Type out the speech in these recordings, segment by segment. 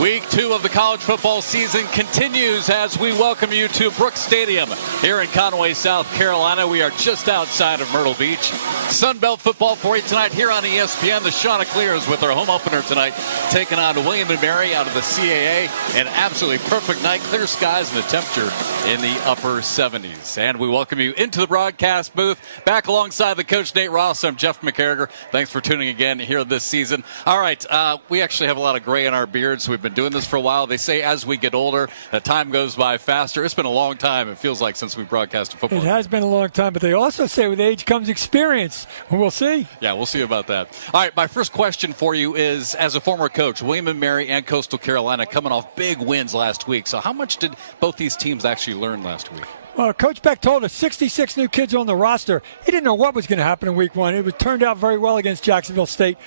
Week 2 of the college football season continues as we welcome you to Brooks Stadium here in Conway, South Carolina. We are just outside of Myrtle Beach. Sunbelt football for you tonight here on ESPN. The Chanticleers with their home opener tonight, taking on William & Mary out of the CAA. An absolutely perfect night, clear skies and a temperature in the upper 70s. And we welcome you into the broadcast booth. Back alongside the coach, Nate Ross, I'm Jeff McCarriger. Thanks for tuning again here this season. All right, we actually have a lot of gray in our beards. We've been doing this for a while. They say as we get older, that time goes by faster. It's been a long time, it feels like, since we broadcasted football. It has been a long time, but they also say with age comes experience. We'll see. Yeah, we'll see about that. All right, my first question for you is, as a former coach, William & Mary and Coastal Carolina coming off big wins last week. So how much did both these teams actually learn last week? Well, Coach Beck told us 66 new kids on the roster. He didn't know what was going to happen in week 1. It turned out very well against Jacksonville State.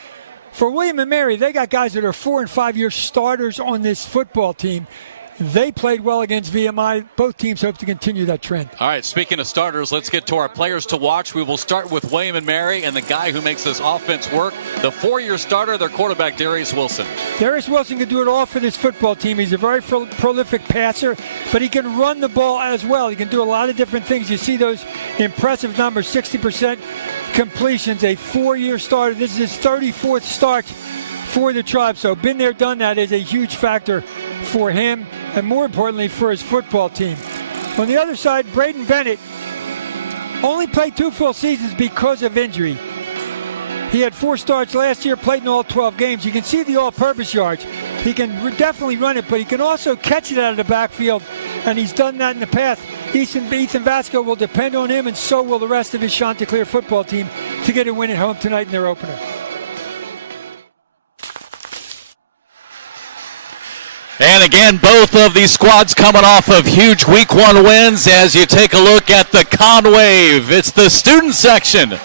For William & Mary, they got guys that are 4- and 5-year starters on this football team. They played well against VMI. Both teams hope to continue that trend. All right, speaking of starters, let's get to our players to watch. We will start with William & Mary and the guy who makes this offense work, the 4-year starter, their quarterback, Darius Wilson. Darius Wilson can do it all for this football team. He's a very prolific passer, but he can run the ball as well. He can do a lot of different things. You see those impressive numbers, 60% completions, a 4-year starter. This is his 34th start for the Tribe. So been there, done that is a huge factor for him and more importantly for his football team. On the other side, Braden Bennett only played 2 full seasons because of injury. He had 4 starts last year, played in all 12 games. You can see the all-purpose yards. He can definitely run it, but he can also catch it out of the backfield, and he's done that in the past. Ethan Vasco will depend on him, and so will the rest of his Chanticleer football team to get a win at home tonight in their opener. And again, both of these squads coming off of huge Week 1 wins as you take a look at the Conwave. It's the student section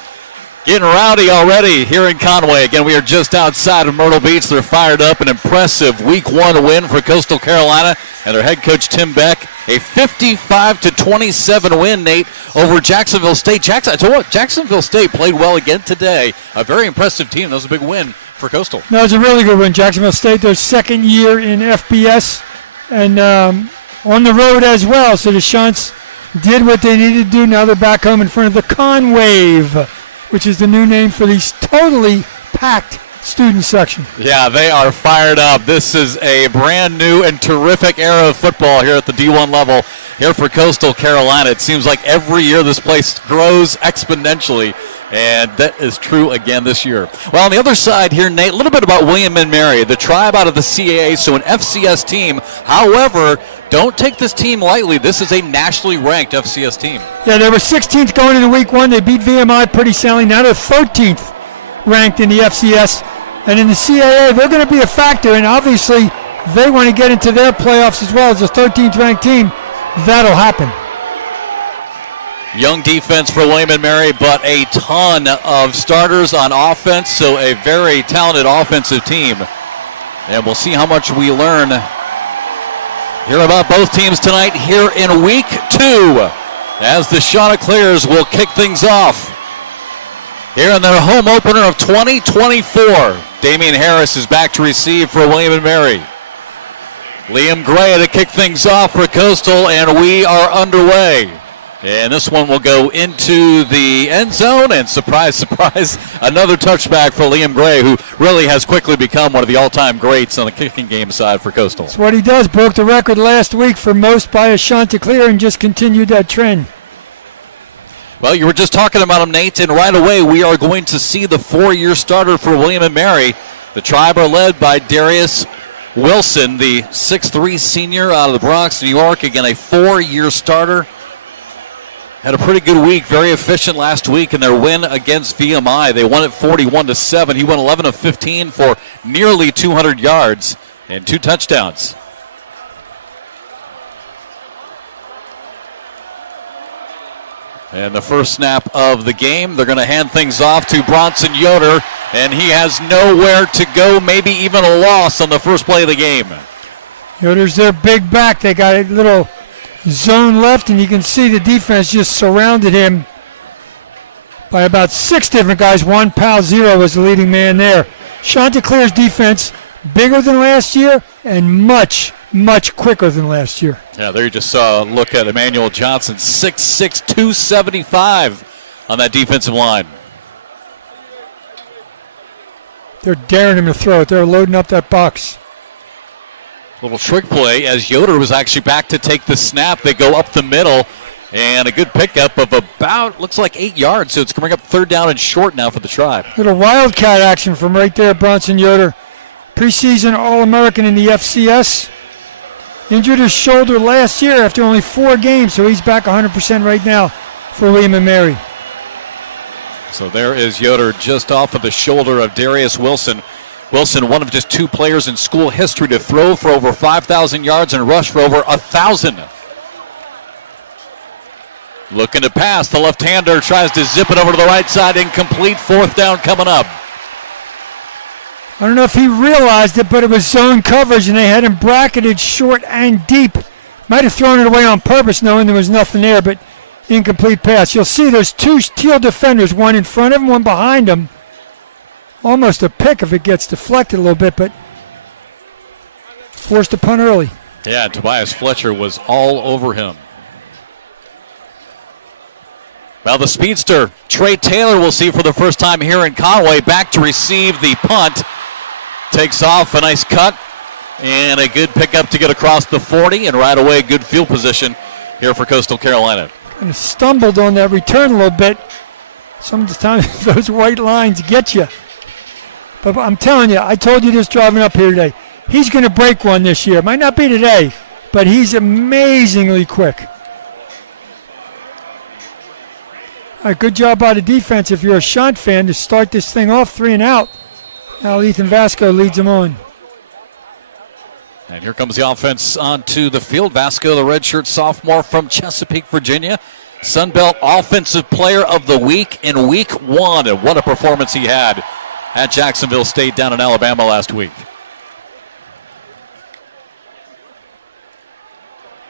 getting rowdy already here in Conway. Again, we are just outside of Myrtle Beach. They're fired up. An impressive Week 1 win for Coastal Carolina and their head coach, Tim Beck. A 55-27 win, Nate, over Jacksonville State. I tell you what, Jacksonville State played well again today. A very impressive team. That was a big win for Coastal. No, it was a really good win. Jacksonville State, their 2nd year in FBS and on the road as well. So the Shunts did what they needed to do. Now they're back home in front of the Conwave, which is the new name for these totally packed student section. Yeah, they are fired up. This is a brand new and terrific era of football here at the D1 level here for Coastal Carolina. It seems like every year this place grows exponentially. And that is true again this year. Well, on the other side here, Nate, a little bit about William & Mary, the Tribe out of the CAA, so an FCS team. However, don't take this team lightly. This is a nationally ranked FCS team. Yeah, they were 16th going into Week 1. They beat VMI pretty soundly. Now they're 13th ranked in the FCS. And in the CAA, they're going to be a factor. And obviously, they want to get into their playoffs as well as a 13th ranked team. That'll happen. Young defense for William & Mary, but a ton of starters on offense, so a very talented offensive team. And we'll see how much we learn here about both teams tonight here in Week 2 as the Chanticleers will kick things off here in their home opener of 2024. Damian Harris is back to receive for William & Mary. Liam Gray to kick things off for Coastal, and we are underway. And this one will go into the end zone, and surprise, surprise, another touchback for Liam Gray, who really has quickly become one of the all-time greats on the kicking game side for Coastal. That's what he does. Broke the record last week for most by a Chanticleer and just continued that trend. Well, you were just talking about him, Nate, and right away we are going to see the 4-year starter for William & Mary. The Tribe are led by Darius Wilson, the 6'3 senior out of the Bronx, New York. Again, a 4-year starter. Had a pretty good week, very efficient last week in their win against VMI. They won it 41-7. He went 11 of 15 for nearly 200 yards and 2 touchdowns. And the first snap of the game, they're going to hand things off to Bronson Yoder, and he has nowhere to go, maybe even a loss on the first play of the game. Yoder's their big back. They got a little zone left, and you can see the defense just surrounded him by about 6 different guys. One Pal Zero was the leading man there. Chanticleer's defense bigger than last year and much, much quicker than last year. Yeah, there you just saw a look at Emmanuel Johnson, 6'6", 275 on that defensive line. They're daring him to throw it. They're loading up that box. Little trick play as Yoder was actually back to take the snap. They go up the middle, and a good pickup of about, looks like 8 yards. So it's coming up 3rd down and short now for the Tribe. Little wildcat action from right there, Bronson Yoder. Preseason All-American in the FCS. Injured his shoulder last year after only 4 games, so he's back 100% right now for William & Mary. So there is Yoder just off of the shoulder of Darius Wilson. Wilson, one of just 2 players in school history to throw for over 5,000 yards and rush for over 1,000. Looking to pass. The left-hander tries to zip it over to the right side. Incomplete. 4th down coming up. I don't know if he realized it, but it was zone coverage, and they had him bracketed short and deep. Might have thrown it away on purpose knowing there was nothing there, but incomplete pass. You'll see there's 2 Teal defenders, one in front of him, one behind him. Almost a pick if it gets deflected a little bit, but forced to punt early. Yeah, Tobias Fletcher was all over him. Well, the speedster, Trey Taylor, we'll see for the first time here in Conway, back to receive the punt. Takes off, a nice cut, and a good pickup to get across the 40, and right away, good field position here for Coastal Carolina. Kind of stumbled on that return a little bit. Sometimes those white lines get you. But I'm telling you, I told you this driving up here today. He's going to break one this year. Might not be today, but he's amazingly quick. All right, good job by the defense if you're a Shunt fan to start this thing off 3 and out. Now Ethan Vasco leads them on. And here comes the offense onto the field. Vasco, the redshirt sophomore from Chesapeake, Virginia. Sunbelt Offensive Player of the Week in Week 1. And what a performance he had at Jacksonville State down in Alabama last week.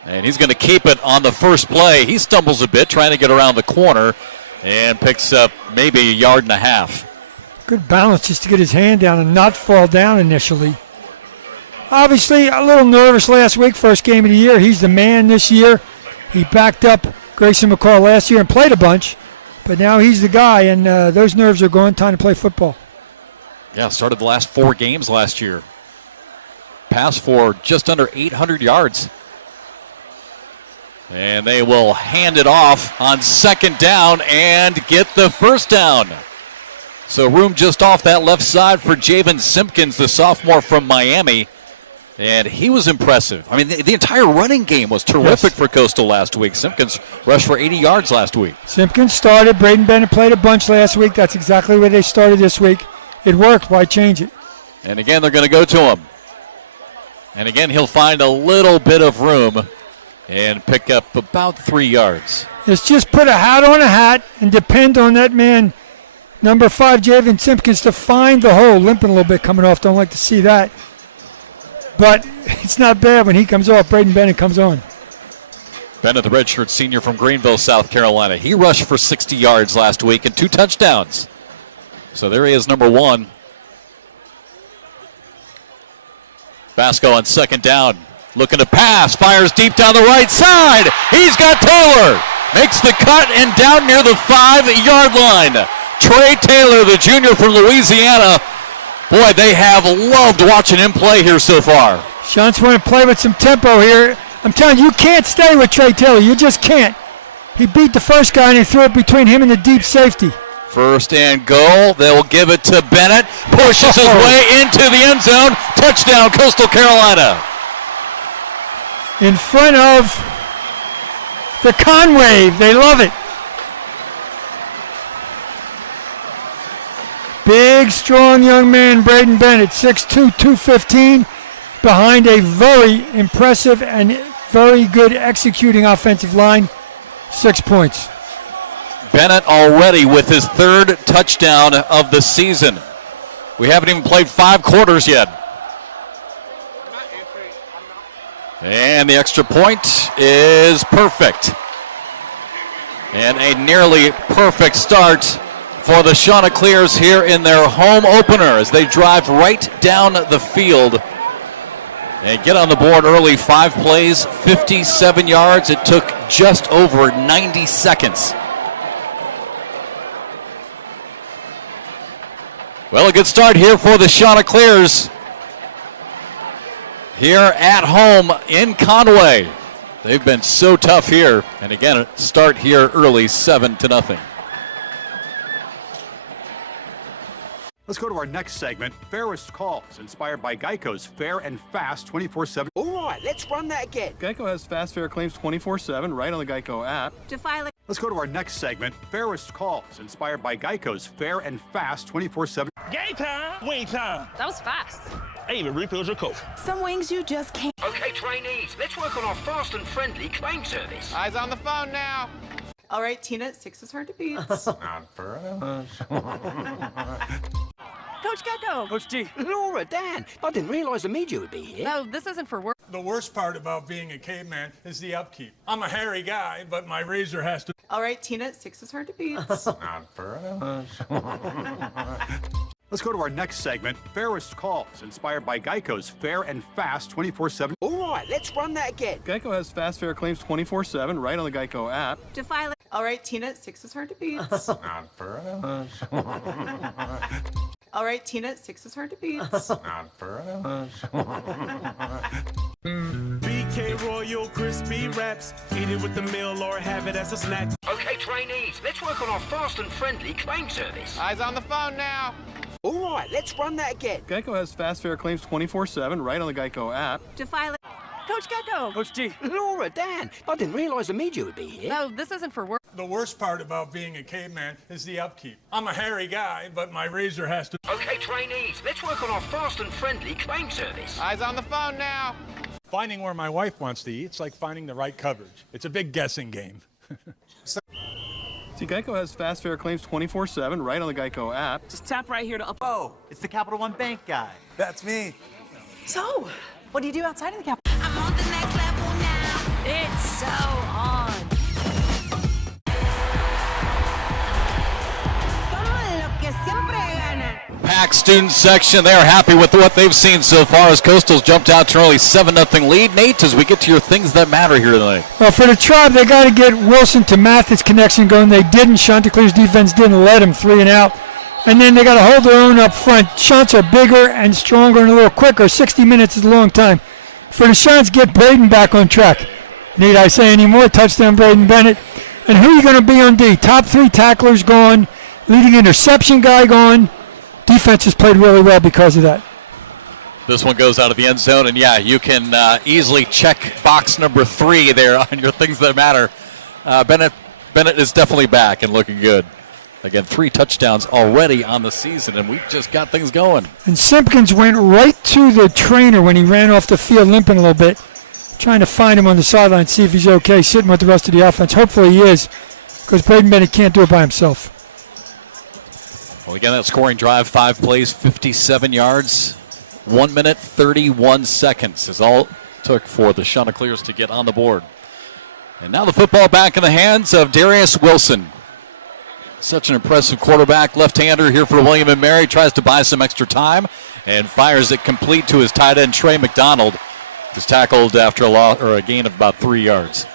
And he's going to keep it on the first play. He stumbles a bit trying to get around the corner and picks up maybe 1.5 yards. Good balance just to get his hand down and not fall down initially. Obviously, a little nervous last week, first game of the year. He's the man this year. He backed up Grayson McCall last year and played a bunch, but now he's the guy, and those nerves are gone. Time to play football. Yeah, started the last 4 games last year. Passed for just under 800 yards. And they will hand it off on 2nd down and get the 1st down. So room just off that left side for Javen Simpkins, the sophomore from Miami. And he was impressive. I mean, the entire running game was terrific for Coastal last week. Simpkins rushed for 80 yards last week. Simpkins started. Braden Bennett played a bunch last week. That's exactly where they started this week. It worked. Why change it? And again, they're going to go to him. And again, he'll find a little bit of room and pick up about 3 yards. It's just put a hat on a hat and depend on that man, number 5, Javen Simpkins, to find the hole. Limping a little bit coming off. Don't like to see that. But it's not bad when he comes off. Braden Bennett comes on. Bennett, the redshirt senior from Greenville, South Carolina. He rushed for 60 yards last week and 2 touchdowns. So there he is, number 1. Vasco on 2nd down. Looking to pass. Fires deep down the right side. He's got Taylor. Makes the cut and down near the 5-yard line. Trey Taylor, the junior from Louisiana. Boy, they have loved watching him play here so far. Shunts want to play with some tempo here. I'm telling you, you can't stay with Trey Taylor. You just can't. He beat the first guy and he threw it between him and the deep safety. 1st and goal. They'll give it to Bennett. Pushes his way into the end zone. Touchdown, Coastal Carolina. In front of the Conwave. They love it. Big, strong young man, Braden Bennett, 6'2", 215, behind a very impressive and very good executing offensive line. 6 points. Bennett already with his 3rd touchdown of the season. We haven't even played 5 quarters yet. And the extra point is perfect. And a nearly perfect start for the Chanticleers here in their home opener as they drive right down the field and get on the board early. 5 plays, 57 yards. It took just over 90 seconds. Well, a good start here for the Chanticleers here at home in Conway. They've been so tough here. And again, a start here early, 7-0. Let's go to our next segment, Fairest Calls, inspired by Geico's Fair and Fast 24/7. All right, let's run that again. Geico has fast, fair claims 24/7 right on the Geico app. To file a Let's go to our next segment, Fairest Calls, inspired by Geico's Fair and Fast 24/7. Game time, wing time. That was fast. I even refilled your Coke. Some wings you just can't. Okay, trainees, let's work on our fast and friendly claim service. Eyes on the phone now. All right, Tina, 6 is hard to beat. Not for us. Coach Gecko. Coach G. Laura, Dan, I didn't realize the media would be here. No, this isn't for work. The worst part about being a caveman is the upkeep. I'm a hairy guy, but my razor has to. All right, Tina, 6 is hard to beat. Not for us. Let's go to our next segment, Fairest Calls, inspired by Geico's Fair and Fast 24/7. All right, let's run that again. Geico has fast, fair claims 24/7 right on the Geico app. To file a All right, Tina, 6 is hard to beat. Not for us. All right, Tina, 6 is hard to beat. Not for us. BK Royal Crispy Wraps. Eat it with the meal or have it as a snack. Okay, trainees, let's work on our fast and friendly claim service. Eyes on the phone now. All right, let's run that again. Geico has fast, fair claims 24/7 right on the Geico app. to file a Coach Gecko. Coach G. Laura, Dan, I didn't realize the media would be here. No, this isn't for work. The worst part about being a caveman is the upkeep. I'm a hairy guy, but my razor has to. Okay, trainees, let's work on our fast and friendly claim service. Eyes on the phone now. Finding where my wife wants to eat, it's like finding the right coverage. It's a big guessing game. See, Geico has fast, fair claims 24/7 right on the Geico app. Just tap right here to up. Oh, it's the Capital One Bank guy. That's me. So, what do you do outside of the Capitol? I'm on the next level now. It's so on. Pack student section, they're happy with what they've seen so far as Coastal's jumped out to an early 7-0 lead. Nate, as we get to your things that matter here tonight. Well, for the Tribe, they got to get Wilson to Mathis connection going. They didn't. Chanticleer's defense didn't let him 3 and out. And then they got to hold their own up front. Shants are bigger and stronger and a little quicker. 60 minutes is a long time. For the Shants, get Braden back on track. Need I say any more? Touchdown, Braden Bennett. And who are you going to be on D? Top 3 tacklers gone. Leading interception guy gone. Defense has played really well because of that. This one goes out of the end zone, and yeah, you can easily check box number 3 there on your things that matter. Bennett is definitely back and looking good. Again, 3 touchdowns already on the season, and we just got things going. And Simpkins went right to the trainer when he ran off the field limping a little bit, trying to find him on the sideline, see if he's okay, sitting with the rest of the offense. Hopefully he is, because Braden Bennett can't do it by himself. Well, again, that scoring drive, 5 plays, 57 yards, 1 minute, 31 seconds is all it took for the Chanticleers to get on the board. And now the football back in the hands of Darius Wilson. Such an impressive quarterback, left-hander here for William & Mary, tries to buy some extra time and fires it complete to his tight end, Trey McDonald. He's tackled after a gain of about 3 yards.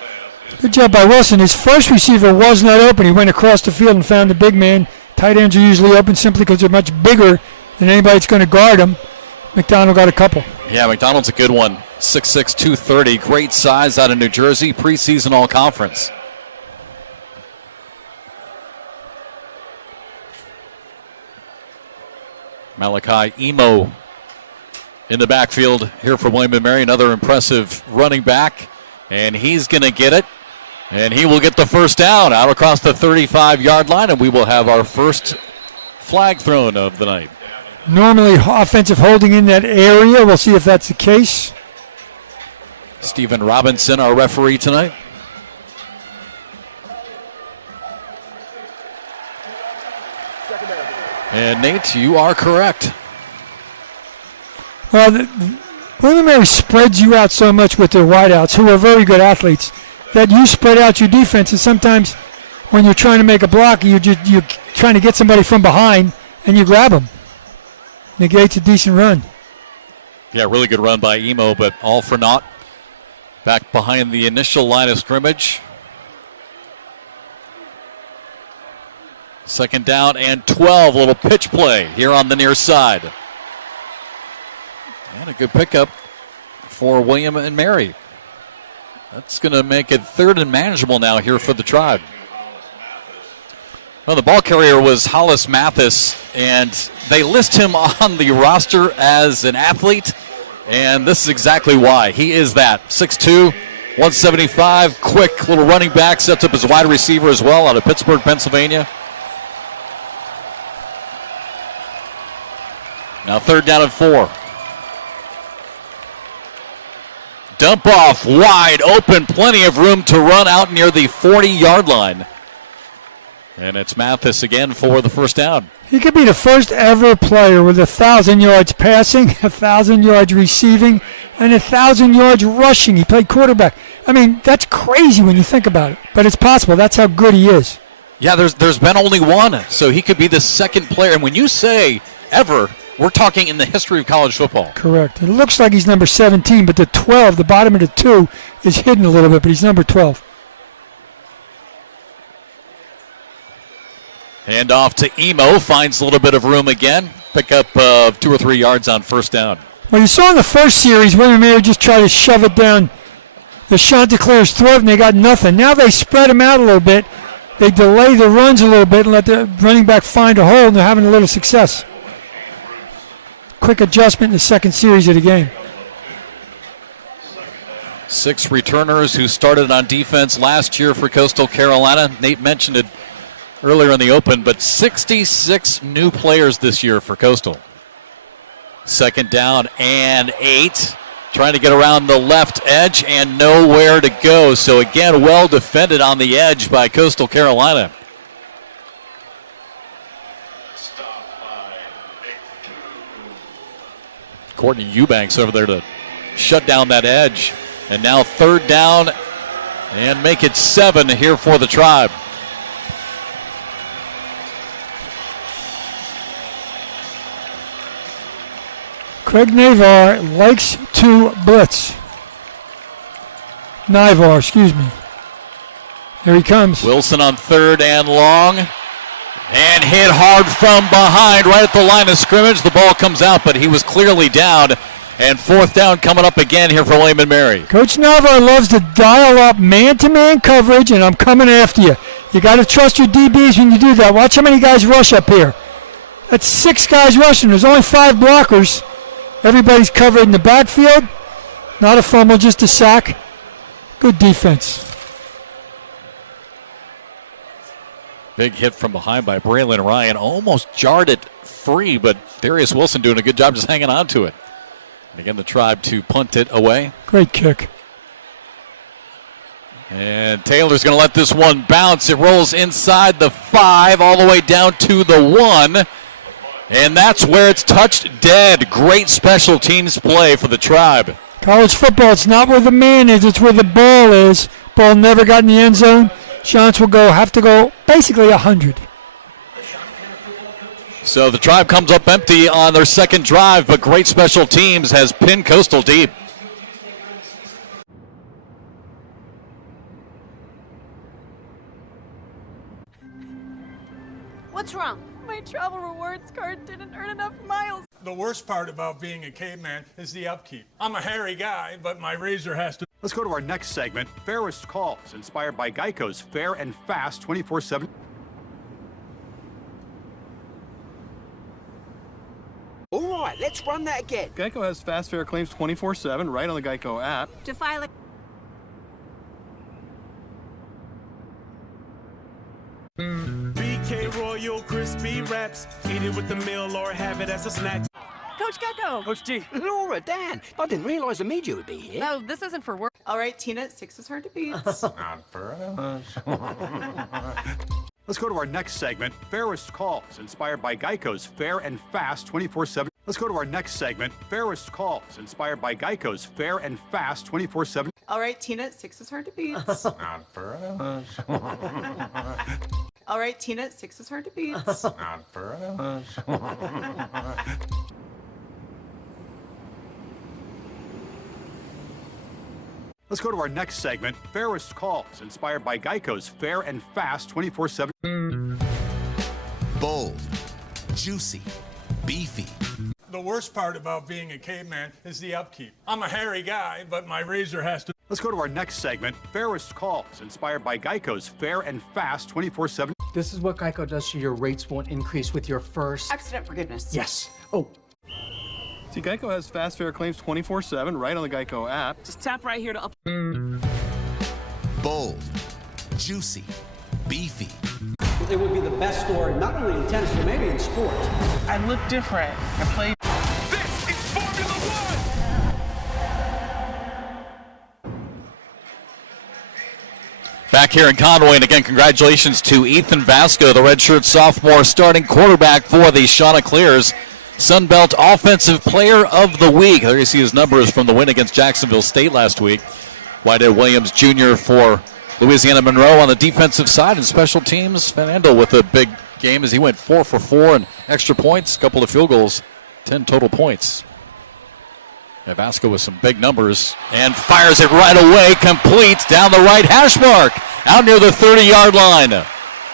Good job by Wilson. His first receiver was not open. He went across the field and found the big man. Tight ends are usually open simply because they're much bigger than anybody that's going to guard them. McDonald got a couple. Yeah, McDonald's a good one. 6'6", 230, great size out of New Jersey, preseason all-conference. Malachi Emo in the backfield here for William & Mary, another impressive running back, and he's going to get it. And he will get the first down out across the 35-yard line, and we will have our first flag thrown of the night. Normally offensive holding in that area. We'll see if that's the case. Stephen Robinson, our referee tonight. And Nate, you are correct. Well, William & Mary spreads you out so much with their wideouts, who are very good athletes, that you spread out your defense, and sometimes when you're trying to make a block, you're trying to get somebody from behind and you grab them. Negates a decent run. Yeah, really good run by Emo, but all for naught. Back behind the initial line of scrimmage. Second down and 12. Little pitch play here on the near side. And a good pickup for William and Mary. That's going to make it third and manageable now here for the Tribe. Well, the ball carrier was Hollis Mathis, and they list him on the roster as an athlete, and this is exactly why. He is that. 6'2", 175, quick little running back, sets up as a wide receiver as well out of Pittsburgh, Pennsylvania. Now third down and 4. Dump off, wide open, plenty of room to run out near the 40-yard line. And it's Mathis again for the first down. He could be the first ever player with 1,000 yards passing, 1,000 yards receiving, and 1,000 yards rushing. He played quarterback. I mean, that's crazy when you think about it, but it's possible. That's how good he is. Yeah, there's been only one, so he could be the second player. And when you say ever, we're talking in the history of college football. Correct. It looks like he's number 17, but the 12, the bottom of the 2, is hidden a little bit, but he's number 12. Hand off to Emo, finds a little bit of room again. Pick up 2 or 3 yards on first down. Well, you saw in the first series, William Mary just tried to shove it down the Chanticleer's throat, and they got nothing. Now they spread them out a little bit. They delay the runs a little bit and let the running back find a hole, and they're having a little success. Quick adjustment in the second series of the game. 6 returners who started on defense last year for Coastal Carolina. Nate mentioned it earlier in the open, but 66 new players this year for Coastal. Second down and 8. Trying to get around the left edge and nowhere to go. So again, well defended on the edge by Coastal Carolina. Courtney Eubanks over there to shut down that edge. And now third down and make it 7 here for the Tribe. Craig Navar likes to blitz. Nivar, excuse me. Here he comes. Wilson on third and long. And hit hard from behind, right at the line of scrimmage. The ball comes out, but he was clearly down. And fourth down coming up again here for William and Mary. Coach Navar loves to dial up man-to-man coverage, and I'm coming after you. You got to trust your DBs when you do that. Watch how many guys rush up here. That's 6 guys rushing. There's only 5 blockers. Everybody's covered in the backfield. Not a fumble, just a sack. Good defense. Big hit from behind by Braylon Ryan. Almost jarred it free, but Darius Wilson doing a good job just hanging on to it. And again, the Tribe to punt it away. Great kick. And Taylor's going to let this one bounce. It rolls inside the 5 all the way down to the 1. And that's where it's touched dead. Great special teams play for the Tribe. College football, it's not where the man is, it's where the ball is. Ball never got in the end zone. Giants will have to go basically 100. So the Tribe comes up empty on their second drive, but great special teams has pinned Coastal deep. What's wrong? My travel rewards card didn't earn enough miles. The worst part about being a caveman is the upkeep. I'm a hairy guy, but my razor has to. Let's go to our next segment, Fairest Calls, inspired by Geico's fair and fast 24/7. All right, let's run that again. Geico has fast fair claims 24/7 right on the Geico app. To file a BK Royal Crispy Wraps. Eat it with the meal or have it as a snack. Coach Gecko. Coach G. Laura, Dan, I didn't realize the media would be here. No, this isn't for work. All right, Tina, 6 is hard to beat. Not for us. Let's go to our next segment, Fairest Calls, inspired by Geico's fair and fast 24/7. Let's go to our next segment, Fairest Calls, inspired by Geico's Fair and Fast 24/7. All right, Tina, 6 is hard to beat. Not for us. All right, Tina, 6 is hard to beat. Not for us. Let's go to our next segment, Fairest Calls, inspired by Geico's Fair and Fast 24/7. Bold, juicy, beefy. The worst part about being a caveman is the upkeep. I'm a hairy guy, but my razor has to. Let's go to our next segment, Fairest Calls, inspired by Geico's Fair and Fast 24/7. This is what Geico does so your rates won't increase with your first Accident forgiveness. Yes. Oh. See, Geico has fast, fair claims 24/7 right on the Geico app. Just tap right here to up. Bold, juicy, beefy. It would be the best story, not only in tennis, but maybe in sports. I look different. I play. This is Formula One! Back here in Conway, and again, congratulations to Ethan Vasco, the redshirt sophomore starting quarterback for the Chanticleers. Sunbelt Offensive Player of the Week. There you see his numbers from the win against Jacksonville State last week. Whitehead Williams Jr. for Louisiana Monroe on the defensive side, and special teams. Van Andel with a big game as he went 4 for 4 and extra points, a couple of field goals, 10 total points. And Vasco with some big numbers and fires it right away, complete down the right hash mark, out near the 30-yard line.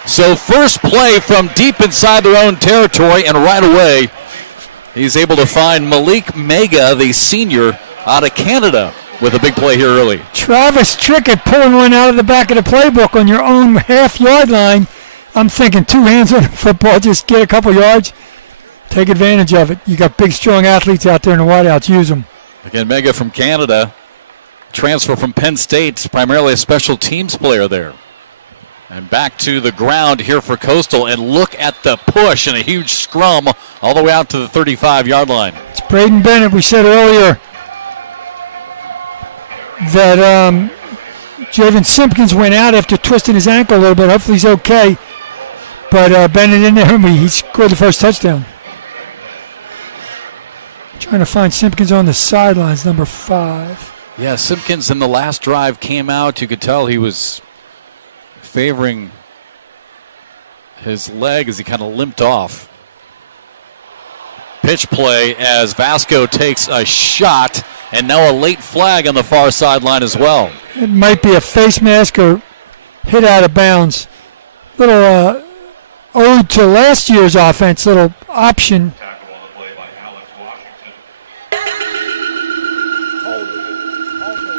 So first play from deep inside their own territory, and right away he's able to find Malik Mega, the senior out of Canada, with a big play here early. Travis Trickett pulling one out of the back of the playbook on your own half-yard line. I'm thinking 2 hands on the football, just get a couple yards, take advantage of it. You got big, strong athletes out there in the wideouts. Use them. Again, Mega from Canada, transfer from Penn State, primarily a special teams player there. And back to the ground here for Coastal, and look at the push and a huge scrum all the way out to the 35-yard line. It's Braden Bennett. We said earlier that Javen Simpkins went out after twisting his ankle a little bit. Hopefully he's okay. But Bennett in there, he scored the first touchdown. Trying to find Simpkins on the sidelines, number 5. Yeah, Simpkins in the last drive came out. You could tell he was favoring his leg as he kind of limped off. Pitch play as Vasco takes a shot, and now a late flag on the far sideline as well. It might be a face mask or hit out of bounds. Little ode to last year's offense, little option.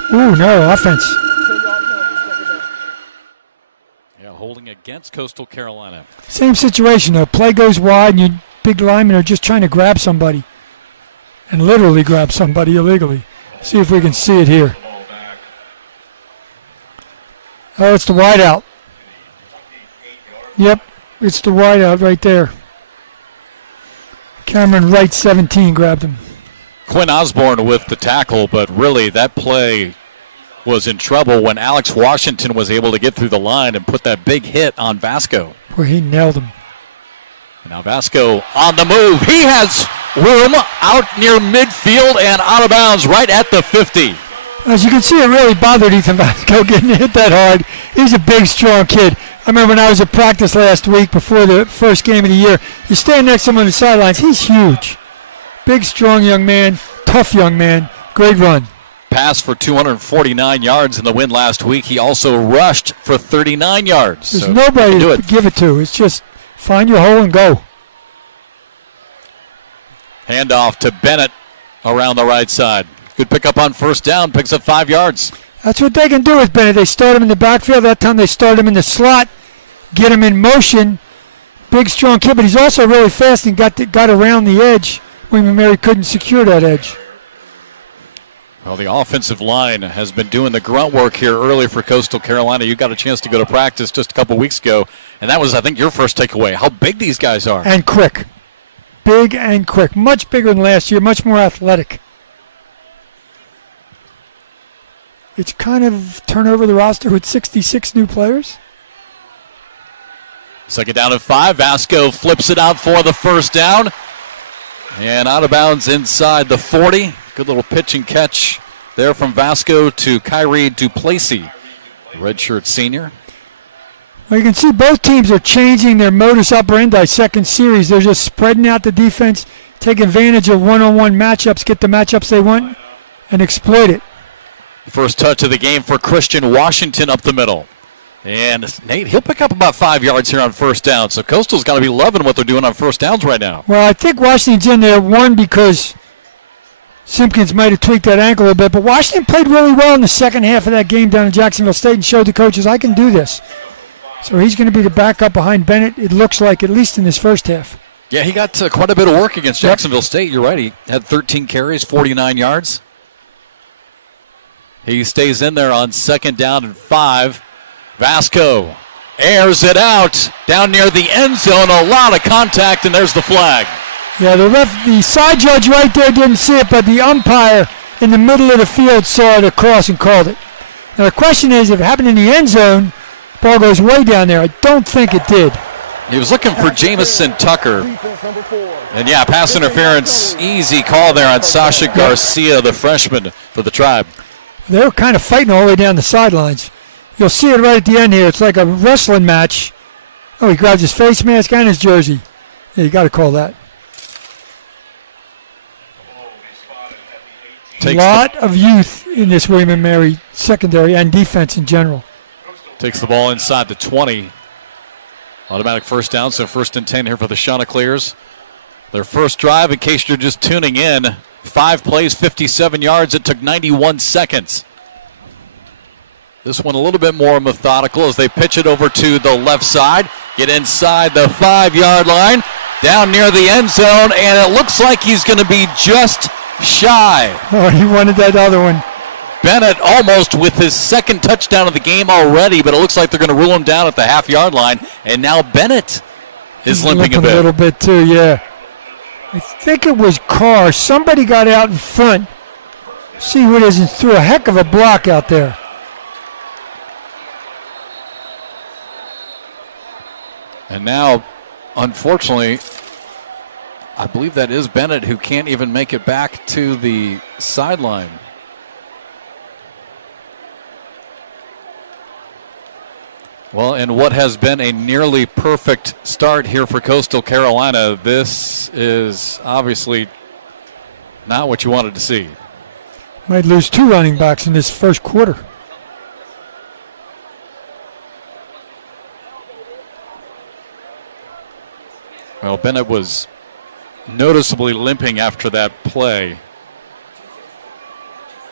Ooh, no, offense. Yeah, holding against Coastal Carolina. Same situation, though. Play goes wide, and your big linemen are just trying to grab somebody. And literally grab somebody illegally. See if we can see it here. Oh, it's the wideout. Yep, it's the wideout right there. Cameron Wright, 17, grabbed him. Quinn Osborne with the tackle, but really that play was in trouble when Alex Washington was able to get through the line and put that big hit on Vasco. Where he nailed him. Now Vasco on the move. He has room out near midfield and out of bounds right at the 50. As you can see, it really bothered Ethan Vasco getting hit that hard. He's a big, strong kid. I remember when I was at practice last week before the first game of the year, you stand next to him on the sidelines. He's huge. Big, strong young man, tough young man, great run. Pass for 249 yards in the win last week. He also rushed for 39 yards. There's nobody to give it to. It's just find your hole and go. Handoff to Bennett around the right side. Good pickup on first down, picks up 5 yards. That's what they can do with Bennett. They start him in the backfield. That time they start him in the slot, get him in motion. Big, strong kid, but he's also really fast and got around the edge. William & Mary couldn't secure that edge. Well, the offensive line has been doing the grunt work here early for Coastal Carolina. You got a chance to go to practice just a couple weeks ago, and that was, I think, your first takeaway, how big these guys are. And quick. Big and quick. Much bigger than last year, much more athletic. It's kind of turn over the roster with 66 new players. Second down and 5. Vasco flips it out for the first down. And out of bounds inside the 40. Good little pitch and catch there from Vasco to Kyrie Duplessis, redshirt senior. Well, you can see both teams are changing their modus operandi second series. They're just spreading out the defense, take advantage of one-on-one matchups, get the matchups they want, and exploit it. First touch of the game for Christian Washington up the middle. And Nate, he'll pick up about 5 yards here on first down. So Coastal's got to be loving what they're doing on first downs right now. Well, I think Washington's in there, one, because Simpkins might have tweaked that ankle a little bit, but Washington played really well in the second half of that game down in Jacksonville State and showed the coaches, I can do this. So he's going to be the backup behind Bennett, it looks like, at least in this first half. Yeah, he got quite a bit of work against Jacksonville State. You're right. He had 13 carries, 49 yards. He stays in there on second down and 5. Vasco airs it out down near the end zone. A lot of contact, and there's the flag. Yeah, the side judge right there didn't see it, but the umpire in the middle of the field saw it across and called it. Now the question is, if it happened in the end zone, ball goes way down there. I don't think it did. He was looking for Jamison Tucker. And yeah, pass interference, easy call there on Sasha Garcia, the freshman for the Tribe. They were kind of fighting all the way down the sidelines. You'll see it right at the end here. It's like a wrestling match. Oh, he grabs his face mask and his jersey. Yeah, you got to call that. A lot of youth in this William & Mary secondary and defense in general. Takes the ball inside the 20. Automatic first down, so first and 10 here for the Chanticleers. Their first drive, in case you're just tuning in, 5 plays, 57 yards. It took 91 seconds. This one a little bit more methodical as they pitch it over to the left side. Get inside the 5-yard line, down near the end zone, and it looks like he's going to be just shy. Oh, he wanted that other one. Bennett almost with his second touchdown of the game already, but it looks like they're going to rule him down at the half-yard line, and now Bennett is limping a bit. A little bit too, yeah. I think it was Carr. Somebody got out in front. See who it is and threw a heck of a block out there. And now, unfortunately, I believe that is Bennett who can't even make it back to the sideline. Well, in what has been a nearly perfect start here for Coastal Carolina, this is obviously not what you wanted to see. Might lose 2 running backs in this first quarter. Well, Bennett was noticeably limping after that play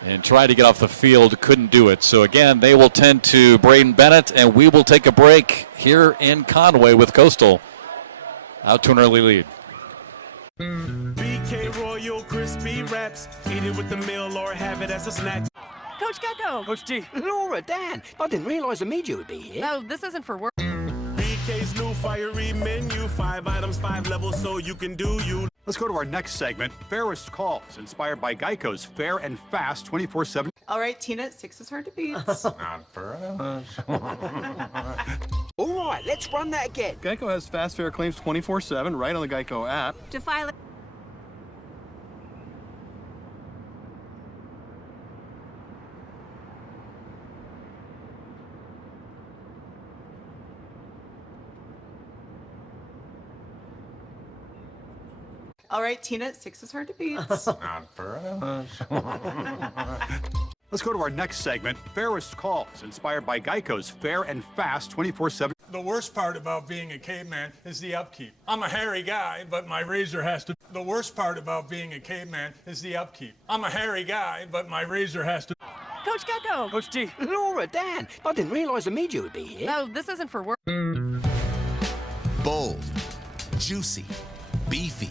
and tried to get off the field, couldn't do it. So again, they will tend to Braden Bennett, and we will take a break here in Conway with Coastal out to an early lead. BK Royal Crispy Wraps. Eat it with the meal or have it as a snack. Coach Gecko. Coach G. Laura, Dan, I didn't realize the media would be here. No, this isn't for work. BK's new fiery menu. 5 items, 5 levels, so you can do you. Let's go to our next segment, Fairest Calls, inspired by Geico's Fair and Fast 24/7. All right, Tina, 6 is hard to beat. Not for us. All right, let's run that again. Geico has fast fair claims 24/7 right on the Geico app. To file it. All right, Tina, 6 is hard to beat. Not for us. Let's go to our next segment, Fairest Calls, inspired by Geico's Fair and Fast 24/7. The worst part about being a caveman is the upkeep. I'm a hairy guy, but my razor has to. The worst part about being a caveman is the upkeep. I'm a hairy guy, but my razor has to. Coach Gecko. Coach G. Laura, Dan, I didn't realize the media would be here. No, this isn't for work. Bold, juicy, beefy.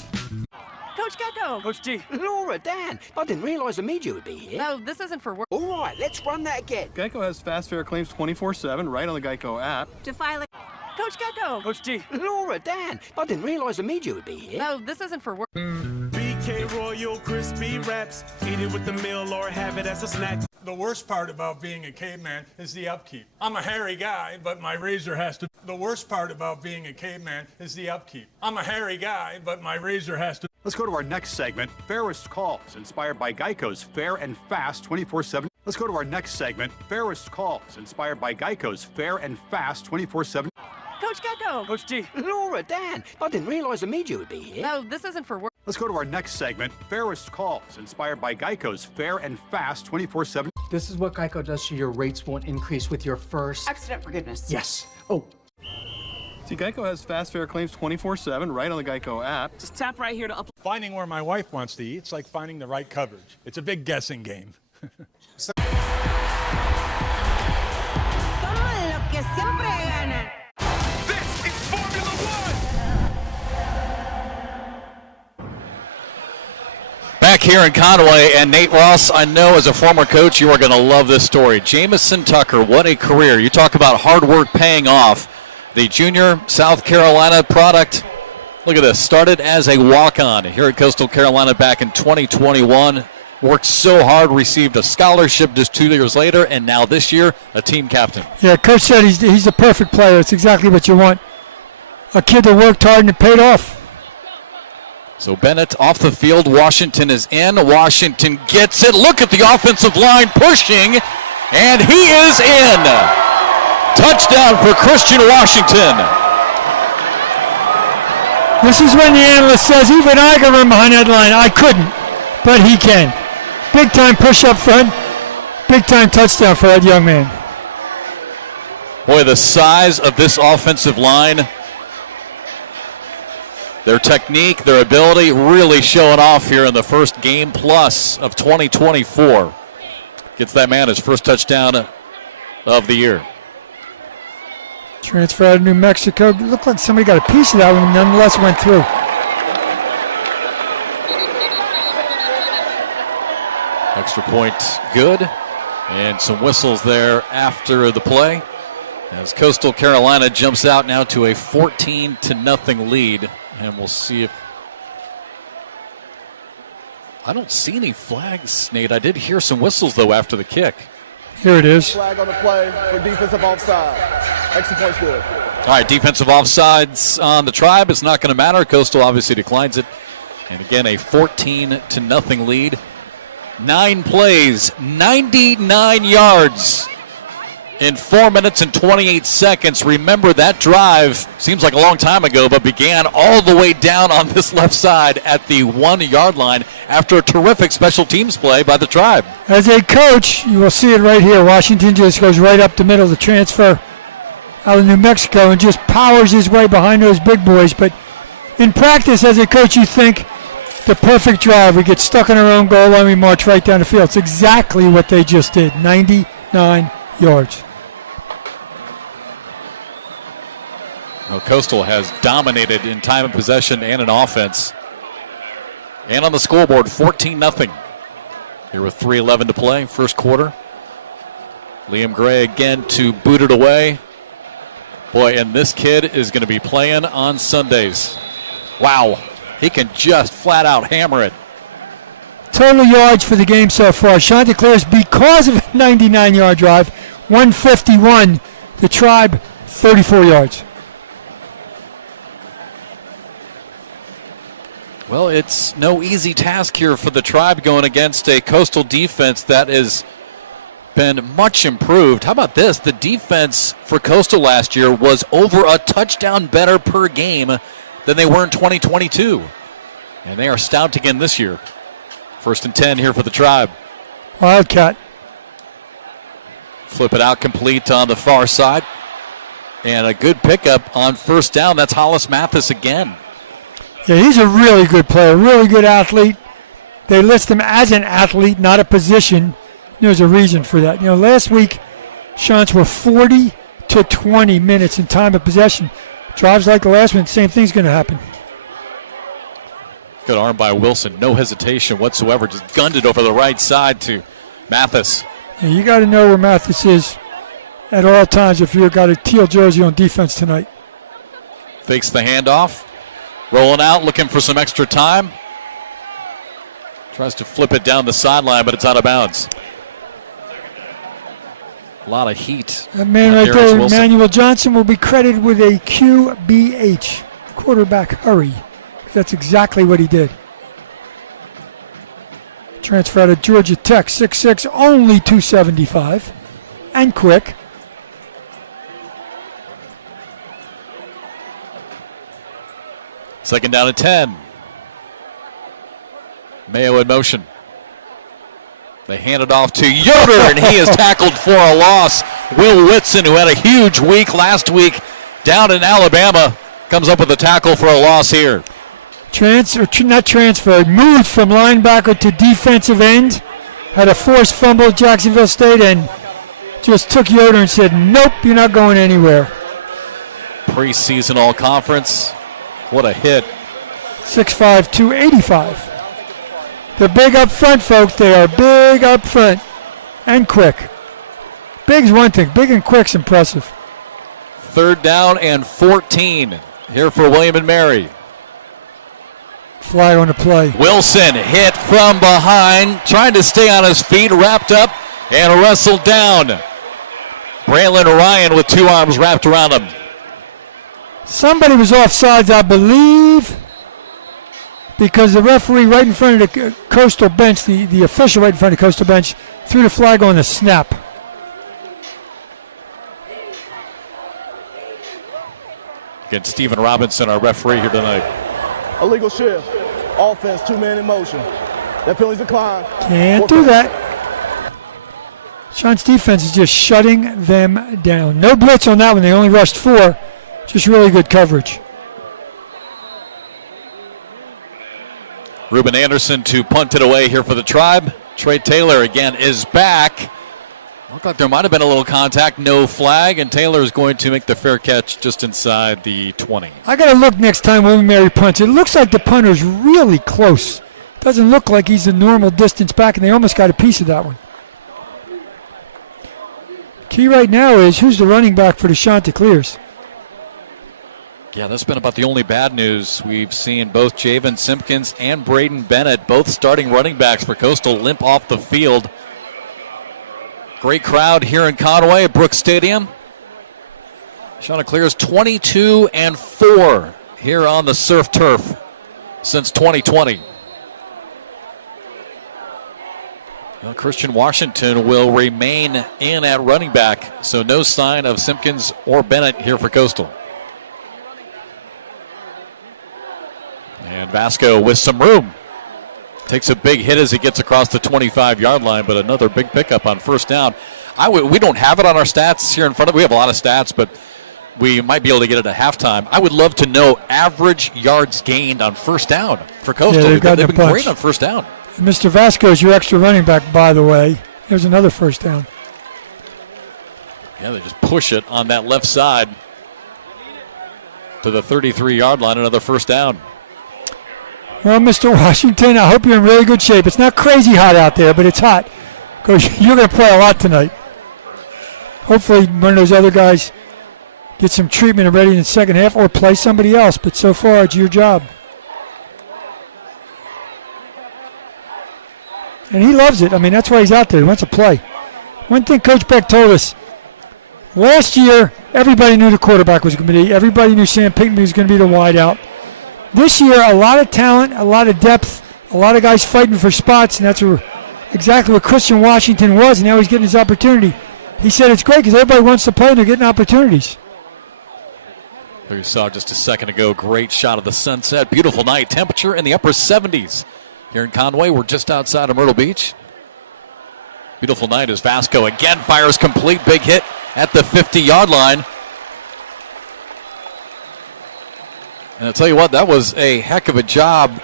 Coach Gecko. Coach G. Laura, Dan, I didn't realize the media would be here. No, this isn't for work. All right, let's run that again. Geico has fast fair claims 24/7 right on the Geico app. To file it. Coach Gecko. Coach G. Laura, Dan, I didn't realize the media would be here. No, this isn't for work. BK Royal Crispy Wraps. Eat it with the meal or have it as a snack. The worst part about being a caveman is the upkeep. I'm a hairy guy, but my razor has to. The worst part about being a caveman is the upkeep. I'm a hairy guy, but my razor has to. Let's go to our next segment, Fairest Calls, inspired by Geico's Fair and Fast 24/7. Let's go to our next segment, Fairest Calls, inspired by Geico's Fair and Fast 24/7. Coach Gecko. Coach G. Laura, Dan, I didn't realize the media would be here. No, this isn't for work. Let's go to our next segment, Fairest Calls, inspired by Geico's Fair and Fast 24/7. This is what Geico does so your rates won't increase with your first Accident forgiveness. Yes. Oh, See, Geico has fast, fair claims 24/7 right on the Geico app. Just tap right here to upload. Finding where my wife wants to eat, it's like finding the right coverage. It's a big guessing game. This is Formula One. Back here in Conway, and Nate Ross, I know as a former coach you are going to love this story. Jamison Tucker, what a career. You talk about hard work paying off. The junior South Carolina product, look at this, started as a walk-on here at Coastal Carolina back in 2021. Worked so hard, received a scholarship just 2 years later, and now this year, a team captain. Yeah, Coach said he's a perfect player. It's exactly what you want. A kid that worked hard and it paid off. So Bennett off the field. Washington is in. Washington gets it. Look at the offensive line pushing, and he is in. Touchdown for Christian Washington. This is when the analyst says, even I can run behind that line. I couldn't, but he can. Big time push up front. Big time touchdown for that young man. Boy, the size of this offensive line, their technique, their ability, really showing off here in the first game plus of 2024. Gets that man his first touchdown of the year. Transfer out of New Mexico. Looked like somebody got a piece of that one, nonetheless went through. Extra point good. And some whistles there after the play. As Coastal Carolina jumps out now to a 14-0 lead. And we'll see if... I don't see any flags, Nate. I did hear some whistles, though, after the kick. Here it is. Flag on the play for defensive offside. Extra point's good. All right, defensive offsides on the Tribe. It's not going to matter. Coastal obviously declines it. And again, a 14-0 lead. 9 plays, 99 yards in 4 minutes and 28 seconds. Remember, that drive seems like a long time ago, but began all the way down on this left side at the 1-yard line after a terrific special teams play by the Tribe. As a coach, you will see it right here. Washington just goes right up the middle of the transfer out of New Mexico and just powers his way behind those big boys. But in practice, as a coach, you think the perfect drive. We get stuck in our own goal line, we march right down the field. It's exactly what they just did, 99 yards. Well, Coastal has dominated in time of possession and in offense. And on the scoreboard, 14-0. Here with 3:11 to play, first quarter. Liam Gray again to boot it away. Boy, and this kid is going to be playing on Sundays. Wow, he can just flat out hammer it. Total yards for the game so far. Chanticleers, because of a 99-yard drive, 151. The Tribe, 34 yards. Well, it's no easy task here for the Tribe going against a Coastal defense that has been much improved. How about this? The defense for Coastal last year was over a touchdown better per game than they were in 2022. And they are stout again this year. 1st and 10 here for the Tribe. Wildcat. Flip it out complete on the far side. And a good pickup on first down. That's Hollis Mathis again. Yeah, he's a really good player, really good athlete. They list him as an athlete, not a position. There's a reason for that. You know, last week, Shants were 40 to 20 minutes in time of possession. Drives like the last one, same thing's going to happen. Good arm by Wilson, no hesitation whatsoever. Just gunned it over the right side to Mathis. Yeah, you got to know where Mathis is at all times if you've got a teal jersey on defense tonight. Fakes the handoff. Rolling out, looking for some extra time. Tries to flip it down the sideline, but it's out of bounds. A lot of heat. That man right there, Emmanuel Johnson, will be credited with a QBH, quarterback hurry. That's exactly what he did. Transfer out of Georgia Tech, 6'6", only 275, and quick. Second down and 10. Mayo in motion. They hand it off to Yoder, and he is tackled for a loss. Will Whitson, who had a huge week last week down in Alabama, comes up with a tackle for a loss here. Moved from linebacker to defensive end. Had a forced fumble at Jacksonville State and just took Yoder and said, nope, you're not going anywhere. Preseason all-conference. What a hit. 6'5", 285. They're big up front, folks. They are big up front and quick. Big's one thing. Big and quick's impressive. Third down and 14 here for William and Mary. Flag on the play. Wilson hit from behind, trying to stay on his feet, wrapped up and wrestled down. Braylon Ryan with two arms wrapped around him. Somebody was offsides, I believe, because the referee right in front of the Coastal bench, the official right in front of the Coastal bench, threw the flag on the snap. Again, Stephen Robinson, our referee here tonight. Illegal shift. Offense, 2-man in motion. That penalty's declined. Can't do that. Sean's defense is just shutting them down. No blitz on that one. They only rushed 4. Just really good coverage. Ruben Anderson to punt it away here for the Tribe. Trey Taylor again is back. Looked like there might have been a little contact, no flag, and Taylor is going to make the fair catch just inside the 20. I got to look next time when Mary punts. It looks like the punter's really close. Doesn't look like he's the normal distance back, and they almost got a piece of that one. Key right now is who's the running back for the Chanticleers. Yeah, that's been about the only bad news. We've seen both Javen Simpkins and Braden Bennett, both starting running backs for Coastal, limp off the field. Great crowd here in Conway at Brooks Stadium. Chanticleers 22-4 here on the surf turf since 2020. Well, Christian Washington will remain in at running back, so no sign of Simpkins or Bennett here for Coastal. And Vasco with some room. Takes a big hit as he gets across the 25-yard line, but another big pickup on first down. We don't have it on our stats here in front of us. We have a lot of stats, but we might be able to get it at halftime. I would love to know average yards gained on first down for Coastal. Yeah, they've been great on first down. Mr. Vasco is your extra running back, by the way. There's another first down. Yeah, they just push it on that left side to the 33-yard line, another first down. Well, Mr. Washington, I hope you're in really good shape. It's not crazy hot out there, but it's hot because you're going to play a lot tonight. Hopefully one of those other guys gets some treatment and ready in the second half or play somebody else, but so far it's your job. And he loves it. I mean, that's why he's out there. He wants to play. One thing Coach Beck told us, last year everybody knew the quarterback was going to be. Everybody knew Sam Pinkney was going to be the wideout. This year, a lot of talent, a lot of depth, a lot of guys fighting for spots, and that's exactly what Christian Washington was, and now he's getting his opportunity. He said it's great because everybody wants to play and they're getting opportunities. There you saw just a second ago, great shot of the sunset. Beautiful night, temperature in the upper 70s. Here in Conway, we're just outside of Myrtle Beach. Beautiful night as Vasco again fires complete, big hit at the 50-yard line. And I'll tell you what, that was a heck of a job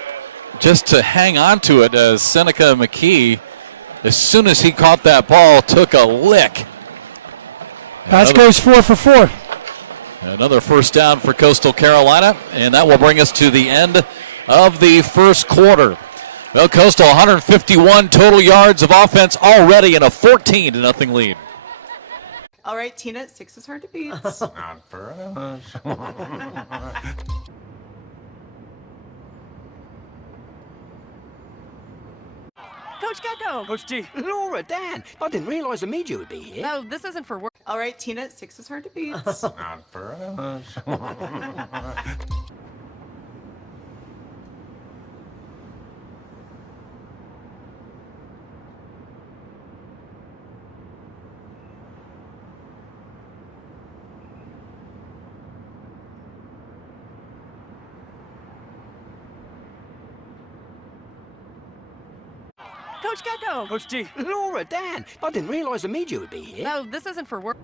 just to hang on to it as Seneca McKee, as soon as he caught that ball, took a lick. Vasco's 4 for 4. Another first down for Coastal Carolina, and that will bring us to the end of the first quarter. Well, Coastal 151 total yards of offense already in a 14-0 lead. All right, Tina, 6 is hard to beat. Not for us. Coach Gecko. Coach G. Laura, Dan, I didn't realize the media would be here. No, this isn't for work. All right, Tina, 6 is hard to beat. Not for us. Coach Gecko. Coach G. Laura, Dan, I didn't realize the media would be here. No, this isn't for work.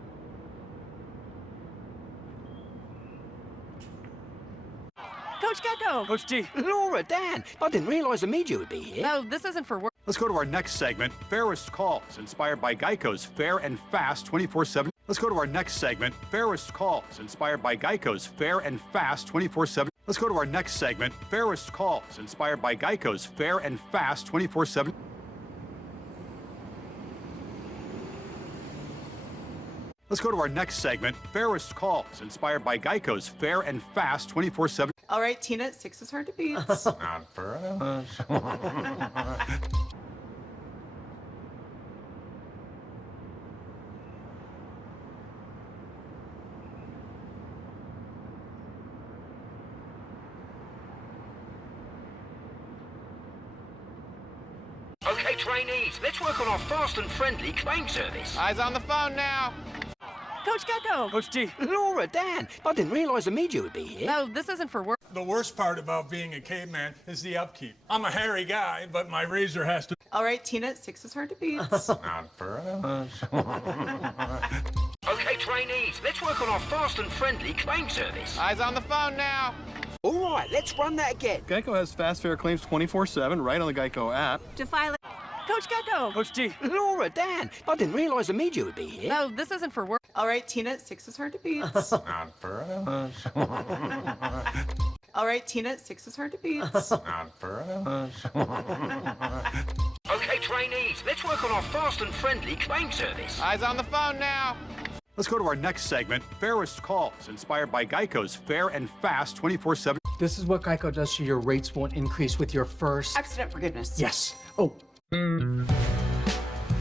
Coach Gecko. Coach G. Laura, Dan, I didn't realize the media would be here. No, this isn't for work. Let's go to our next segment, Fairest Calls, inspired by Geico's fair and fast 24/7. Let's go to our next segment, Fairest Calls, inspired by Geico's fair and fast 24/7. Let's go to our next segment, Fairest Calls, inspired by Geico's fair and fast 24/7. Let's go to our next segment, Fairest Calls, inspired by Geico's fair and fast 24/7. All right, Tina, 6 is hard to beat. Not for us. Okay, trainees, let's work on our fast and friendly claim service. Eyes on the phone now. Coach Gecko. Coach G. Laura, Dan, I didn't realize the media would be here. No, this isn't for work. The worst part about being a caveman is the upkeep. I'm a hairy guy, but my razor has to... All right, Tina, 6 is hard to beat. Not for us. Okay, trainees, let's work on our fast and friendly claim service. Eyes on the phone now. All right, let's run that again. Geico has fast, fair claims 24/7 right on the Geico app. To file it. Coach Gecko. Coach G. Laura, Dan, I didn't realize the media would be here. No, this isn't for work. All right, Tina, 6 is hard to beat. Not for us. All right, Tina, 6 is hard to beat. Not for us. Okay, trainees, let's work on our fast and friendly claim service. Eyes on the phone now. Let's go to our next segment, Fairest Calls, inspired by Geico's fair and fast 24/7. This is what Geico does so your rates won't increase with your first... Accident forgiveness. Yes. Oh.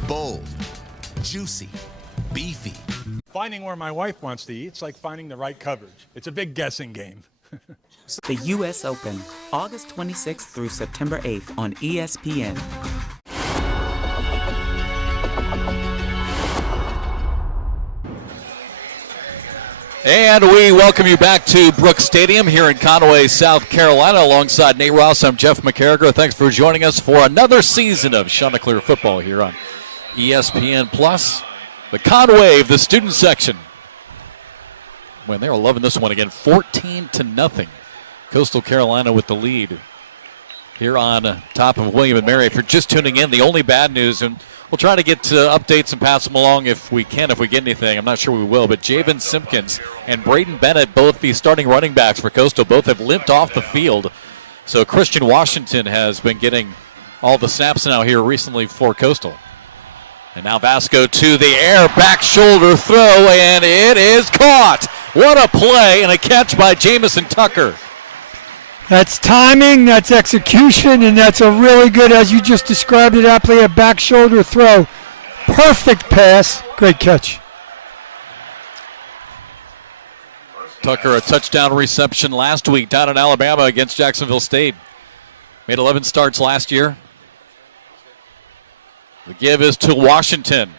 Bold, juicy, beefy. Finding where my wife wants to eat, it's like finding the right coverage. It's a big guessing game. The U.S. Open, August 26th through September 8th on ESPN. And we welcome you back to Brooks Stadium here in Conway, South Carolina. Alongside Nate Ross, I'm Jeff McCarriger. Thanks for joining us for another season of Chanticleer football here on ESPN+. The Conway of the student section. When they're loving this one again, 14-0. Coastal Carolina with the lead here on top of William & Mary. If you're just tuning in, the only bad news, and we'll try to get updates and pass them along if we can, if we get anything. I'm not sure we will, but Javen Simpkins and Braden Bennett, both the starting running backs for Coastal, both have limped off the field. So Christian Washington has been getting all the snaps now here recently for Coastal. And now Vasco to the air, back shoulder throw, and it is caught. What a play and a catch by Jamison Tucker. That's timing, that's execution, and that's a really good, as you just described it, aptly, a back shoulder throw. Perfect pass, great catch. Tucker, a touchdown reception last week down in Alabama against Jacksonville State. Made 11 starts last year. The give is to Washington.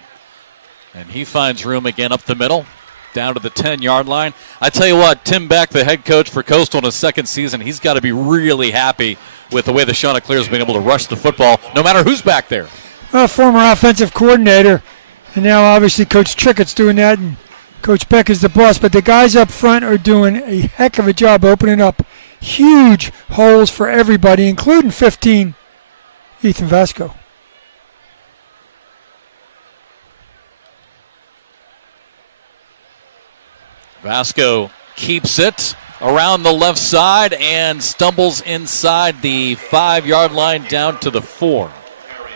And he finds room again up the middle, down to the 10-yard line. I tell you what, Tim Beck, the head coach for Coastal in his second season, he's got to be really happy with the way the Chanticleers have been able to rush the football, no matter who's back there. Former offensive coordinator, and now obviously Coach Trickett's doing that, and Coach Beck is the boss. But the guys up front are doing a heck of a job opening up huge holes for everybody, including 15, Ethan Vasco. Vasco keeps it around the left side and stumbles inside the 5-yard line down to the 4.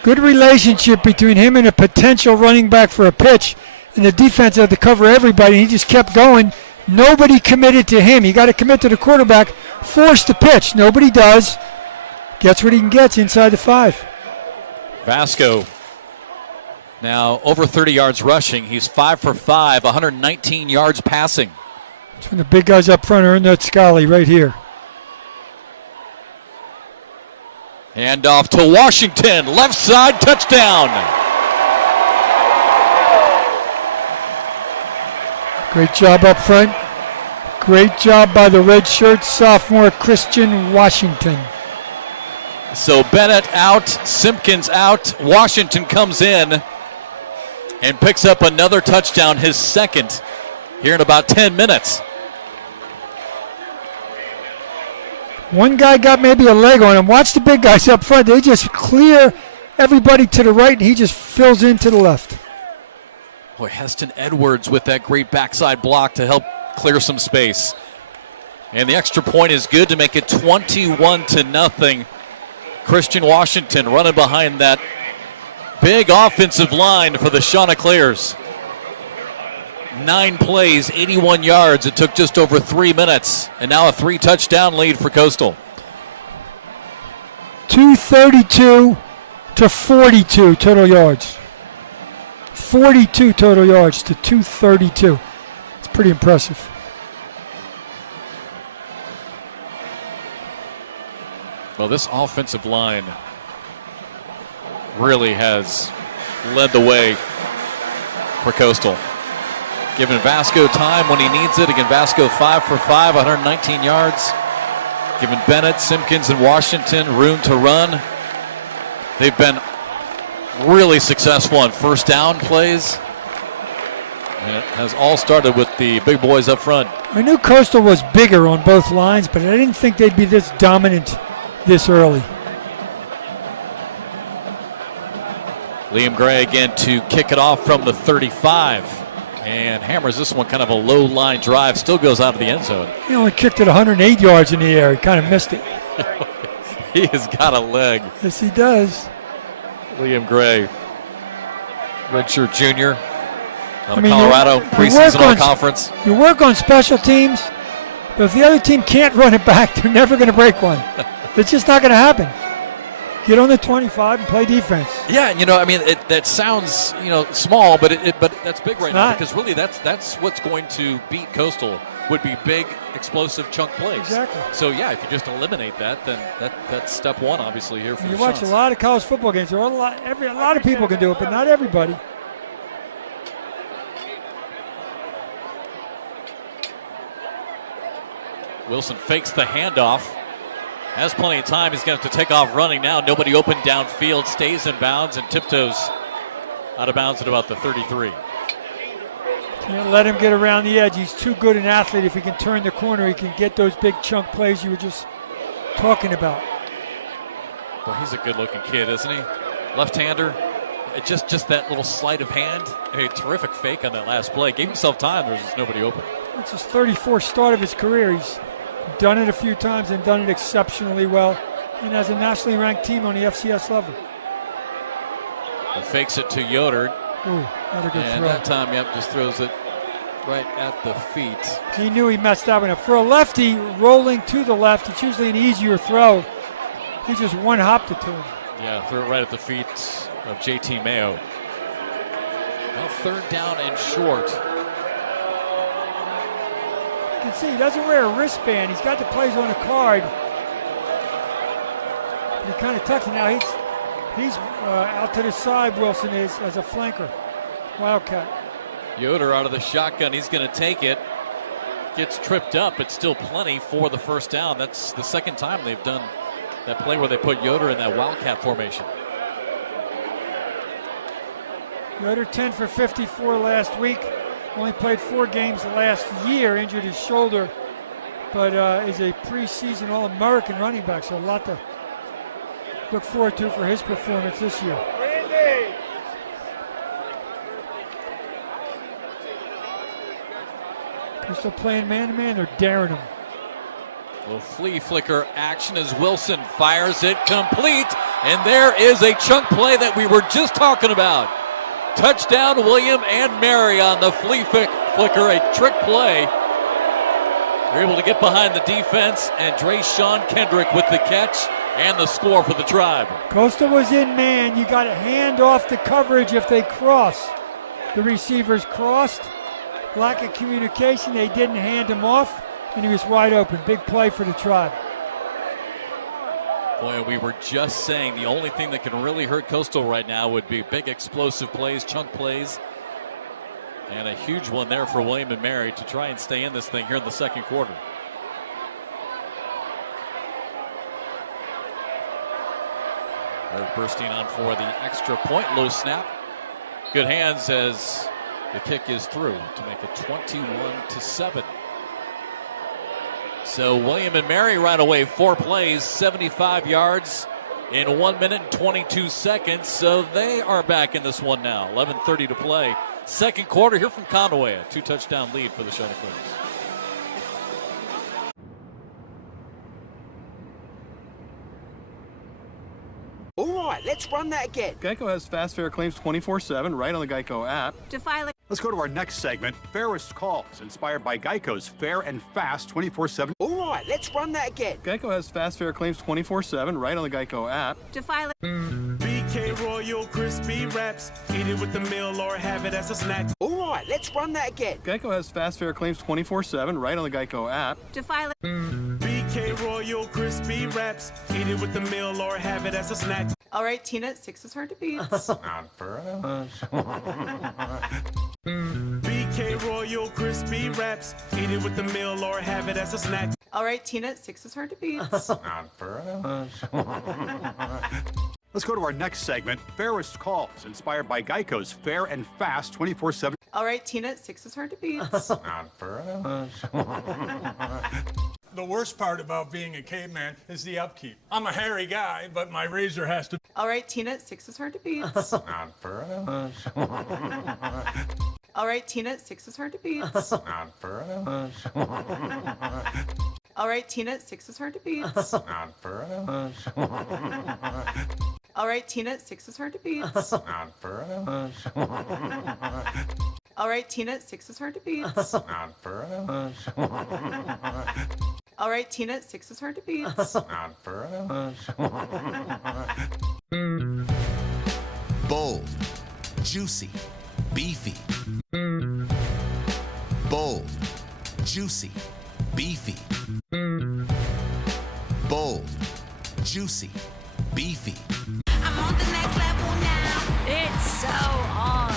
Good relationship between him and a potential running back for a pitch, and the defense had to cover everybody. He just kept going. Nobody committed to him. You got to commit to the quarterback. Force the pitch. Nobody does. Gets what he can get inside the 5. Vasco now over 30 yards rushing. He's 5 for 5, 119 yards passing. It's when the big guys up front are in that Scully right here. Hand off to Washington, left side, touchdown. Great job up front. Great job by the red shirt sophomore Christian Washington. So Bennett out, Simpkins out, Washington comes in and picks up another touchdown, his second, here in about 10 minutes. One guy got maybe a leg on him. Watch the big guys up front. They just clear everybody to the right, and he just fills in to the left. Boy, Heston Edwards with that great backside block to help clear some space. And the extra point is good to make it 21-0. Christian Washington running behind that big offensive line for the Chanticleers. 9 plays, 81 yards. It took just over 3 minutes. And now a 3-touchdown lead for Coastal. 232 to 42 total yards. 42 total yards to 232. It's pretty impressive. Well, this offensive line really has led the way for Coastal. Giving Vasco time when he needs it. Again, Vasco 5 for 5, 119 yards. Giving Bennett, Simpkins, and Washington room to run. They've been really successful on first down plays. And it has all started with the big boys up front. I knew Coastal was bigger on both lines, but I didn't think they'd be this dominant this early. Liam Gray again to kick it off from the 35. And hammers this one, kind of a low line drive, still goes out of the end zone. He only kicked it 108 yards in the air. He kind of missed it. He has got a leg. Yes, he does. Liam Gray, redshirt junior on Colorado preseason all-conference. You work on special teams, but if the other team can't run it back, they're never going to break one. It's just not going to happen. Get on the 25 and play defense. Yeah, I mean, that sounds, small, but but that's big right now, because really that's what's going to beat Coastal, would be big, explosive chunk plays. Exactly. So yeah, if you just eliminate that, then that's step one, obviously, here for you the watch Shots. a lot of college football games. There are a lot of people can do it, but not everybody. Wilson fakes the handoff. Has plenty of time. He's going to have to take off running now. Nobody open downfield. Stays in bounds and tiptoes out of bounds at about the 33. Can't let him get around the edge. He's too good an athlete. If he can turn the corner, he can get those big chunk plays you were just talking about. Well, he's a good-looking kid, isn't he? Left-hander. Just that little sleight of hand. A terrific fake on that last play. Gave himself time. There was just nobody open. It's his 34th start of his career. He's done it a few times and done it exceptionally well, and has a nationally ranked team on the FCS level. He fakes it to Yoder. Ooh, not a good and throw. that time, just throws it right at the feet. He knew he messed that one up. For a lefty rolling to the left, it's usually an easier throw. He just one-hopped it to him. Yeah, threw it right at the feet of JT Mayo. Well, third down and short. You can see he doesn't wear a wristband. He's got the plays on a card. He kind of tucks it. Now he's out to the side, Wilson is, as a flanker. Wildcat. Yoder out of the shotgun. He's going to take it. Gets tripped up. It's still plenty for the first down. That's the second time they've done that play where they put Yoder in that Wildcat formation. Yoder 10 for 54 last week. Only played 4 games last year, injured his shoulder, but is a preseason All-American running back, so a lot to look forward to for his performance this year. They're still playing man-to-man, they're daring him. Little flea flicker action as Wilson fires it complete, and there is a chunk play that we were just talking about. Touchdown, William and Mary on the flea flicker, a trick play. They're able to get behind the defense, and Sean Kendrick with the catch. And the score for the Tribe. Coastal was in man. You got to hand off the coverage if they cross. The receivers crossed. Lack of communication. They didn't hand him off, and he was wide open. Big play for the Tribe. Boy, we were just saying the only thing that can really hurt Coastal right now would be big explosive plays, chunk plays. And a huge one there for William and Mary to try and stay in this thing here in the second quarter. They're bursting on for the extra point. Low snap. Good hands as the kick is through to make it 21-7. So William and Mary right away, 4 plays, 75 yards in 1 minute and 22 seconds. So they are back in this one now. 11:30 to play. Second quarter here from Conway. A 2-touchdown lead for the Chanticleers. All right, let's run that again. Geico has fast fare claims 24/7 right on the Geico app. To file a Let's go to our next segment, Fairest Calls, inspired by Geico's fair and fast 24/7. All right, let's run that again. Geico has fast fare claims 24/7 right on the Geico app. to file a BK Royal Crispy Wraps. Eat it with the meal or have it as a snack. All right, let's run that again. Geico has fast fare claims 24/7 right on the Geico app. to file a BK Royal Crispy Wraps. Eat it with the meal or have it as a snack. All right, Tina, 6 is hard to beat. Not for us. BK Royal Crispy Wraps. Eat it with the meal or have it as a snack. All right, Tina, 6 is hard to beat. Not for us. Let's go to our next segment, Fairest Calls, inspired by Geico's fair and fast 24/7. All right, Tina, 6 is hard to beat. Not for us. The worst part about being a caveman is the upkeep. I'm a hairy guy, but my razor has to. All right, Tina, 6 is hard to beat. Not for us. All right, Tina, 6 is hard to beat. Not for us. All right, Tina, 6 is hard to beat. Not for us. All right, Tina, 6 is hard to beat. Not for us. All right, Tina, 6 is hard to beat. Not for us. All right, Tina, 6 is hard to beat. Not for us. Bold, juicy, beefy. Bold, juicy, beefy. Bold, juicy, beefy. I'm on the next level now. It's so on.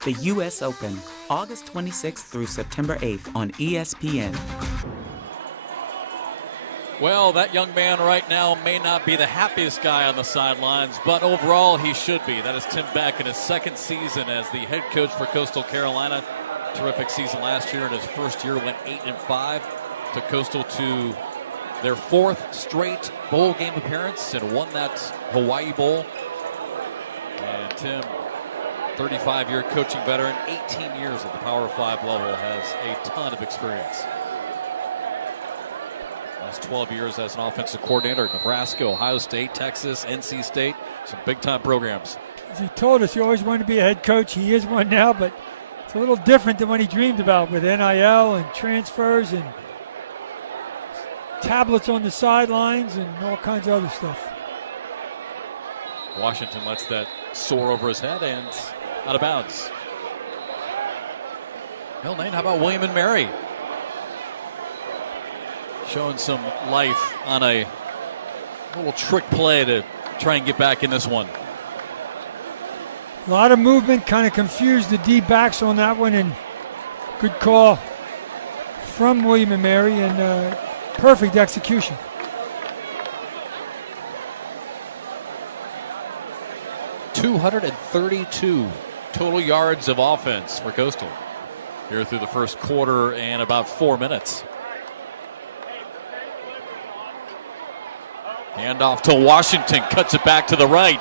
The U.S. Open, August 26th through September 8th on ESPN. Well, that young man right now may not be the happiest guy on the sidelines, but overall he should be. That is Tim Beck in his second season as the head coach for Coastal Carolina. Terrific season last year. In his first year went 8-5. Took Coastal to their 4th straight bowl game appearance and won that Hawaii Bowl. And Tim, 35-year coaching veteran, 18 years at the Power 5 level, has a ton of experience. Last 12 years as an offensive coordinator at Nebraska, Ohio State, Texas, NC State, some big-time programs. As he told us, he always wanted to be a head coach. He is one now, but it's a little different than what he dreamed about with NIL and transfers and tablets on the sidelines and all kinds of other stuff. Washington lets that soar over his head and out of bounds. Well, Nate, how about William and Mary? Showing some life on a little trick play to try and get back in this one. A lot of movement, kind of confused the D-backs on that one, and good call from William and Mary, and perfect execution. .232 total yards of offense for Coastal here through the first quarter and about 4 minutes. Handoff to Washington, cuts it back to the right.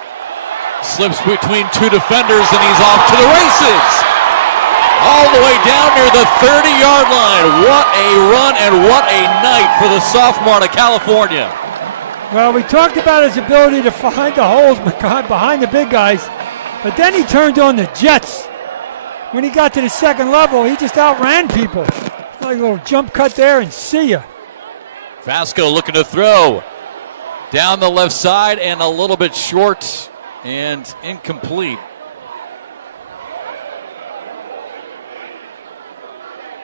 Slips between 2 defenders, and he's off to the races. All the way down near the 30-yard line. What a run and what a night for the sophomore out of California. Well, we talked about his ability to find the holes behind the big guys, but then he turned on the jets. When he got to the second level, he just outran people. Like a little jump cut there and see ya. Vasco looking to throw. Down the left side and a little bit short and incomplete.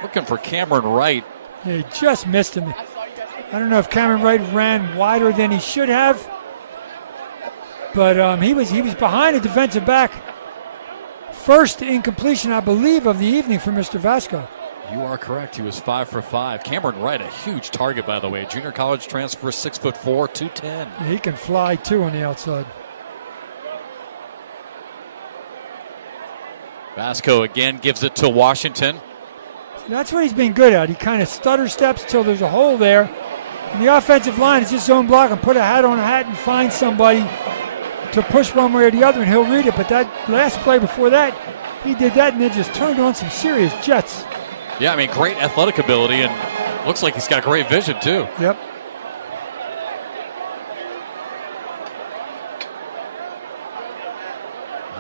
Looking for Cameron Wright. Yeah, he just missed him. I don't know if Cameron Wright ran wider than he should have, but he was behind a defensive back. First incompletion, I believe, of the evening for Mr. Vasco. You are correct. He was 5 for 5. Cameron Wright, a huge target, by the way. Junior college transfer, 6'4", 210. Yeah, he can fly too on the outside. Vasco again gives it to Washington. That's what he's been good at. He kind of stutter steps till there's a hole there. And the offensive line is just zone block and put a hat on a hat and find somebody to push one way or the other, and he'll read it. But that last play before that, he did that and then just turned on some serious jets. Yeah, I mean, great athletic ability, and looks like he's got great vision, too. Yep.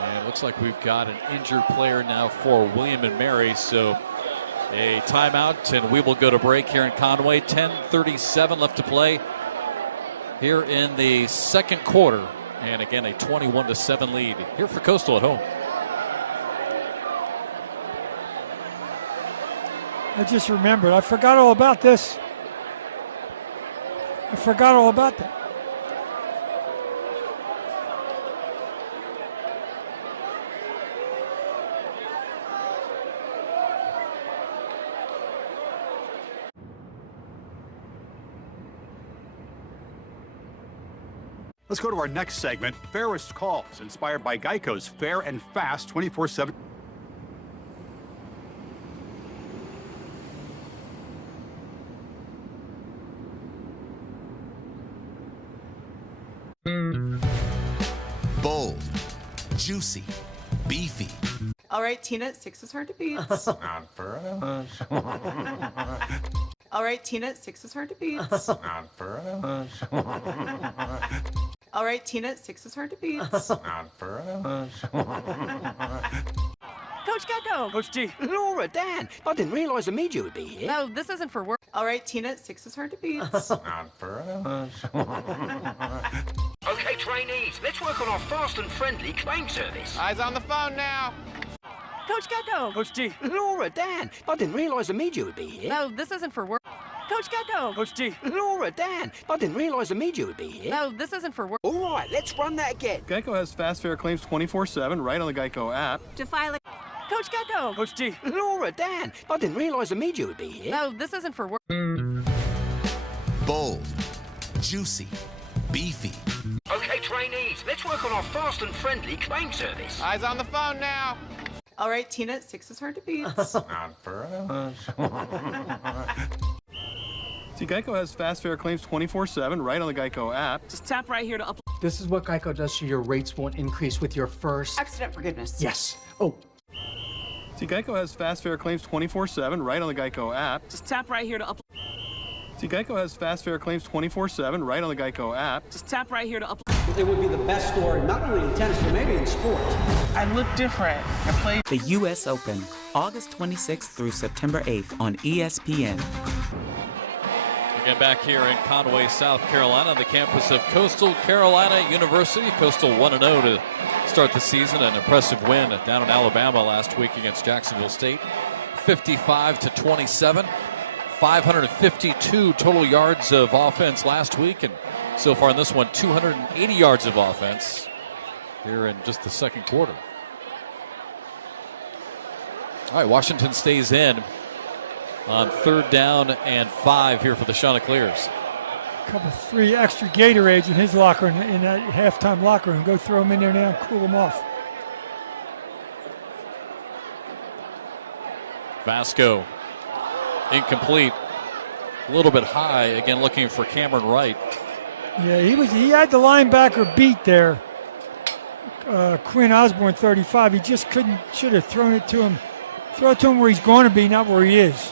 And it looks like we've got an injured player now for William and Mary, so a timeout, and we will go to break here in Conway. 10:37 left to play here in the second quarter. And again, a 21-7 lead here for Coastal at home. I just remembered. I forgot all about this. I forgot all about that. Let's go to our next segment, Fairest Calls, inspired by Geico's fair and fast 24/7. Bold, juicy, beefy. All right, Tina, 6 is hard to beat. Not for us. All right, Tina, 6 is hard to beat. Not for us. All right, Tina, 6 is hard to beat. Not for us. Coach Gecko. Coach G. Laura, Dan, I didn't realise the media would be here. No, this isn't for work. All right, Tina, 6 is hard to beat. Not for us. Okay, trainees, let's work on our fast and friendly claim service. Eyes on the phone now. Coach Gecko. Coach G. Laura, Dan, I didn't realise the media would be here. No, this isn't for work. Coach Gecko. Coach G. Laura, Dan, I didn't realise the media would be here. No, this isn't for work. All right, let's run that again. Geico has fast fair claims 24/7 right on the Geico app. To file a... Coach Gecko. Coach G. Laura, Dan, I didn't realise the media would be here. No, this isn't for work. Bold, juicy, beefy. Okay, trainees, let's work on our fast and friendly claim service. Eyes on the phone now. All right, Tina, 6 is hard to beat. Not for us. See, Geico has fast fair claims 24/7 right on the Geico app. Just tap right here to upload. This is what Geico does so your rates won't increase with your first... Accident forgiveness. Yes. Oh, See, Geico has fast fair claims 24/7 right on the Geico app. Just tap right here to upload. See, Geico has fast fair claims 24/7 right on the Geico app. Just tap right here to upload. It would be the best story, not only in tennis, but maybe in sports. I look different. I play. The U.S. Open, August 26th through September 8th on ESPN. Again, back here in Conway, South Carolina, the campus of Coastal Carolina University. Coastal 1-0 to start the season. An impressive win down in Alabama last week against Jacksonville State. 55-27. 552 total yards of offense last week, and so far in this one, 280 yards of offense here in just the second quarter. All right, Washington stays in on 3rd down and 5 here for the Chanticleers. Couple 3 extra Gatorades in his locker, in that halftime locker room. Go throw them in there now and cool them off. Vasco. Incomplete. A little bit high. Again, looking for Cameron Wright. Yeah, he had the linebacker beat there. Quinn Osborne, 35. He just should have thrown it to him. Throw it to him where he's going to be, not where he is.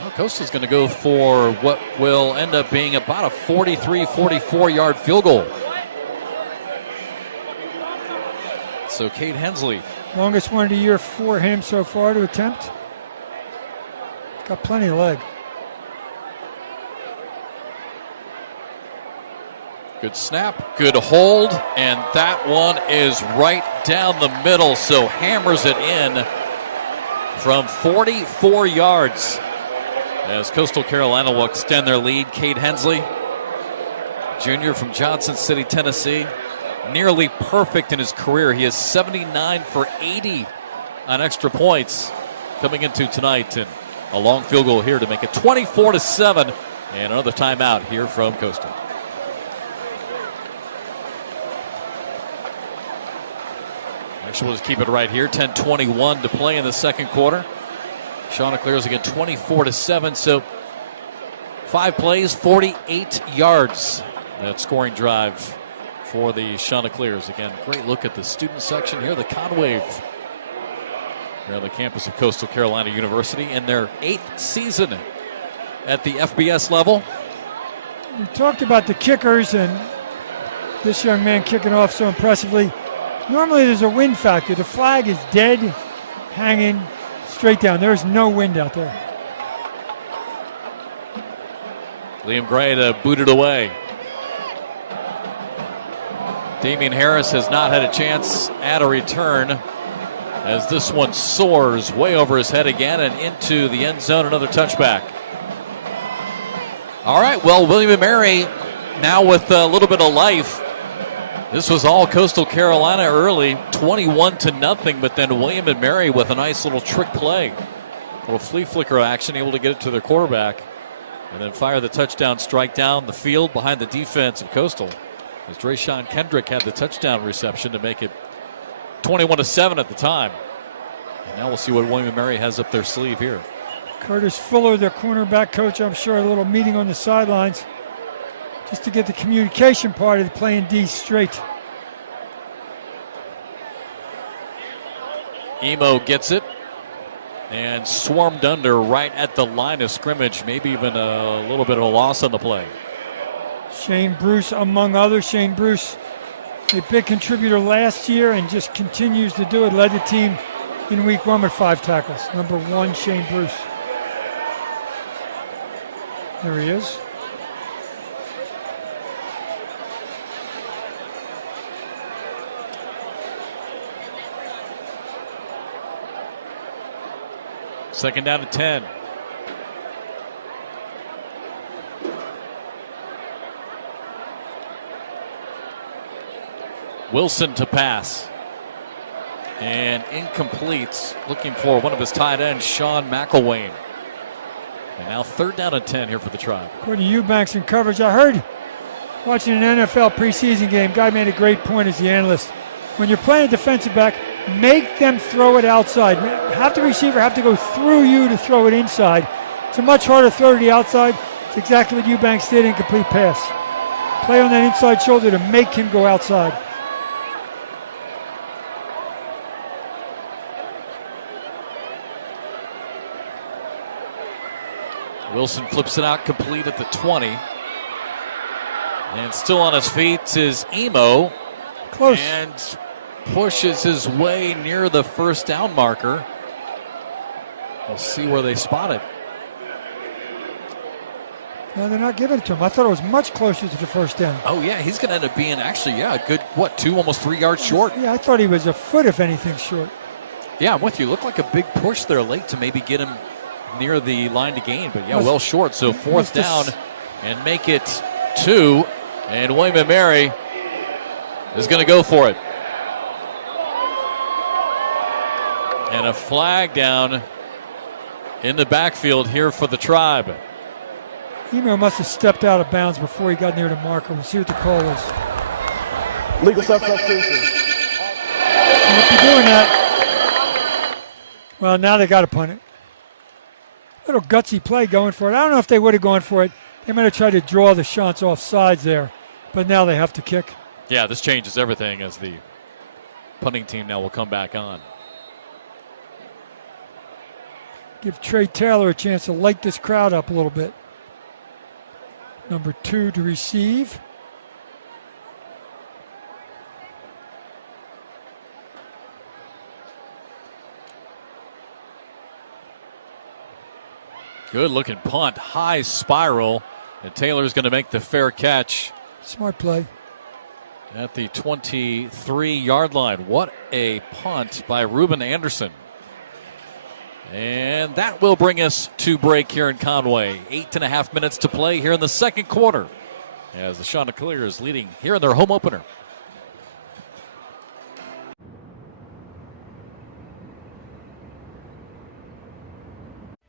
Well, Coastal's going to go for what will end up being about a 44-yard field goal. So Cade Hensley. Longest one of the year for him so far to attempt. Got plenty of leg. Good snap, good hold, and that one is right down the middle, so hammers it in from 44 yards. As Coastal Carolina will extend their lead. Cade Hensley, junior from Johnson City, Tennessee, nearly perfect in his career. He is 79 for 80 on extra points coming into tonight, and a long field goal here to make it 24-7, and another timeout here from Coastal. Actually, we'll just keep it right here. 10:21 to play in the second quarter. Chanticleers again 24-7, so 5 plays, 48 yards. That scoring drive for the Chanticleers. Again, great look at the student section here, the Conwave. Here on the campus of Coastal Carolina University in their 8th season at the FBS level. We talked about the kickers and this young man kicking off so impressively. Normally there's a wind factor. The flag is dead, hanging straight down. There's no wind out there. Liam Gray to boot it away. Damian Harris has not had a chance at a return as this one soars way over his head again and into the end zone. Another touchback. All right, well, William & Mary now with a little bit of life. This was all Coastal Carolina early, 21-0, but then William & Mary with a nice little trick play. A little flea flicker action, able to get it to their quarterback and then fire the touchdown strike down the field behind the defense of Coastal. As Drayshawn Kendrick had the touchdown reception to make it 21-7 at the time. And now we'll see what William & Mary has up their sleeve here. Curtis Fuller, their cornerback coach, I'm sure a little meeting on the sidelines just to get the communication part of playing D straight. Emo gets it and swarmed under right at the line of scrimmage, maybe even a little bit of a loss on the play. Shane Bruce, among others. Shane Bruce, a big contributor last year and just continues to do it. Led the team in week 1 with 5 tackles. Number 1, Shane Bruce. There he is. Second down to 10. Wilson to pass. And incomplete. Looking for one of his tight ends, Sean McElwain. And now third down and 10 here for the Tribe. According to Eubanks in coverage, I heard watching an NFL preseason game, guy made a great point as the analyst. When you're playing a defensive back, make them throw it outside. Have the receiver have to go through you to throw it inside. It's a much harder throw to the outside. It's exactly what Eubanks did, incomplete pass. Play on that inside shoulder to make him go outside. Wilson flips it out complete at the 20. And still on his feet is Emo. Close. And pushes his way near the first down marker. We'll see where they spot it. No, they're not giving it to him. I thought it was much closer to the first down. Oh, yeah, he's going to end up being actually, a good, 2, almost 3 yards short. Yeah, I thought he was a foot, if anything, short. Yeah, I'm with you. Looked like a big push there late to maybe get him near the line to gain, but yeah, well short. So fourth down and make it 2. And William & Mary is going to go for it. And a flag down in the backfield here for the Tribe. Emo must have stepped out of bounds before he got near the marker. We'll see what the call is. Legal substitution. Can't be doing that. Well, now they got to punt it. Little gutsy play going for it. I don't know if they would have gone for it. They might have tried to draw the shots off sides there, but now they have to kick. Yeah, this changes everything as the punting team now will come back on. Give Trey Taylor a chance to light this crowd up a little bit. Number 2 to receive. Good looking punt, high spiral, and Taylor's going to make the fair catch Smart play. At the 23-yard line. What a punt by Reuben Anderson. And that will bring us to break here in Conway. 8.5 minutes to play here in the second quarter, as the Chanticleer is leading here in their home opener.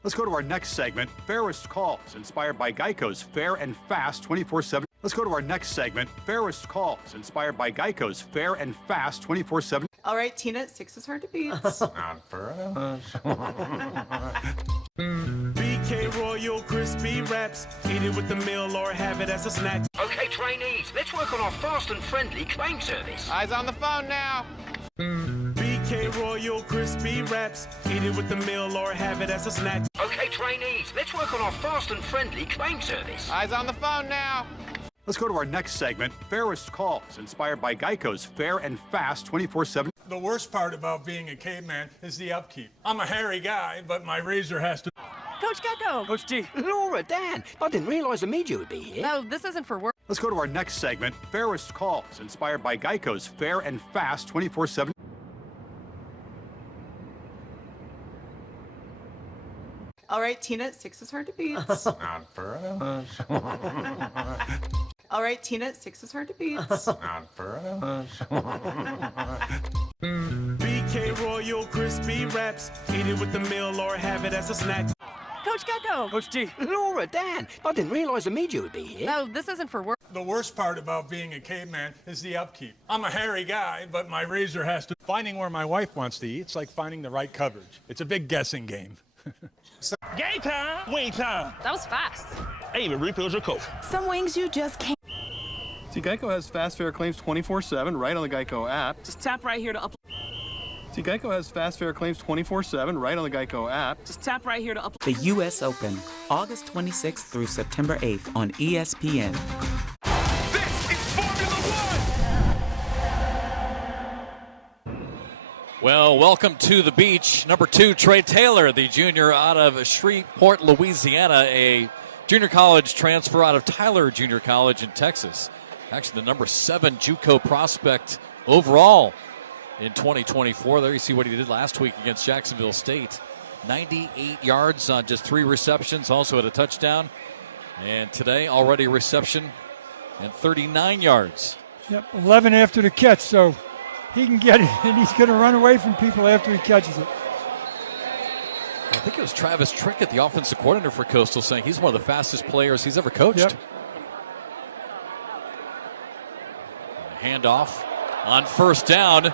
Let's go to our next segment, Fairest Calls, inspired by Geico's Fair and Fast 24/7. Let's go to our next segment, Fairest Calls, inspired by Geico's Fair and Fast 24/7. All right, Tina, 6 is hard to beat. Not for us. BK Royal Crispy Wraps. Eat it with the meal or have it as a snack. Okay, trainees, let's work on our fast and friendly claim service. Eyes on the phone now. BK Royal Crispy Wraps. Eat it with the meal or have it as a snack. Okay, trainees, let's work on our fast and friendly claim service. Eyes on the phone now. Let's go to our next segment, Fairest Calls, inspired by Geico's Fair and Fast 24/7. The worst part about being a caveman is the upkeep. I'm a hairy guy, but my razor has to... Coach Gecko. Coach G. Laura, Dan, I didn't realize the media would be here. No, this isn't for work. Let's go to our next segment, Fairest Calls, inspired by Geico's Fair and Fast 24/7. All right, Tina, 6 is hard to beat. Not for us. All right, Tina, 6 is hard to beat. Not for us. BK Royal Crispy Wraps. Eat it with the meal or have it as a snack. Coach Gecko. Coach G. Laura, Dan, I didn't realize the media would be here. No, this isn't for work. The worst part about being a caveman is the upkeep. I'm a hairy guy, but my razor has to... Finding where my wife wants to eat, it's like finding the right coverage. It's a big guessing game. Game time! Wing time! That was fast. I even refilled your Coke. Some wings you just can't. See, Geico has fast fair claims 24/7 right on the Geico app. Just tap right here to upload. See, Geico has fast fair claims 24/7 right on the Geico app. Just tap right here to upload. The U.S. Open, August 26th through September 8th on ESPN. This is Formula One! Well, welcome to the beach. Number 2, Trey Taylor, the junior out of Shreveport, Louisiana, a junior college transfer out of Tyler Junior College in Texas. Actually, the number 7 JUCO prospect overall in 2024. There you see what he did last week against Jacksonville State. 98 yards on just 3 receptions, also had a touchdown. And today, already a reception and 39 yards. Yep, 11 after the catch, so he can get it, and he's going to run away from people after he catches it. I think it was Travis Trickett, the offensive coordinator for Coastal, saying he's one of the fastest players he's ever coached. Yep. Handoff on first down.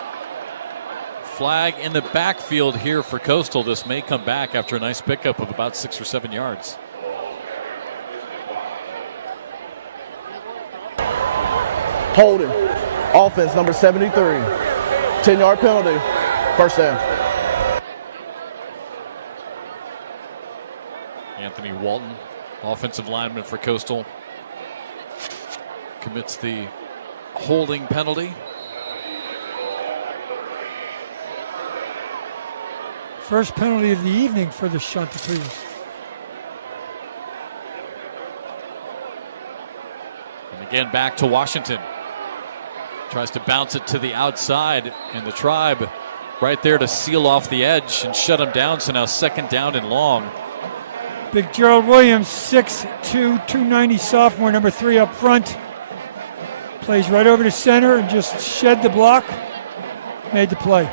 Flag in the backfield here for Coastal. This may come back after a nice pickup of about 6 or 7 yards. Holding. Offense number 73. 10-yard penalty. First down. Anthony Walton, offensive lineman for Coastal, commits the holding penalty. First penalty of the evening for the Chanticleers. And again, back to Washington. Tries to bounce it to the outside, and the Tribe right there to seal off the edge and shut him down. So now second down and long. Big Gerald Williams, 6'2", 290 sophomore, number 3 up front. Plays right over the center and just shed the block. Made the play.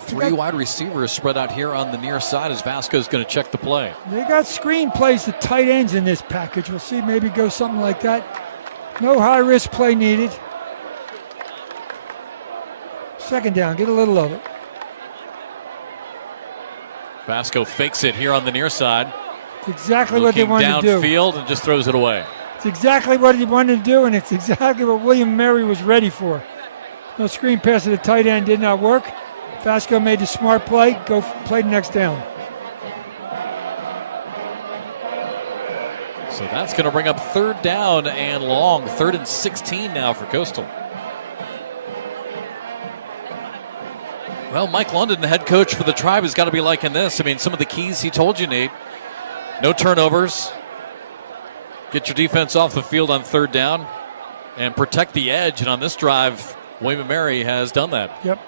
Three wide receivers spread out here on the near side as Vasco's going to check the play. They got screen plays to tight ends in this package. We'll see, maybe go something like that. No high-risk play needed. Second down, get a little of it. Vasco fakes it here on the near side. It's exactly what they wanted to do. Downfield and just throws it away. It's exactly what he wanted to do, and it's exactly what William Mary was ready for. No screen pass to the tight end did not work. Vasco made the smart play, go play the next down. So that's going to bring up third down and long. 3rd and 16 now for Coastal. Well, Mike London, the head coach for the Tribe, has got to be liking this. I mean, some of the keys he told you, Nate. No turnovers. Get your defense off the field on third down and protect the edge. And on this drive, William & Mary has done that. Yep.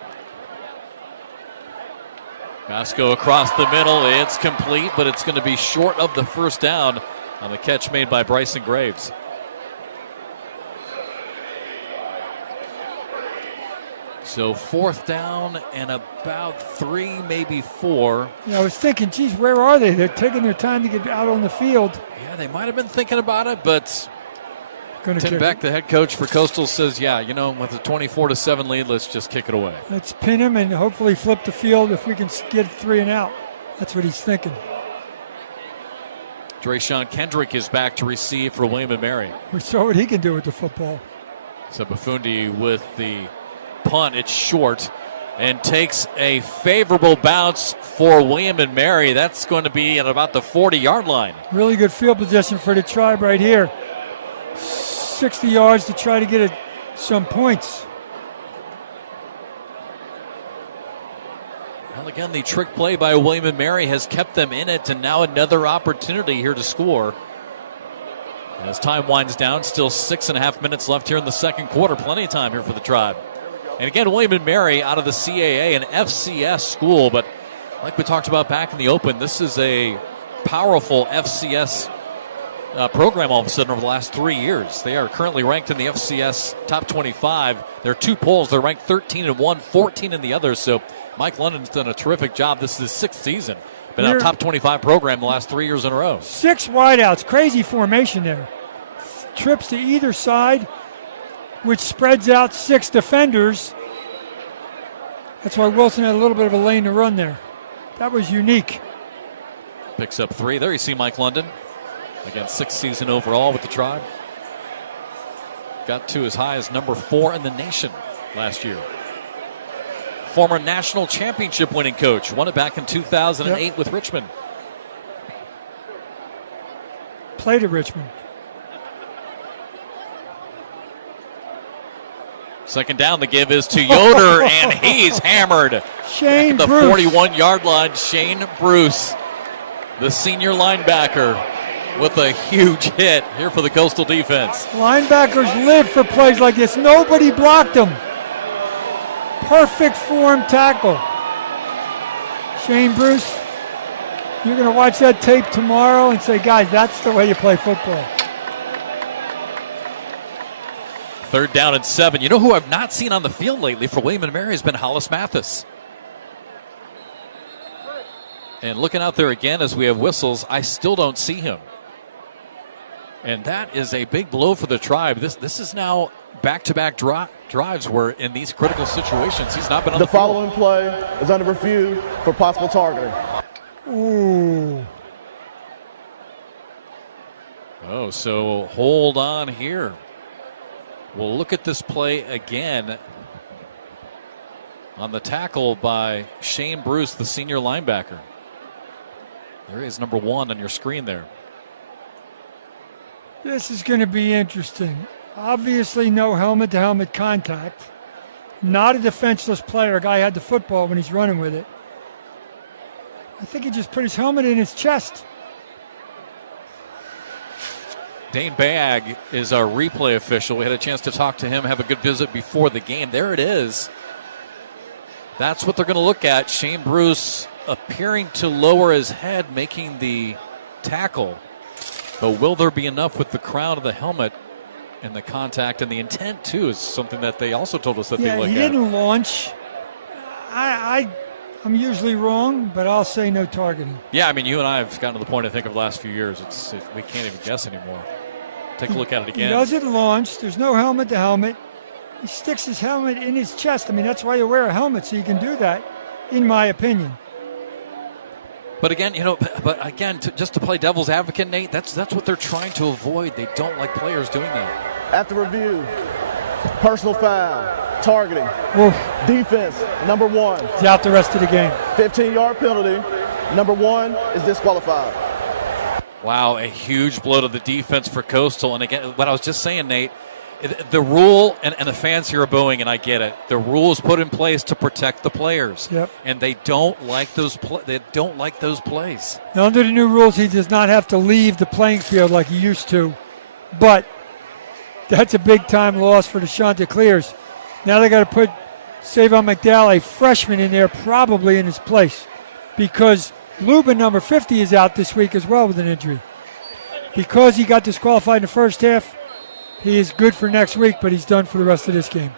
Vasco across the middle. It's complete, but it's going to be short of the first down on the catch made by Bryson Graves. So fourth down and about 3, maybe 4. Yeah, I was thinking, geez, where are they? They're taking their time to get out on the field. Yeah, they might have been thinking about it, but Tim Beck, it. the head coach for Coastal, says, yeah, with a 24-7 lead, let's just kick it away. Let's pin him and hopefully flip the field if we can get 3 and out. That's what he's thinking. Drayshawn Kendrick is back to receive for William & Mary. We saw what he can do with the football. So Bafundi with the punt. It's short and takes a favorable bounce for William & Mary. That's going to be at about the 40-yard line. Really good field position for the Tribe right here. 60 yards to try to get some points. Well, again, the trick play by William & Mary has kept them in it, and now another opportunity here to score. As time winds down, still 6.5 minutes left here in the second quarter. Plenty of time here for the Tribe. And again, William & Mary out of the CAA, an FCS school, but like we talked about back in the open, this is a powerful FCS program all of a sudden over the last 3 years. They are currently ranked in the FCS top 25. There are 2 polls. They're ranked 13 in one, 14 in the other. So Mike London's done a terrific job. This is his 6th season. Been a top 25 program the last 3 years in a row. 6 wideouts. Crazy formation there. Trips to either side, which spreads out 6 defenders. That's why Wilson had a little bit of a lane to run there. That was unique. Picks up 3. There you see Mike London. Again, 6th season overall with the Tribe. Got to as high as number 4 in the nation last year. Former national championship winning coach. Won it back in 2008 with Richmond. Played at Richmond. Second down, the give is to Yoder, and he's hammered. Shane Back at Bruce. the 41-yard line, Shane Bruce, the senior linebacker, with a huge hit here for the Coastal defense. Linebackers live for plays like this. Nobody blocked him. Perfect form tackle. Shane Bruce, you're going to watch that tape tomorrow and say, guys, that's the way you play football. Third down and 7. You know who I've not seen on the field lately for William & Mary has been Hollis Mathis. And looking out there again as we have whistles, I still don't see him. And that is a big blow for the Tribe. This is now back-to-back drives where in these critical situations he's not been on the field. The following play is under review for possible targeting. Ooh. Oh, so hold on here. We'll look at this play again on the tackle by Shane Bruce, the senior linebacker. There he is, number 1 on your screen there. This is going to be interesting. Obviously no helmet-to-helmet contact. Not a defenseless player. A guy had the football when he's running with it. I think he just put his helmet in his chest. Dane Bagg is our replay official. We had a chance to talk to him, have a good visit before the game. There it is. That's what they're going to look at. Shane Bruce appearing to lower his head, making the tackle. But will there be enough with the crown of the helmet and the contact and the intent, too, is something that they also told us that they look at. He didn't launch. I'm usually wrong, but I'll say no targeting. Yeah, I mean, you and I have gotten to the point, I think, of the last few years. We can't even guess anymore. Take a look at it again. He doesn't launch. There's no helmet to helmet. He sticks his helmet in his chest. I mean, that's why you wear a helmet, so you can do that, in my opinion. But again, just to play devil's advocate, Nate, that's what they're trying to avoid. They don't like players doing that. After review, personal foul, targeting, Oof. defense, number 1. He's out the rest of the game. 15-yard penalty, number 1 is disqualified. Wow, a huge blow to the defense for Coastal. And again, what I was just saying, Nate, The rule, and the fans here are booing, and I get it. The rule is put in place to protect the players, and they don't like those. They don't like those plays. Now, under the new rules, he does not have to leave the playing field like he used to, but that's a big-time loss for the Chanticleers. Now they got to put Savon McDowell, a freshman, in there, probably in his place, because Lubin, number 50, is out this week as well with an injury. Because he got disqualified in the first half, he is good for next week, but he's done for the rest of this game.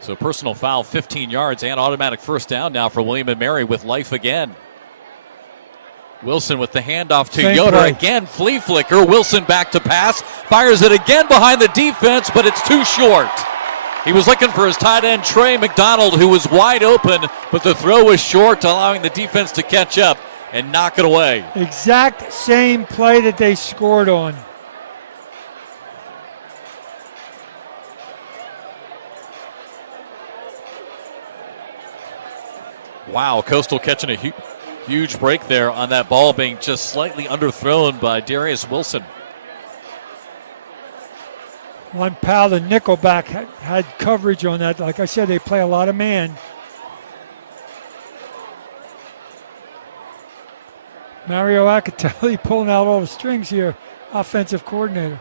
So personal foul, 15 yards, and automatic first down now for William & Mary with life again. Wilson with the handoff to Yoder. Again, flea flicker. Wilson back to pass. Fires it again behind the defense, but it's too short. He was looking for his tight end, Trey McDonald, who was wide open, but the throw was short, allowing the defense to catch up and knock it away. Exact same play that they scored on. Wow, Coastal catching a huge break there on that ball being just slightly underthrown by Darius Wilson. One pal, the nickelback, had coverage on that. Like I said, they play a lot of man. Mario Acatelli pulling out all the strings here, offensive coordinator.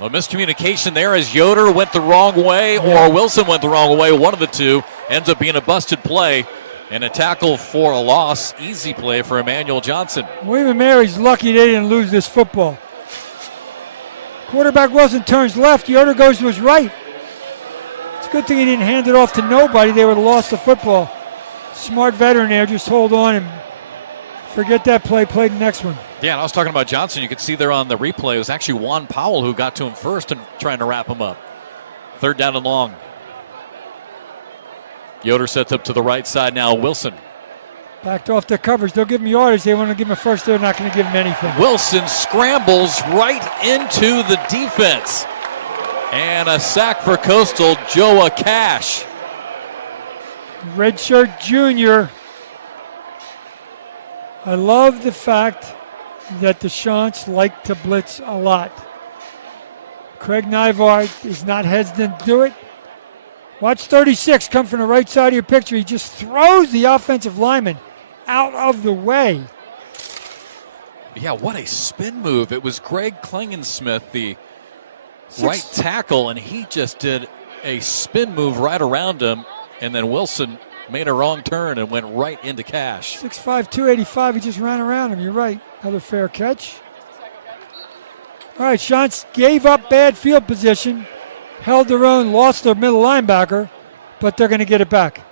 A miscommunication there as Yoder went the wrong way or Wilson went the wrong way. One of the two ends up being a busted play and a tackle for a loss. Easy play for Emmanuel Johnson. William & Mary's lucky they didn't lose this football. Quarterback Wilson turns left. Yoder goes to his right. It's a good thing he didn't hand it off to nobody. They would have lost the football. Smart veteran there. Just hold on and forget that play. Play the next one. Yeah, and I was talking about Johnson. You could see there on the replay, it was actually Juan Powell who got to him first and trying to wrap him up. Third down and long. Yoder sets up to the right side now. Wilson. Backed off their coverage. They'll give him yardage. They want to give him a first. They're not going to give him anything. Wilson scrambles right into the defense. And a sack for Coastal, Joe Cash. Redshirt junior. I love the fact that the Chants like to blitz a lot. Craig Nivard is not hesitant to do it. Watch 36 come from the right side of your picture. He just throws the offensive lineman out of the way. Yeah, what a spin move. It was Greg Klingensmith, the right tackle, and he just did a spin move right around him, and then Wilson made a wrong turn and went right into Cash. 6'5", 285, he just ran around him. You're right. Another fair catch. All right, Chants gave up bad field position, held their own, lost their middle linebacker, but they're going to get it back.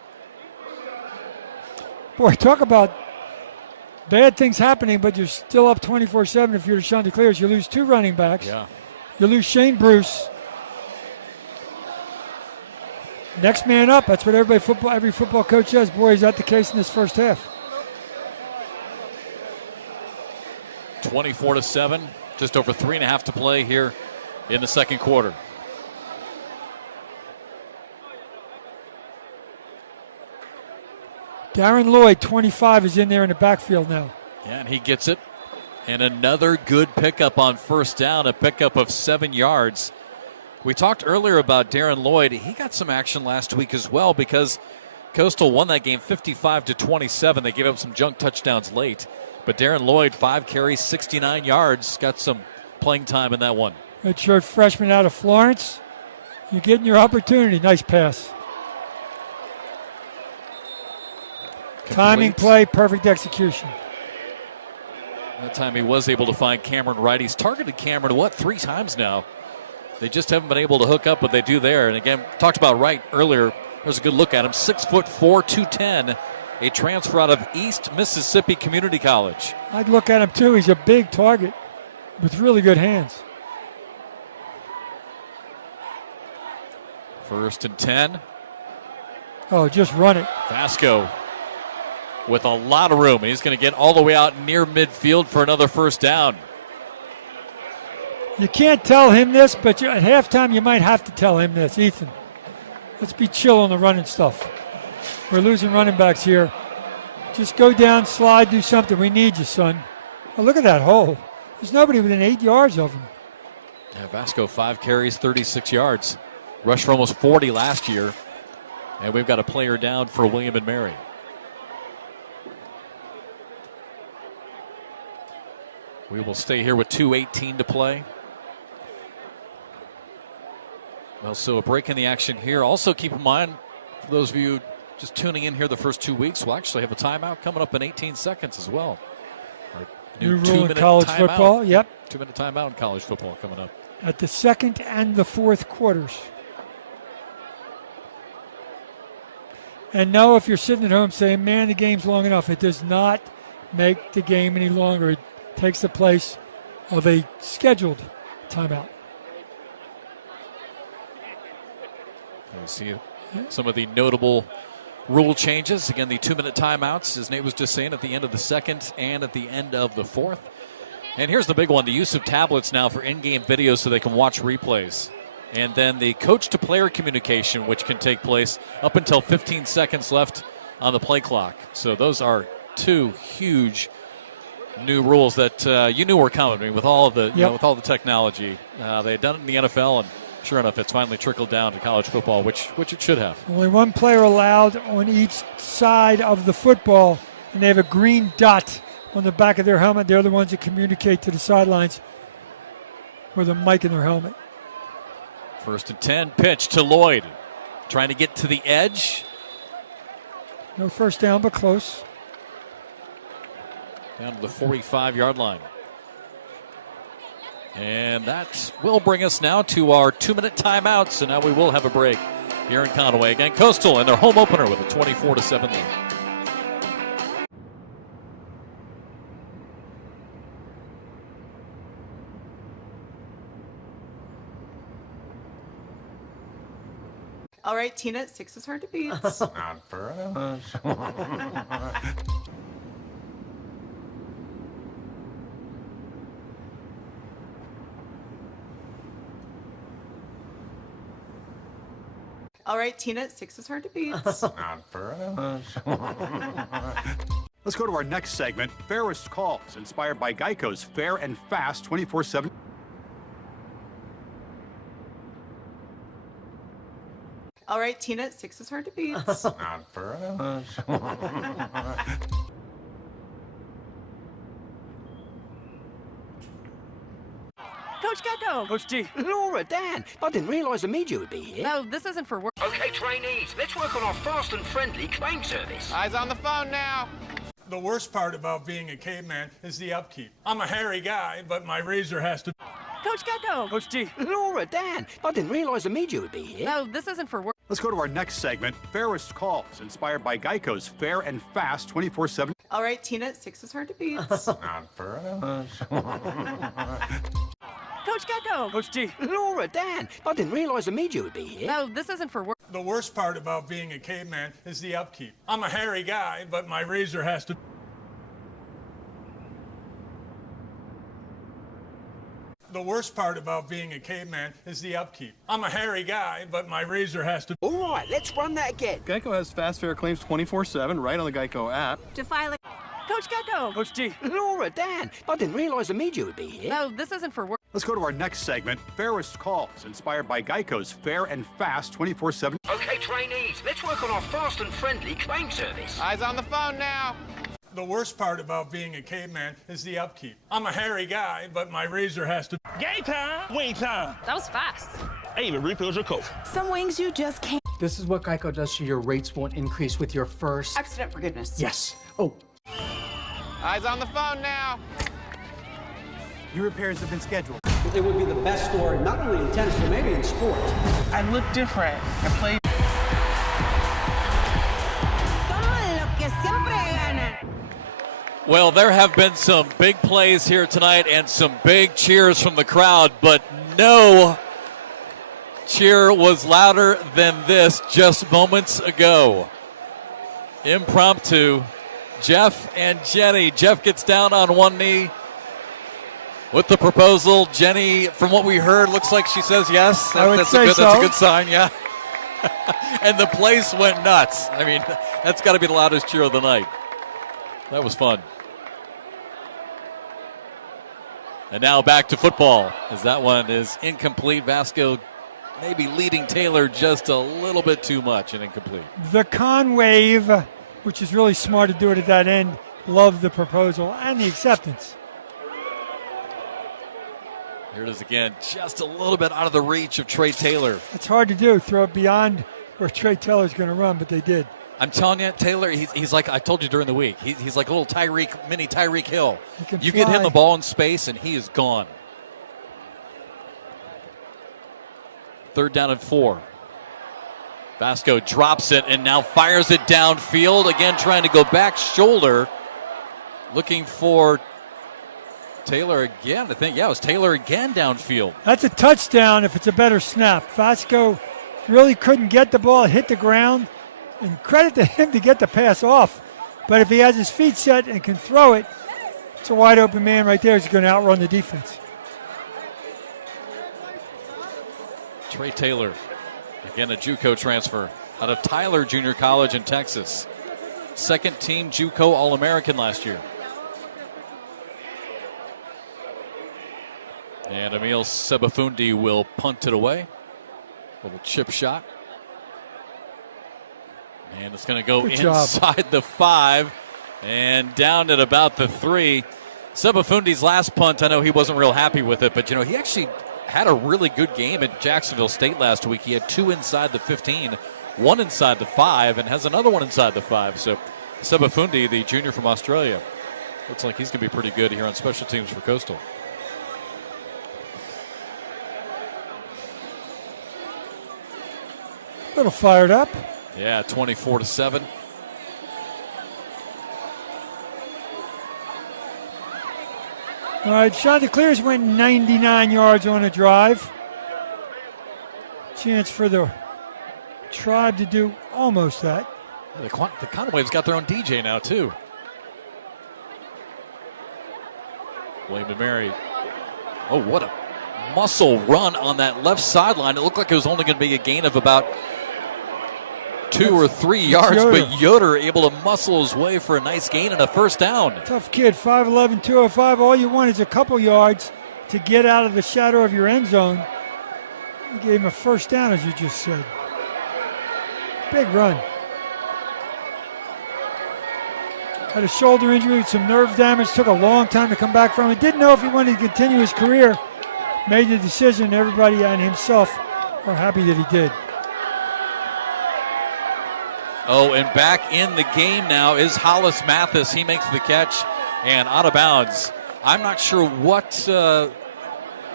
Boy, talk about bad things happening, but you're still up 24-7 if you're the Chanticleers. You lose two running backs. Yeah. You lose Shane Bruce. Next man up. That's what every football coach says. Boy, is that the case in this first half. 24-7. Just over 3.5 to play here in the second quarter. Darren Lloyd, 25, is in there in the backfield now. Yeah, and he gets it. And another good pickup on first down, a pickup of 7 yards. We talked earlier about Darren Lloyd. He got some action last week as well because Coastal won that game 55-27. They gave up some junk touchdowns late. But Darren Lloyd, 5 carries, 69 yards, got some playing time in that one. Redshirt freshman out of Florence. You're getting your opportunity. Nice pass. Complete. Timing play, perfect execution. That time he was able to find Cameron Wright. He's targeted Cameron, 3 times now? They just haven't been able to hook up what they do there. And again, talked about Wright earlier. There's a good look at him. 6'4", 210. A transfer out of East Mississippi Community College. I'd look at him too. He's a big target with really good hands. 1st and 10. Oh, just run it. Vasco with a lot of room. He's going to get all the way out near midfield for another first down. You can't tell him this, but at halftime you might have to tell him this. Ethan, let's be chill on the running stuff. We're losing running backs here. Just go down, slide, do something. We need you, son. Oh, look at that hole. There's nobody within 8 yards of him. Yeah, Vasco, 5 carries, 36 yards. Rushed for almost 40 last year. And we've got a player down for William and Mary. We will stay here with 2:18 to play. Well, so a break in the action here. Also keep in mind, for those of you just tuning in here the first 2 weeks, we'll actually have a timeout coming up in 18 seconds as well. Our new rule in college football, yep. 2-minute timeout in college football coming up. At the second and the fourth quarters. And no, if you're sitting at home saying, man, the game's long enough, it does not make the game any longer. It takes the place of a scheduled timeout. You see some of the notable rule changes. Again, the 2-minute timeouts, as Nate was just saying, at the end of the second and at the end of the fourth. And here's the big one, the use of tablets now for in-game videos so they can watch replays. And then the coach-to-player communication, which can take place up until 15 seconds left on the play clock. So those are 2 huge new rules that you knew were coming. I mean, with all of the with all the technology, they had done it in the NFL, and sure enough, it's finally trickled down to college football, which it should have. Only one player allowed on each side of the football, and they have a green dot on the back of their helmet. They're the ones that communicate to the sidelines with a mic in their helmet. 1st and 10, pitch to Lloyd. Trying to get to the edge. No first down, but close. Down to the 45-yard line. And that will bring us now to our 2-minute timeout. So now we will have a break here in Conway. Again, Coastal and their home opener with a 24-7 lead. All right, Tina, 6 is hard to beat. Not for us. All right, Tina, 6 is hard to beat. Not for us. Let's go to our next segment, Fairest Calls, inspired by Geico's fair and fast 24/7. All right, Tina, 6 is hard to beat. Not for us. Coach Gecko. Coach G. Laura, Dan, I didn't realise the media would be here. No, this isn't for work. Okay, trainees, let's work on our fast and friendly claim service. Eyes on the phone now. The worst part about being a caveman is the upkeep. I'm a hairy guy, but my razor has to... Coach Gecko. Coach G. Laura, Dan, I didn't realise the media would be here. No, this isn't for work. Let's go to our next segment, Fairest Calls, inspired by Geico's fair and fast 24/7. All right, Tina, 6 is hard to beat. Not for us. Coach Gecko. Coach G. Laura, Dan, I didn't realise the media would be here. No, this isn't for work. The worst part about being a caveman is the upkeep. I'm a hairy guy, but my razor has to... The worst part about being a caveman is the upkeep. I'm a hairy guy, but my razor has to... All right, let's run that again. Geico has fast, fair claims 24/7 right on the Geico app. To file a... Coach Gecko. Coach G. Laura, Dan, I didn't realise the media would be here. No, this isn't for work. Let's go to our next segment, Fairest Calls, inspired by Geico's fair and fast 24/7. Okay, trainees, let's work on our fast and friendly claim service. Eyes on the phone now. The worst part about being a caveman is the upkeep. I'm a hairy guy, but my razor has to... Game time! Wing time! That was fast. I even refilled your Coke. Some wings you just can't... This is what Geico does so your rates won't increase with your first... Accident forgiveness. Yes. Oh, Eyes on the phone now. Your repairs have been scheduled. It would be the best store, not only in tennis, but maybe in sports. I look different. I play... Well, there have been some big plays here tonight and some big cheers from the crowd, but no cheer was louder than this just moments ago. Impromptu, Jeff and Jenny. Jeff gets down on one knee with the proposal. Jenny, from what we heard, looks like she says yes. That's a good sign, yeah. And the place went nuts. I mean, that's got to be the loudest cheer of the night. That was fun. And now back to football, as that one is incomplete. Vasco maybe leading Taylor just a little bit too much and incomplete. The con wave, which is really smart to do it at that end. Love the proposal and the acceptance. Here it is again, just a little bit out of the reach of Trey Taylor. It's hard to do, throw it beyond where Trey Taylor's going to run, but they did. I'm telling you, Taylor, he's like I told you during the week. He's like a little mini Tyreek Hill. You get him the ball in space, and he is gone. 3rd down and 4. Vasco drops it and now fires it downfield. Again, trying to go back shoulder. Looking for Taylor again. I think, yeah, it was Taylor again downfield. That's a touchdown if it's a better snap. Vasco really couldn't get the ball, hit the ground. And credit to him to get the pass off. But if he has his feet set and can throw it, it's a wide open man right there who's going to outrun the defense. Trey Taylor, again a JUCO transfer out of Tyler Junior College in Texas. 2nd team JUCO All-American last year. And Emil Sebafundi will punt it away. Little chip shot. And it's going to go inside the 5 and down at about the 3. Sebafundi's last punt, I know he wasn't real happy with it, but, he actually had a really good game at Jacksonville State last week. He had 2 inside the 15, 1 inside the 5, and has another one inside the 5. So Sebafundi, the junior from Australia, looks like he's going to be pretty good here on special teams for Coastal. A little fired up. Yeah, 24-7. All right, Chanticleers went 99 yards on a drive. Chance for the Tribe to do almost that. The Conwaves got their own DJ now, too. William & Mary. Oh, what a muscle run on that left sideline. It looked like it was only going to be a gain of about 2 or 3 yards, Yoder. but Yoder able to muscle his way for a nice gain and a first down. Tough kid, 5'11", 205. All you want is a couple yards to get out of the shadow of your end zone. You gave him a first down, as you just said. Big run. Had a shoulder injury with some nerve damage. Took a long time to come back from it. Didn't know if he wanted to continue his career. Made the decision. Everybody and himself are happy that he did. Oh, and back in the game now is Hollis Mathis. He makes the catch and out of bounds. I'm not sure what why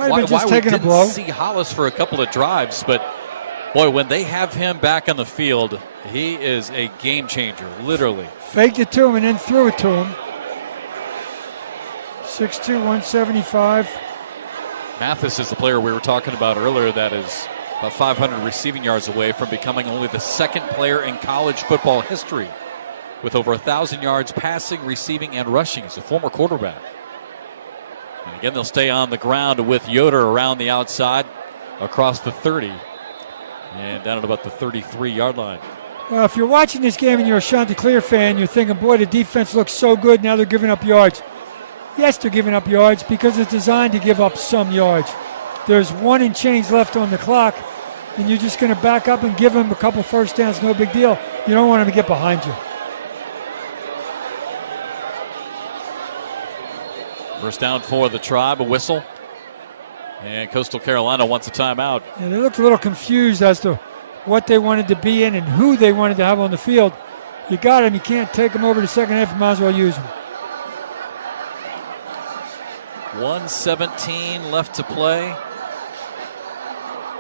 we didn't see Hollis for a couple of drives, but boy, when they have him back on the field, he is a game changer, literally. Faked it to him and then threw it to him. 6'2", 175. Mathis is the player we were talking about earlier that is about 500 receiving yards away from becoming only the second player in college football history with over 1,000 yards passing, receiving, and rushing. He's a former quarterback. And again, they'll stay on the ground with Yoder around the outside across the 30 and down at about the 33-yard line. Well, if you're watching this game and you're a Chanticleer fan, you're thinking, boy, the defense looks so good. Now they're giving up yards. Yes, they're giving up yards because it's designed to give up some yards. There's 1 and change left on the clock, and you're just going to back up and give them a couple first downs. No big deal. You don't want them to get behind you. First down for the Tribe, a whistle. And Coastal Carolina wants a timeout. And they looked a little confused as to what they wanted to be in and who they wanted to have on the field. You got them. You can't take them over the second half. You might as well use them. 1:17 left to play.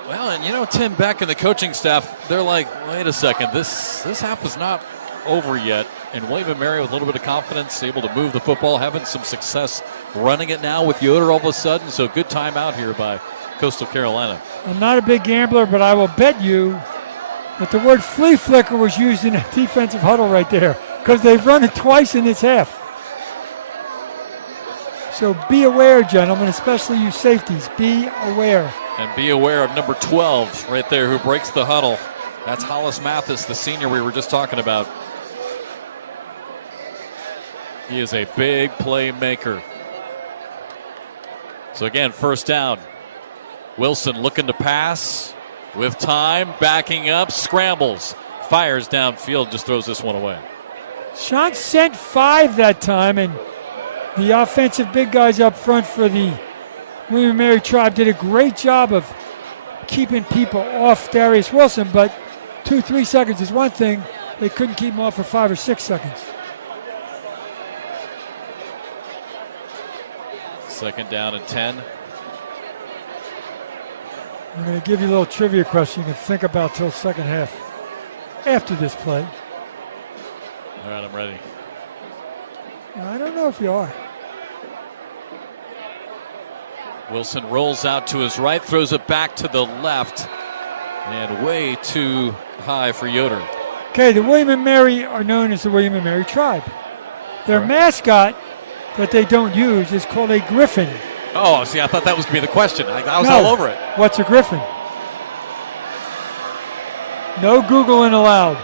Well, and Tim Beck and the coaching staff, they're like, wait a second, this half is not over yet. And William & Mary with a little bit of confidence, able to move the football, having some success running it now with Yoder all of a sudden. So good timeout here by Coastal Carolina. I'm not a big gambler, but I will bet you that the word flea flicker was used in a defensive huddle right there because they've run it twice in this half. So be aware, gentlemen, especially you safeties. Be aware. And be aware of number 12 right there who breaks the huddle. That's Hollis Mathis, the senior we were just talking about. He is a big playmaker. So again, first down. Wilson looking to pass with time, backing up, scrambles, fires downfield, just throws this one away. Sean sent 5 that time, and the offensive big guys up front for the William & Mary Tribe did a great job of keeping people off Darius Wilson, but 2-3 seconds is one thing. They couldn't keep him off for 5 or 6 seconds. Second down and 10. I'm going to give you a little trivia question you can think about till second half after this play. All right, I'm ready. I don't know if you are. Wilson rolls out to his right, throws it back to the left, and way too high for Yoder. Okay, the William & Mary are known as the William & Mary Tribe. Their mascot that they don't use is called a griffin. Oh, see, I thought that was going to be the question. I was No. all over it. What's a griffin? No Googling allowed.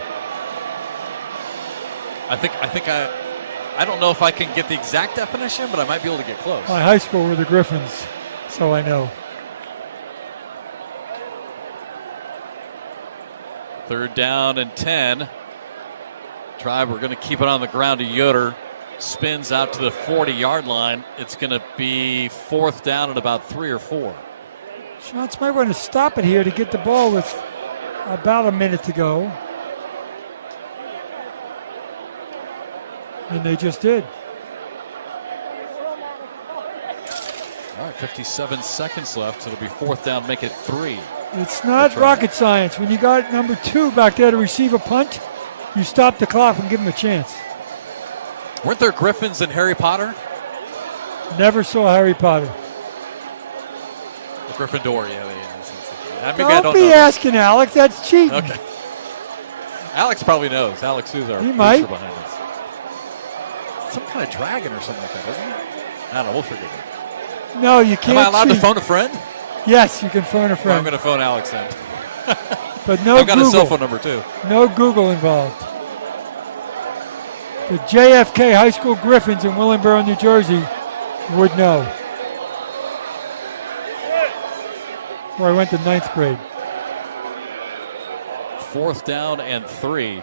I don't know if I can get the exact definition, but I might be able to get close. My high school were the Griffins, so I know. Third down and 10. Tribe, we're going to keep it on the ground to Yoder. Spins out to the 40-yard line. It's going to be fourth down at about 3 or 4. Shots might want to stop it here to get the ball with about a minute to go. And they just did. All right, 57 seconds left. So it'll be fourth down, make it 3. It's not rocket science. When you got number 2 back there to receive a punt, you stop the clock and give him a chance. Weren't there Griffins in Harry Potter? Never saw Harry Potter. The Gryffindor, yeah. Don't be asking Alex. That's cheating. Okay. Alex probably knows. Alex is our He producer might. behind us. Some kind of dragon or something like that, isn't it? I don't know. We'll figure it out. No, you can't. Am I allowed cheat. to phone a friend? Yes, you can phone a friend. Well, I'm going to phone Alex then. But no I've got Google. a cell phone number too. No Google involved. The JFK High School Griffins in Willingboro, New Jersey would know. Where I went to 9th grade. Fourth down and 3.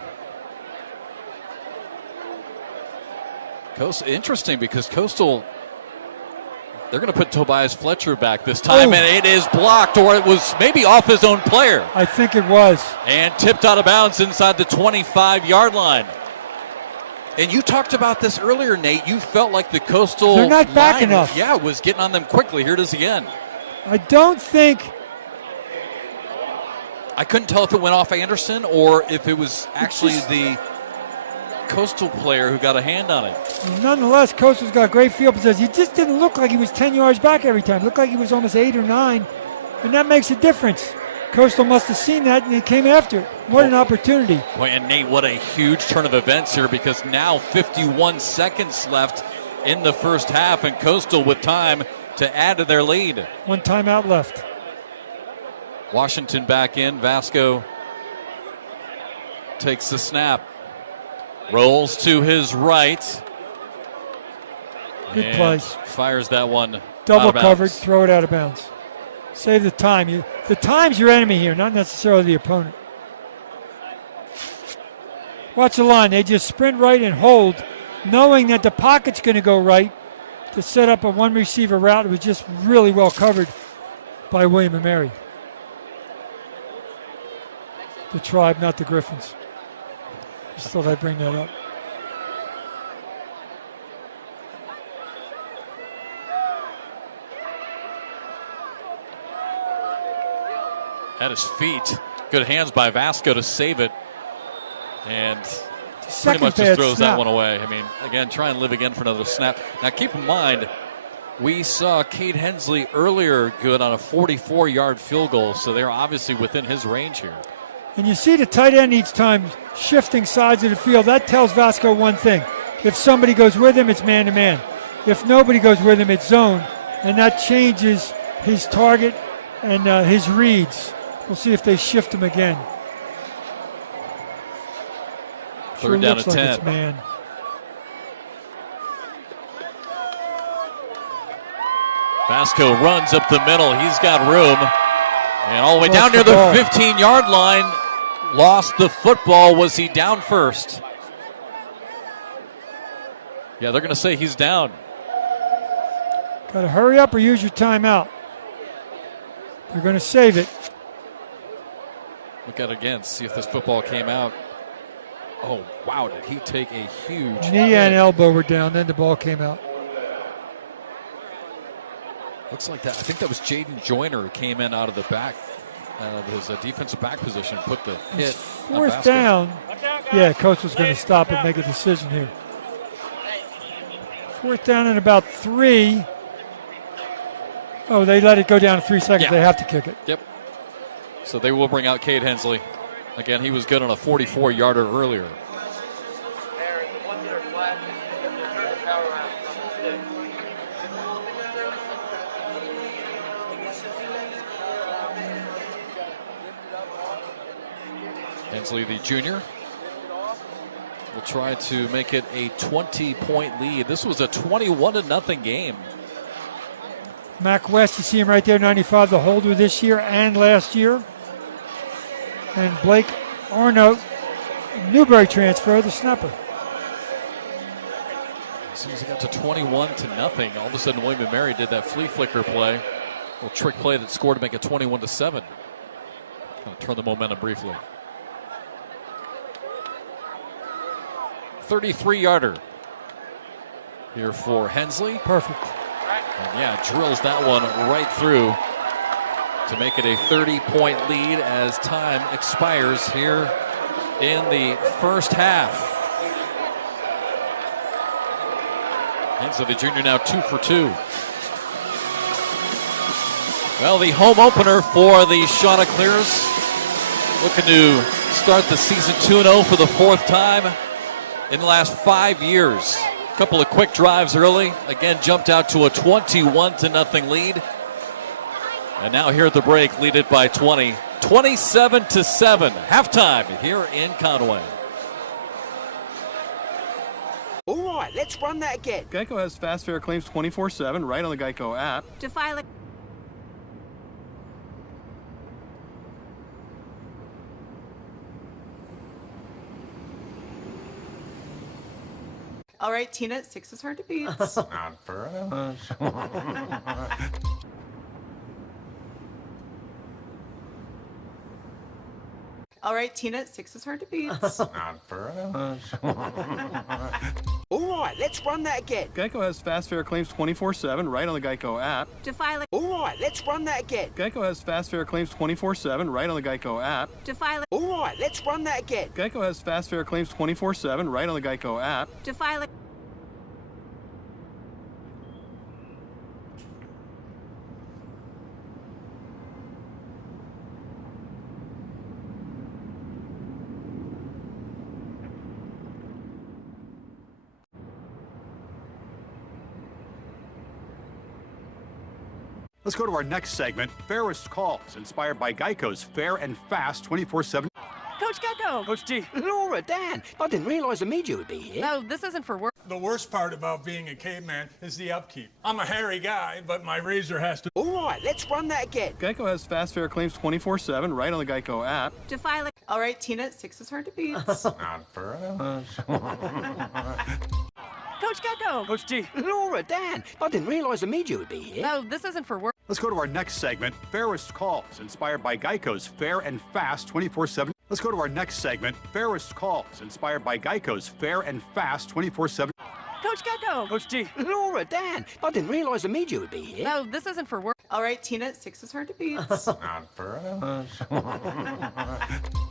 Interesting because Coastal, they're going to put Tobias Fletcher back this time, and it is blocked, or it was maybe off his own player. I think it was. And tipped out of bounds inside the 25-yard line. And you talked about this earlier, Nate. You felt like the Coastal They're not back line, enough. Yeah, was getting on them quickly. Here it is again. I don't think. I couldn't tell if it went off Anderson or if it was actually the Coastal player who got a hand on it. Nonetheless, Coastal's got great field position. He just didn't look like he was 10 yards back every time. It looked like he was almost 8 or 9, and that makes a difference. Coastal must have seen that, and he came after it. What an opportunity. Boy, and Nate, what a huge turn of events here, because now 51 seconds left in the first half, and Coastal with time to add to their lead. 1 timeout left. Washington back in. Vasco takes the snap. Rolls to his right. Good and play. Fires that one Double out of covered, bounds. throw it out of bounds. Save the time. The time's your enemy here, not necessarily the opponent. Watch the line. They just sprint right and hold, knowing that the pocket's going to go right to set up a one receiver route. It was just really well covered by William & Mary. The Tribe, not the Griffins. Just thought I'd bring that up. At his feet. Good hands by Vasco to save it. And pretty much just throws that one away. I mean, again, try and live again for another snap. Now, keep in mind, we saw Cade Hensley earlier good on a 44-yard field goal, so they're obviously within his range here. And you see the tight end each time shifting sides of the field. That tells Vasco one thing. If somebody goes with him, it's man-to-man. If nobody goes with him, it's zone. And that changes his target and his reads. We'll see if they shift him again. Third down looks and like 10. It's man. Vasco runs up the middle. He's got room. And all the way Lost down near the the ball. 15-yard line. Lost the football. Was he down first? Yeah, they're going to say he's down. Got to hurry up or use your timeout. They're going to save it. Look at it again. See if this football came out. Oh, wow. Did he take a huge Knee and elbow were down, then the ball came out. Looks like that. I think that was Jaden Joyner who came in out of the back, his defensive back position, put the hit. Fourth down. Yeah, coach was going to stop and make a decision here. Fourth down and about 3. Oh, they let it go down to 3 seconds. Yeah. They have to kick it. Yep. So they will bring out Cade Hensley. Again, he was good on a 44-yarder earlier. Hensley, the junior, will try to make it a 20-point lead. This was a 21-0 game. Mac West, you see him right there, 95, the holder this year and last year. And Blake Arno, Newberry transfer, the snapper. As soon as it got to 21-0, all of a sudden William & Mary did that flea flicker play, a little trick play that scored to make it 21-7. Kind of turn the momentum briefly. 33-yarder here for Hensley. Perfect. And yeah, drills that one right through to make it a 30-point lead as time expires here in the first half. Hensley, the junior, now 2 for 2. Well, the home opener for the Chanticleers, looking to start the season 2-0 for the 4th time in the last 5 years. A couple of quick drives early. Again, jumped out to a 21-0 lead. And now here at the break, lead it by 20. 27-7. Halftime here in Conway. All right, let's run that again. Geico has fast fare claims 24/7 right on the Geico app. To file a... All right, Tina, 6 is hard to beat. Not for us. All right, Tina, 6 is hard to beat. Not for us. All right, let's run that again. Geico has fast fare claims 24/7 right on the Geico app. To file a... All right, let's run that again. Geico has fast fare claims 24/7 right on the Geico app. To file a... All right, let's run that again. Geico has fast fare claims 24/7 right on the Geico app. To file a... Let's go to our next segment, Fairest Calls, inspired by Geico's fair and fast 24/7. Coach Gecko! Coach G. Laura, Dan, I didn't realize the media would be here. No, this isn't for work. The worst part about being a caveman is the upkeep. I'm a hairy guy, but my razor has to... All right, let's run that again. Geico has fast fare claims 24/7 right on the Geico app. To file a... All right, Tina, 6 is hard to beat. Not for us. Coach Gecko! Coach G. Laura, Dan, I didn't realize the media would be here. No, this isn't for work. Let's go to our next segment, Fairest Calls, inspired by Geico's fair and fast 24/7. Let's go to our next segment, Fairest Calls, inspired by Geico's fair and fast 24/7. Coach Gecko! Coach G. Laura, Dan, I didn't realize the media would be here. No, this isn't for work. All right, Tina, 6 is hard to beat. Not for us.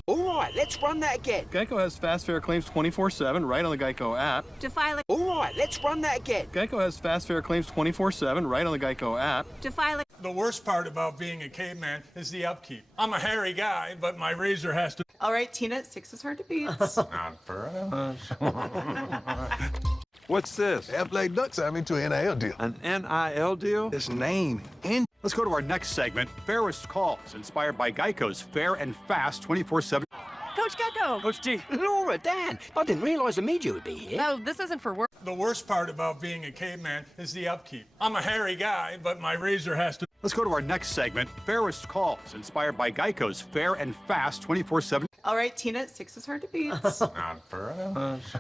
All right, let's run that again. Geico has fast fare claims 24/7 right on the Geico app. To file a... All right, let's run that again. Geico has fast fare claims 24/7 right on the Geico app. To file a... The worst part about being a caveman is the upkeep. I'm a hairy guy, but my razor has to... All right, Tina, 6 is hard to beat. Not for us. What's this? Athletic Ducks signed me to an NIL deal. An NIL deal? This name. Let's go to our next segment, Fairest Calls, inspired by Geico's fair and fast 24/7. Coach Gecko! Coach G. Laura, Dan, I didn't realize the media would be here. No, this isn't for work. The worst part about being a caveman is the upkeep. I'm a hairy guy, but my razor has to... Let's go to our next segment, Fairest Calls, inspired by Geico's fair and fast 24/7. All right, Tina, 6 is hard to beat. Not for us.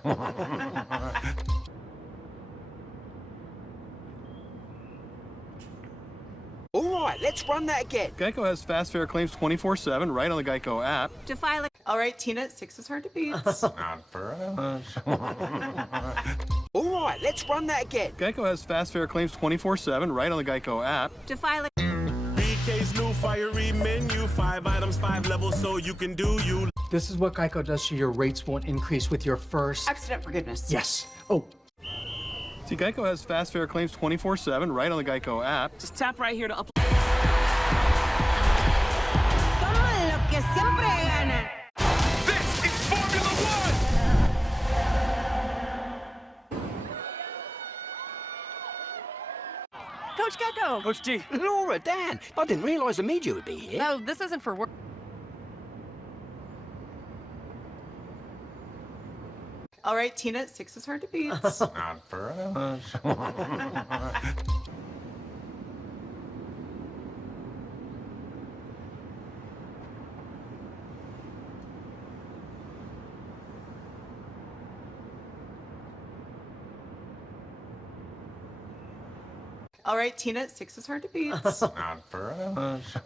All right, let's run that again. Geico has fast, fair claims 24/7 right on the Geico app. To file a... All right, Tina, 6 is hard to beat. Not for us. All right, let's run that again. Geico has fast, fair claims 24/7 right on the Geico app. To file a... BK's new fiery menu, 5 items, 5 levels, so you can do you. This is what Geico does so your rates won't increase with your first... Accident forgiveness. Yes. Oh, See, Geico has fast, fair claims 24/7 right on the Geico app. Just tap right here to upload. This is Formula Coach Gecko! Coach G. Laura, Dan, I didn't realize the media would be here. No, this isn't for work. All right, Tina, 6 is hard to beat. Not for us. All right, Tina, 6 is hard to beat. Not for us.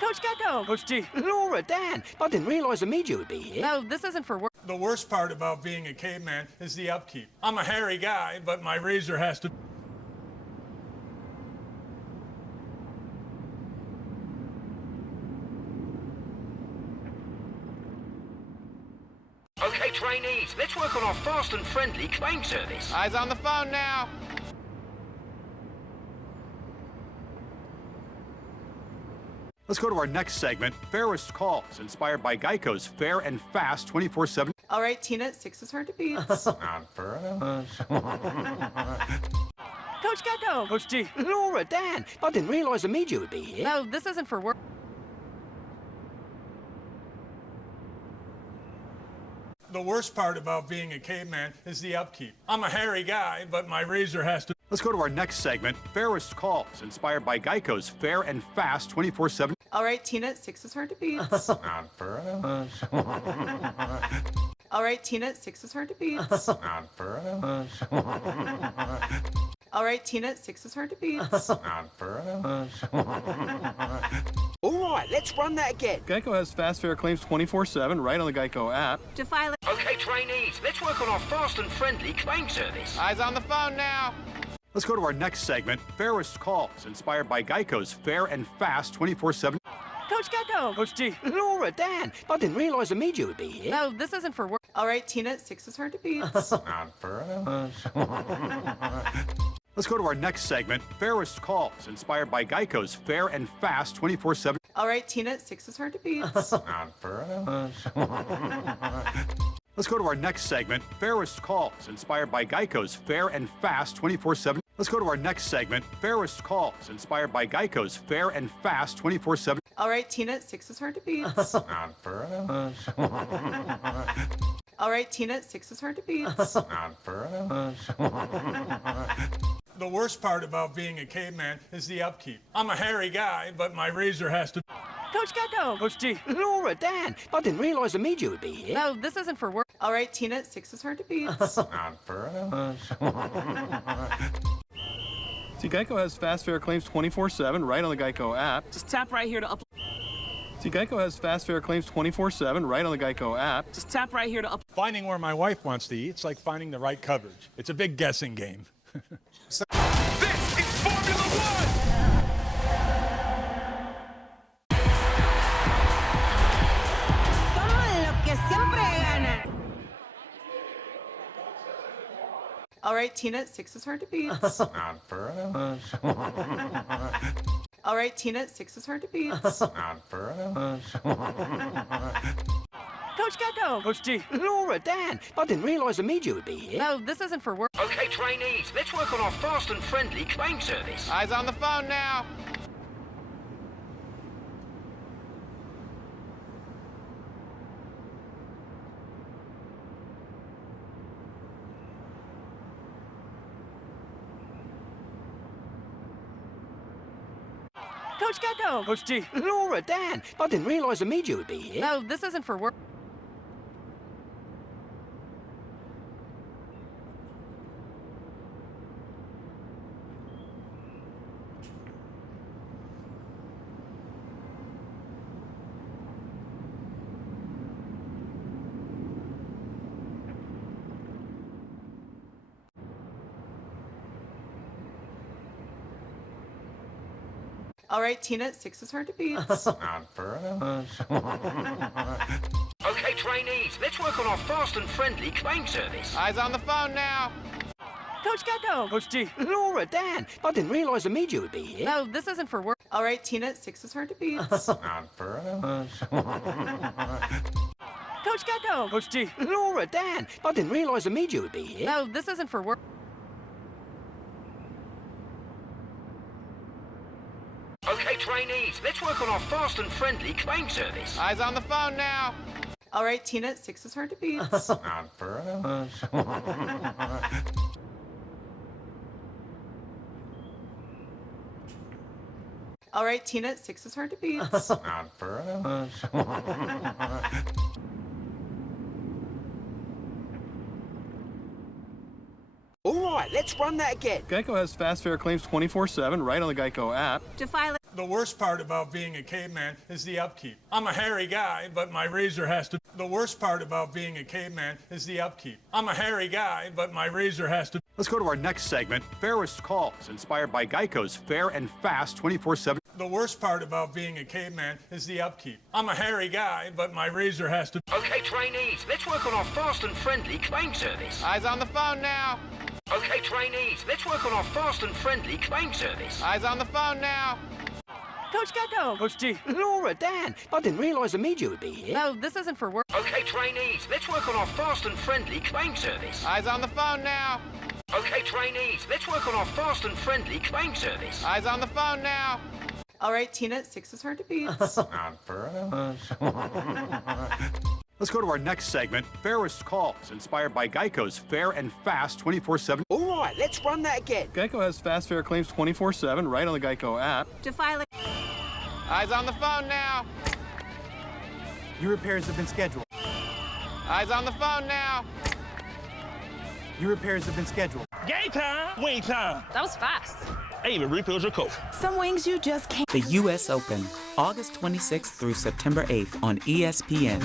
Coach Gecko! Coach G. Laura, Dan, I didn't realize the media would be here. No, this isn't for work. The worst part about being a caveman is the upkeep. I'm a hairy guy, but my razor has to... Okay, trainees, let's work on our fast and friendly claim service. Eyes on the phone now. Let's go to our next segment, Fairest Calls, inspired by Geico's fair and fast 24/7. All right, Tina, 6 is hard to beat. Not for us. Coach Gecko! Coach G. Laura, Dan, I didn't realize the media would be here. No, this isn't for work. The worst part about being a caveman is the upkeep. I'm a hairy guy, but my razor has to... Let's go to our next segment, Fairest Calls, inspired by Geico's fair and fast 24/7. All right, Tina, 6 is hard to beat. Not for us. All right, Tina, 6 is hard to beat. Not for us. All right, Tina, 6 is hard to beat. Not for us. All right, let's run that again. Geico has fast, fair claims 24/7 right on the Geico app. To file a... Okay, trainees, let's work on our fast and friendly claim service. Eyes on the phone now. Let's go to our next segment, Fairest Calls, inspired by Geico's fair and fast 24/7. Coach Gecko! Coach G. Laura, Dan, I didn't realize the media would be here. No, this isn't for work. All right, Tina, 6 is hard to beat. Not for us. Let's go to our next segment, Fairest Calls, inspired by Geico's fair and fast 24/7. All right, Tina, 6 is hard to beat. Not for us. Let's go to our next segment, Fairest Calls, inspired by Geico's fair and fast 24/7. Let's go to our next segment, Fairest Calls, inspired by Geico's fair and fast 24/7. All right, Tina, 6 is hard to beat. Not for us. All right, Tina, 6 is hard to beat. Not for us. The worst part about being a caveman is the upkeep. I'm a hairy guy, but my razor has to... Coach Gecko! Coach G. Laura, Dan, I didn't realize the media would be here. No, this isn't for work. All right, Tina, 6 is hard to beat. Not for us. See, Geico has fast, fair claims 24/7 right on the Geico app. Just tap right here to upload. See, Geico has fast, fair claims 24/7 right on the Geico app. Just tap right here to upload. Finding where my wife wants to eat, it's like finding the right coverage. It's a big guessing game. This is Formula One. All right, Tina, 6 is hard to beat. Not for us. All right, Tina, 6 is hard to beat. Not for us. Coach Gecko! Coach G. Laura, Dan, I didn't realize the media would be here. No, this isn't for work. Okay, trainees, let's work on our fast and friendly claim service. Eyes on the phone now. Coach Gecko. Coach G. Laura, Dan. I didn't realize the media would be here. No, this isn't for work. All right, Tina, 6 is hard to beat. Not for us. Okay, trainees, let's work on our fast and friendly claim service. Eyes on the phone now. Coach Gecko. Coach G. Laura, Dan. I didn't realize the media would be here. No, this isn't for work. All right, Tina, 6 is hard to beat. Not for us. Coach Gecko. Coach G. Laura, Dan. I didn't realize the media would be here. No, this isn't for work. Okay, trainees, let's work on our fast and friendly claim service. Eyes on the phone now. All right, Tina, 6 is hard to beat. Not for us. All right, Tina, 6 is hard to beat. Not for us. All right, let's run that again. Geico has fast fare claims 24/7 right on the Geico app. To file it. The worst part about being a caveman is the upkeep. I'm a hairy guy, but my razor has to. The worst part about being a caveman is the upkeep. I'm a hairy guy, but my razor has to. Let's go to our next segment, Fairest Calls, inspired by Geico's fair and fast 24/7. The worst part about being a caveman is the upkeep. I'm a hairy guy, but my razor has to. Okay, trainees, let's work on our fast and friendly claim service. Eyes on the phone now. Okay, trainees, let's work on our fast and friendly claim service. Eyes on the phone now. Coach Gecko. Coach G. Laura, Dan. I didn't realize the media would be here. No, this isn't for work. Okay, trainees, let's work on our fast and friendly claim service. Eyes on the phone now. Okay, trainees, let's work on our fast and friendly claim service. Eyes on the phone now. All right, Tina, 6 is hard to beat. Not for us. Let's go to our next segment, Fairest Calls, inspired by Geico's fair and fast 24/7. All right, let's run that again. Geico has fast fare claims 24/7 right on the Geico app. To file it. Eyes on the phone now. Your repairs have been scheduled. Eyes on the phone now. Your repairs have been scheduled. Game time. Wing time. That was fast. I even refilled your Coke. Some wings you just can't. The U.S. Open, August 26th through September 8th on ESPN.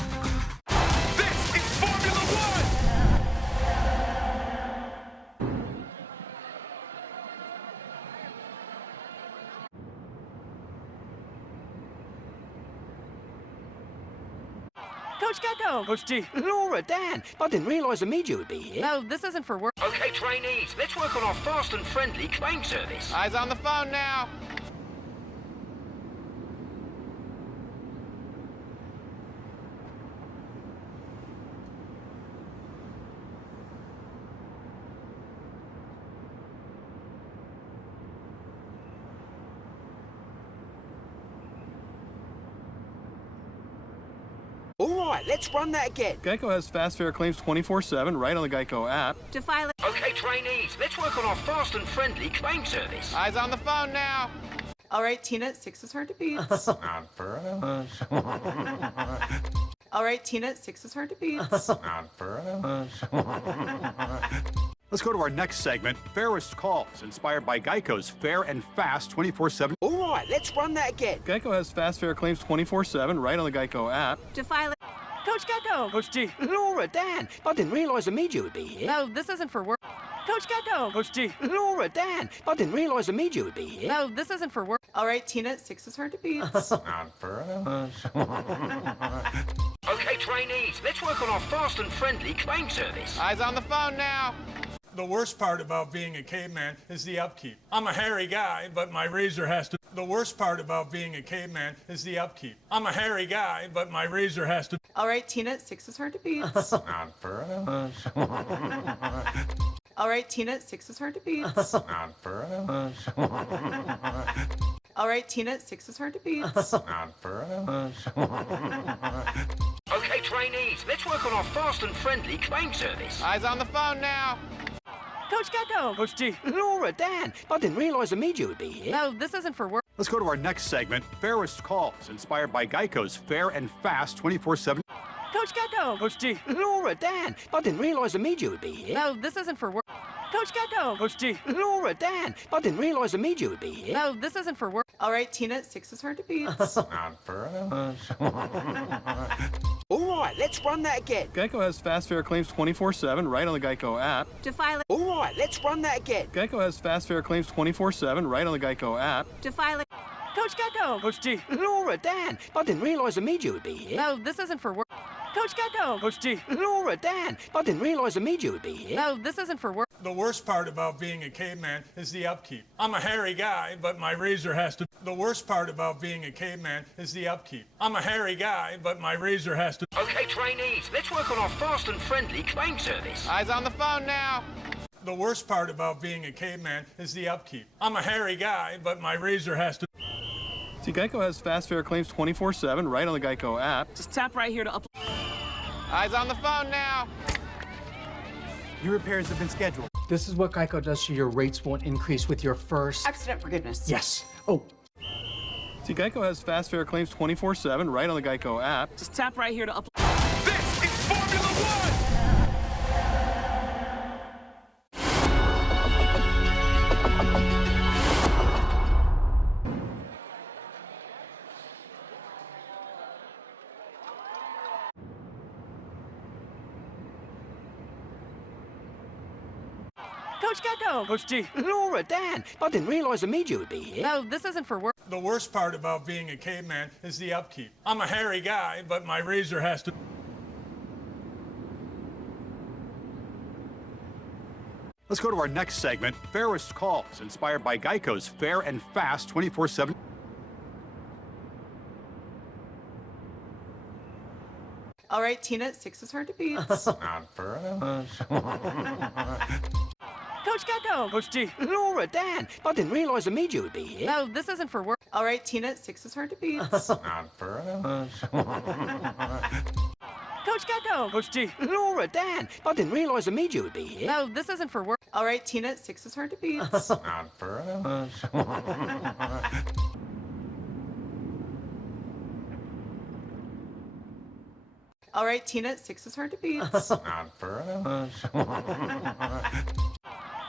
This is Formula One! Coach Gecko. Coach G. Laura, Dan. I didn't realize the media would be here. No, this isn't for work. Okay, trainees, let's work on our fast and friendly claim service. Eyes on the phone now. All right, let's run that again. Geico has fast fare claims 24/7 right on the Geico app. To file it. Okay, trainees, let's work on our fast and friendly claim service. Eyes on the phone now. All right, Tina, 6 is hard to beat. Not for us. All right, Tina, 6 is hard to beat. Not for us. Let's go to our next segment, Fairest Calls, inspired by Geico's fair and fast 24/7. All right, let's run that again. Geico has fast fare claims 24/7 right on the Geico app. To file it. Coach Gecko. Coach G. Laura, Dan. I didn't realize the media would be here. No, this isn't for work. Coach Gecko. Coach G. Laura, Dan. I didn't realize the media would be here. No, this isn't for work. All right, Tina, 6 is hard to beat. Not for us. Okay, trainees, let's work on our fast and friendly claim service. Eyes on the phone now. The worst part about being a caveman is the upkeep. I'm a hairy guy, but my razor has to. The worst part about being a caveman is the upkeep. I'm a hairy guy, but my razor has to. All right, Tina, 6 is hard to beat. Not for us. All right, Tina, 6 is hard to beat. Not for us. All right, Tina, 6 is hard to beat. Not for us. Okay, trainees, let's work on our fast and friendly claim service. Eyes on the phone now. Coach Gecko. Coach G. Laura, Dan. I didn't realize the media would be here. No, this isn't for work. Let's go to our next segment, Fairest Calls, inspired by Geico's fair and fast 24/7. Coach Gecko. Coach G. Laura, Dan. I didn't realize the media would be here. No, this isn't for work. Coach Gecko. Coach G. Laura, Dan. I didn't realize the media would be here. No, this isn't for work. All right, Tina, 6 is hard to beat. Not for us. All right, let's run that again. Geico has fast fair claims 24/7 right on the Geico app. To file it. All right, let's run that again. Geico has fast fair claims 24/7 right on the Geico app. To file it. Coach Gecko. Coach G. Laura, Dan. I didn't realize the media would be here. No, this isn't for work. Coach Gecko. Coach G. Laura, Dan. I didn't realize the media would be here. No, this isn't for work. The worst part about being a caveman is the upkeep. I'm a hairy guy, but my razor has to. The worst part about being a caveman is the upkeep. I'm a hairy guy, but my razor has to. Okay, trainees, let's work on our fast and friendly claim service. Eyes on the phone now. The worst part about being a caveman is the upkeep. I'm a hairy guy, but my razor has to. See, Geico has fast fair claims 24/7 right on the Geico app. Just tap right here to upload. Eyes on the phone now. Your repairs have been scheduled. This is what Geico does so your rates won't increase with your first... Accident forgiveness. Yes. Oh. See, Geico has fast fair claims 24/7 right on the Geico app. Just tap right here to upload. This is Formula One! Coach Gecko. Coach G. Laura, Dan. I didn't realize the media would be here. No, this isn't for work. The worst part about being a caveman is the upkeep. I'm a hairy guy, but my razor has to. Let's go to our next segment, Fairest Calls, inspired by Geico's fair and fast 24/7. All right, Tina, 6 is hard to beat. Not for us. Coach Gecko. Coach G. Laura, Dan. I didn't realize the media would be here. No, this isn't for work. All right, Tina, 6 is hard to beat. Not for us. Coach Gecko. Coach G. Laura, Dan. I didn't realize the media would be here. No, this isn't for work. All right, Tina, 6 is hard to beat. Not for us. All right, Tina, 6 is hard to beat. Not for us.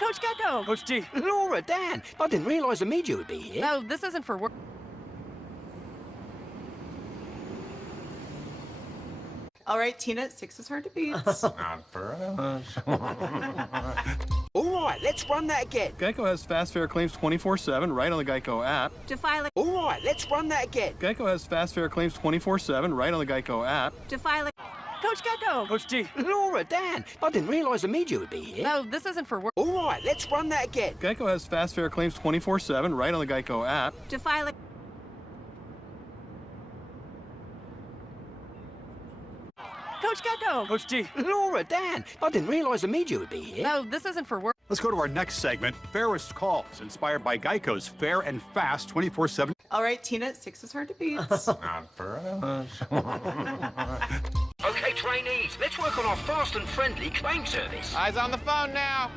Coach Gecko. Coach G. Laura, Dan. I didn't realize the media would be here. No, this isn't for work. All right, Tina, 6 is hard to beat. Not for us. All right, let's run that again. Geico has fast fair claims 24/7 right on the Geico app. To file it. All right, let's run that again. Geico has fast fair claims 24/7 right on the Geico app. To file it. Coach Gecko. Coach G. Laura, Dan. I didn't realize the media would be here. No, this isn't for work. All right, let's run that again. Geico has fast fair claims 24/7 right on the Geico app. To file it. Coach Gecko. Coach G. Laura, Dan. I didn't realize the media would be here. No, this isn't for work. Let's go to our next segment, Fairest Calls, inspired by Geico's fair and fast 24/7. All right, Tina, 6 is hard to beat. Not for us. Okay, trainees, let's work on our fast and friendly claim service. Eyes on the phone now.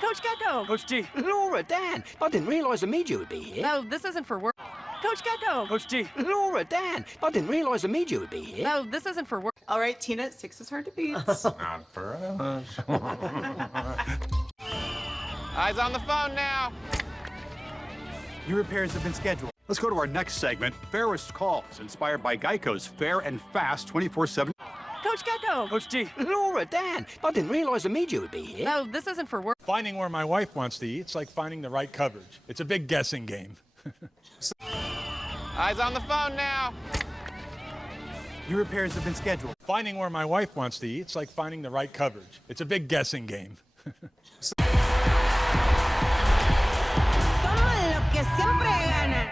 Coach Gecko. Coach G. Laura, Dan. I didn't realize the media would be here. No, this isn't for work. Coach Gecko. Coach G. Laura, Dan. I didn't realize the media would be here. No, this isn't for work. All right, Tina, 6 is hard to beat. Not for us. Eyes on the phone now. Your repairs have been scheduled. Let's go to our next segment, Fairest Calls, inspired by Geico's fair and fast 24/7. Coach Gecko. Coach G. Laura, Dan. I didn't realize the media would be here. No, this isn't for work. Finding where my wife wants to eat, it's like finding the right coverage. It's a big guessing game. Eyes on the phone now. Your repairs have been scheduled. Finding where my wife wants to eat, it's like finding the right coverage. It's a big guessing game. Somos los que siempre ganan.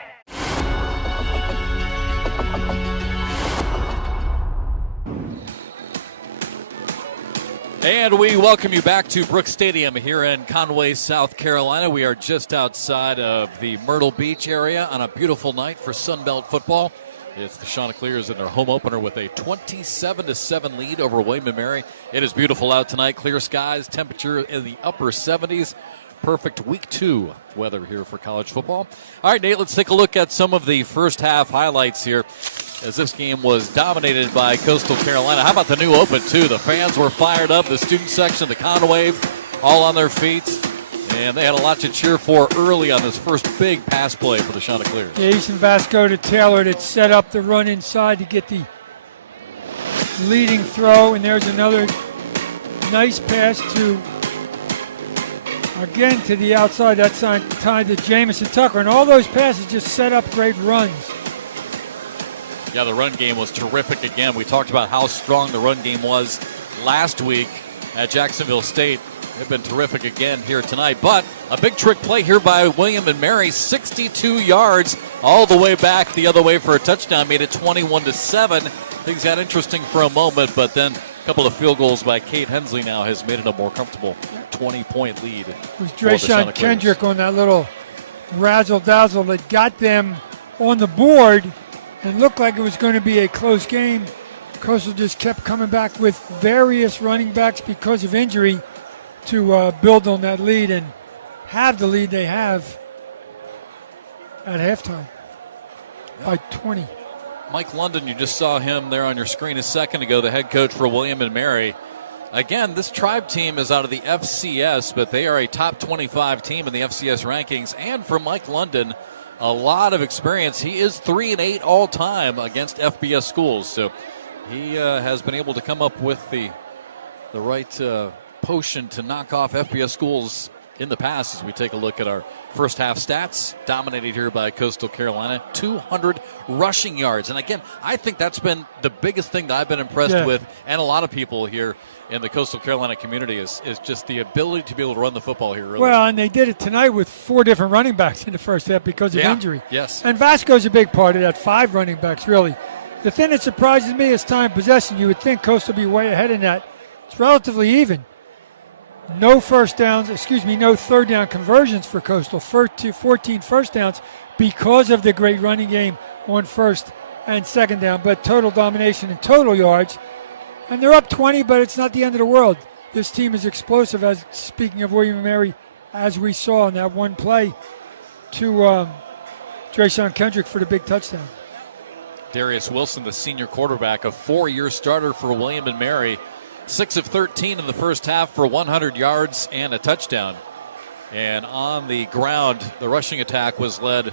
And we welcome you back to Brooks Stadium here in Conway, South Carolina. We are just outside of the Myrtle Beach area on a beautiful night for Sunbelt football. It's the Chanticleers in their home opener with a 27-7 lead over William & Mary. It is beautiful out tonight. Clear skies, temperature in the upper 70s. perfect week 2 weather here for college football. All right, Nate, let's take a look at some of the first half highlights here, as this game was dominated by Coastal Carolina. How about the new Open, too? The fans were fired up, the student section, the Conwave, all on their feet. And they had a lot to cheer for early on this first big pass play for the Chanticleers. Yeah, Easton Vasco to Taylor that set up the run inside to get the leading throw. And there's another nice pass to the outside. That's tied to Jamison Tucker. And all those passes just set up great runs. Yeah, the run game was terrific again. We talked about how strong the run game was last week at Jacksonville State. They've been terrific again here tonight. But a big trick play here by William and Mary, 62 yards all the way back the other way for a touchdown, made it 21-7. Things got interesting for a moment, but then a couple of field goals by Kate Hensley now has made it a more comfortable 20-point lead. It was Drayshawn Kendrick on that little razzle-dazzle that got them on the board and looked like it was going to be a close game. Coastal just kept coming back with various running backs because of injury to build on that lead and have the lead they have at halftime by 20. Mike London, you just saw him there on your screen a second ago, the head coach for William and Mary. Again, this Tribe team is out of the FCS, but they are a top 25 team in the FCS rankings. And for Mike London, a lot of experience. He is 3-8 all time against FBS schools. So he has been able to come up with the right potion to knock off FBS schools in the past. As we take a look at our first half stats, dominated here by Coastal Carolina, 200 rushing yards. And again, I think that's been the biggest thing that I've been impressed with, and a lot of people here in the Coastal Carolina community is just the ability to be able to run the football here. Really. Well, and they did it tonight with 4 different running backs in the first half because of injury. Yes. And Vasco's a big part of that, 5 running backs, really. The thing that surprises me is time possession. You would think Coastal would be way ahead in that. It's relatively even. No third down conversions for Coastal, 14 first downs because of the great running game on first and second down, but total domination in total yards. And they're up 20, but it's not the end of the world. This team is explosive, as speaking of William and Mary, as we saw in that one play to Drayshawn Kendrick for the big touchdown. Darius Wilson, the senior quarterback, a 4-year starter for William and Mary, 6 of 13 in the first half for 100 yards and a touchdown. And on the ground, the rushing attack was led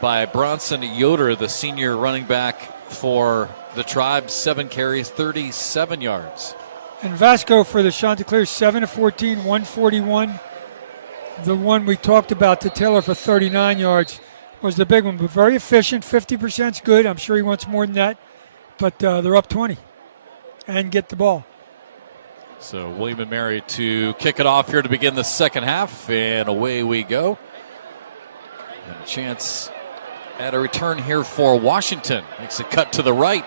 by Bronson Yoder, the senior running back for the Tribe, 7 carries, 37 yards. And Vasco for the Chanticleers, 7 of 14, 141. The one we talked about to Taylor for 39 yards was the big one, but very efficient. 50% is good. I'm sure he wants more than that, but they're up 20 and get the ball. So William and Mary to kick it off here to begin the second half, and away we go. And a chance at a return here for Washington. Makes a cut to the right.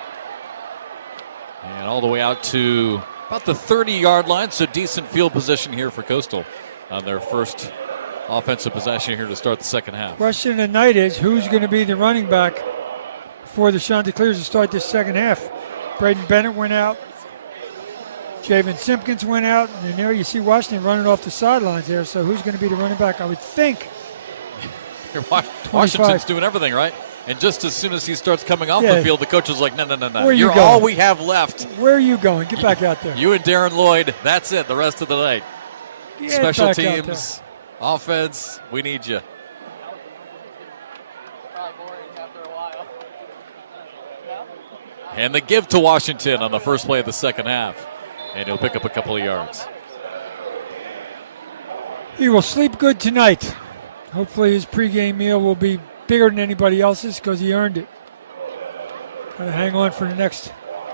And all the way out to about the 30-yard line, so decent field position here for Coastal on their first offensive possession here to start the second half. Question tonight is who's going to be the running back for the Chanticleers to start this second half. Braden Bennett went out. Javen Simpkins went out. And there you see Washington running off the sidelines there. So who's going to be the running back? I would think Washington's doing everything, right? And just as soon as he starts coming off the field, the coach is like, no. Where You're all we have left. Where are you going? Get back out there. You and Darren Lloyd, that's it the rest of the night. Get Special teams, offense, we need you. And the give to Washington on the first play of the second half. And he'll pick up a couple of yards. He will sleep good tonight. Hopefully his pregame meal will be bigger than anybody else's because he earned it. Got to hang on for the next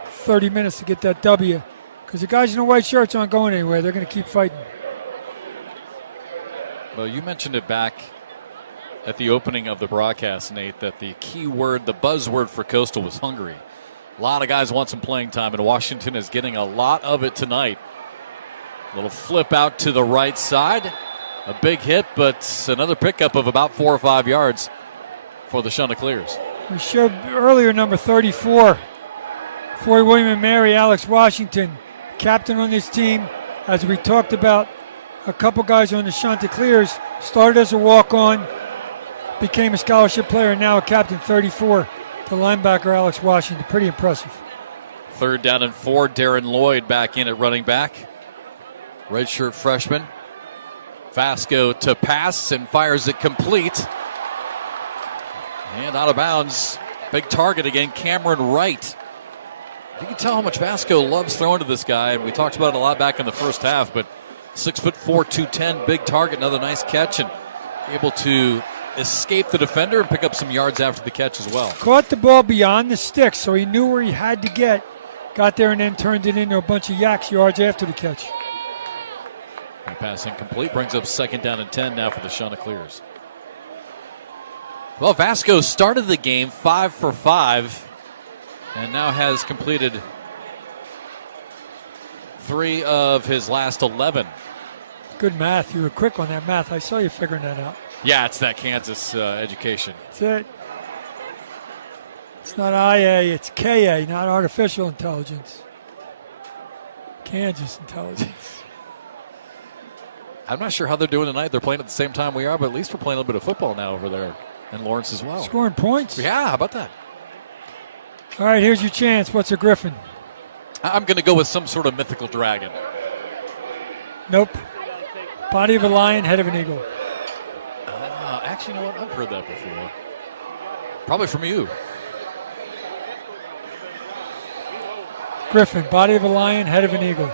30 minutes to get that W because the guys in the white shirts aren't going anywhere. They're going to keep fighting. Well, you mentioned it back at the opening of the broadcast, Nate, that the key word, the buzzword for Coastal was hungry. A lot of guys want some playing time, and Washington is getting a lot of it tonight. A little flip out to the right side. A big hit, but another pickup of about 4 or 5 yards for the Chanticleers. We showed earlier number 34 for William and Mary, Alex Washington, captain on this team. As we talked about A couple guys on the Chanticleers started as a walk-on, became a scholarship player, and now a captain, 34. The linebacker, Alex Washington. Pretty impressive. 3rd down and 4. Darren Lloyd back in at running back. Redshirt freshman. Vasco to pass and fires it complete. And out of bounds. Big target again, Cameron Wright. You can tell how much Vasco loves throwing to this guy, and we talked about it a lot back in the first half, but 6'4", 210, big target, another nice catch, and able to escape the defender and pick up some yards after the catch as well. Caught the ball beyond the sticks, so he knew where he had to get. Got there and then turned it into a bunch of yards after the catch. And pass incomplete, brings up 2nd down and 10 now for the Chanticleers. Well, Vasco started the game 5 for 5 and now has completed 3 of his last 11. Good math. You were quick on that math. I saw you figuring that out. Yeah, it's that Kansas education. That's it. It's not IA, it's KA, not artificial intelligence. Kansas intelligence. I'm not sure how they're doing tonight. They're playing at the same time we are, but at least we're playing a little bit of football now over there in Lawrence as well. Scoring points. Yeah, how about that? All right, here's your chance. What's a griffin? I'm going to go with some sort of mythical dragon. Nope. Body of a lion, head of an eagle. Actually, you know what? I've heard that before. Probably from you. Griffin, body of a lion, head of an eagle.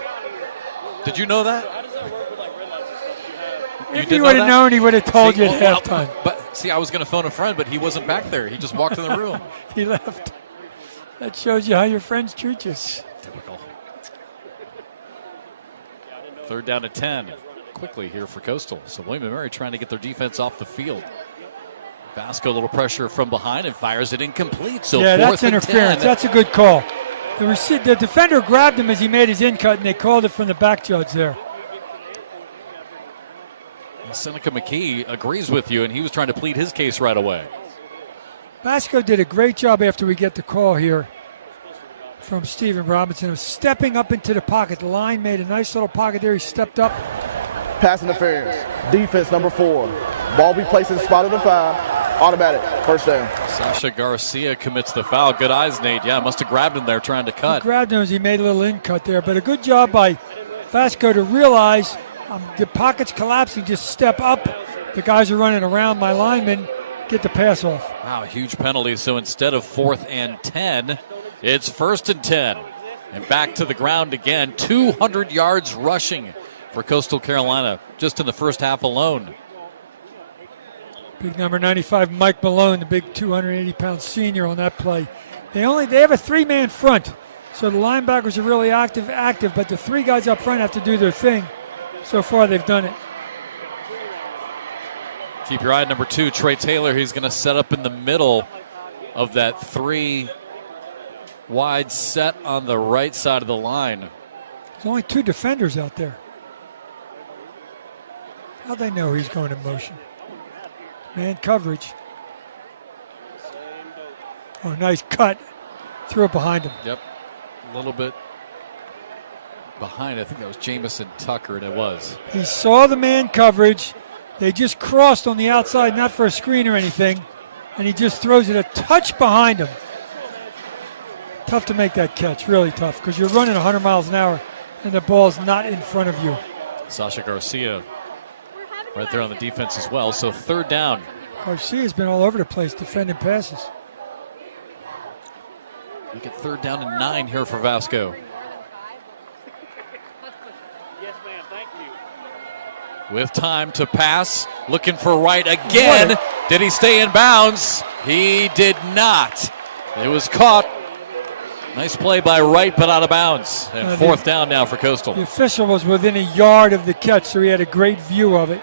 Did you know that? If he would have known, he would have told you at halftime. But see, I was going to phone a friend, but he wasn't back there. He just walked in the room. He left. That shows you how your friends treat you. Typical. 3rd down and 10. Quickly here for Coastal. So William & Mary trying to get their defense off the field. Vasco, a little pressure from behind and fires it incomplete. So yeah, 4th that's and interference. 10. That's a good call. The defender grabbed him as he made his in cut, and they called it from the back judge there. Seneca McKee agrees with you, and he was trying to plead his case right away. Vasco did a great job after we get the call here from Steven Robinson of stepping up into the pocket. The line made a nice little pocket there. He stepped up. Pass interference. Defense number 4. Ball be placed in the spot of the 5. Automatic. 1st down. Sasha Garcia commits the foul. Good eyes, Nate. Yeah, must have grabbed him there trying to cut. He grabbed him as he made a little in cut there, but a good job by Vasco to realize the pocket's collapsing, just step up. The guys are running around my lineman, get the pass off. Wow, huge penalty. So instead of 4th and 10, it's 1st and 10. And back to the ground again. 200 yards rushing for Coastal Carolina just in the first half alone. Big number 95, Mike Malone, the big 280-pound senior on that play. They have a 3-man front, so the linebackers are really active, but the 3 guys up front have to do their thing. So far, they've done it. Keep your eye on number 2, Trey Taylor. He's going to set up in the middle of that 3 wide set on the right side of the line. There's only 2 defenders out there. How'd they know he's going in motion? Man coverage. Oh, nice cut. Threw it behind him. Yep. A little bit behind. I think that was Jamison Tucker, and it was. He saw the man coverage. They just crossed on the outside, not for a screen or anything, and he just throws it a touch behind him. Tough to make that catch, really tough, because you're running 100 miles an hour, and the ball's not in front of you. Sasha Garcia right there on the defense as well. So 3rd down. Garcia's been all over the place defending passes. We get 3rd down and 9 here for Vasco. With time to pass, looking for Wright again. Did he stay in bounds? He did not. It was caught. Nice play by Wright, but out of bounds. And 4th down now for Coastal. The official was within a yard of the catch, so he had a great view of it.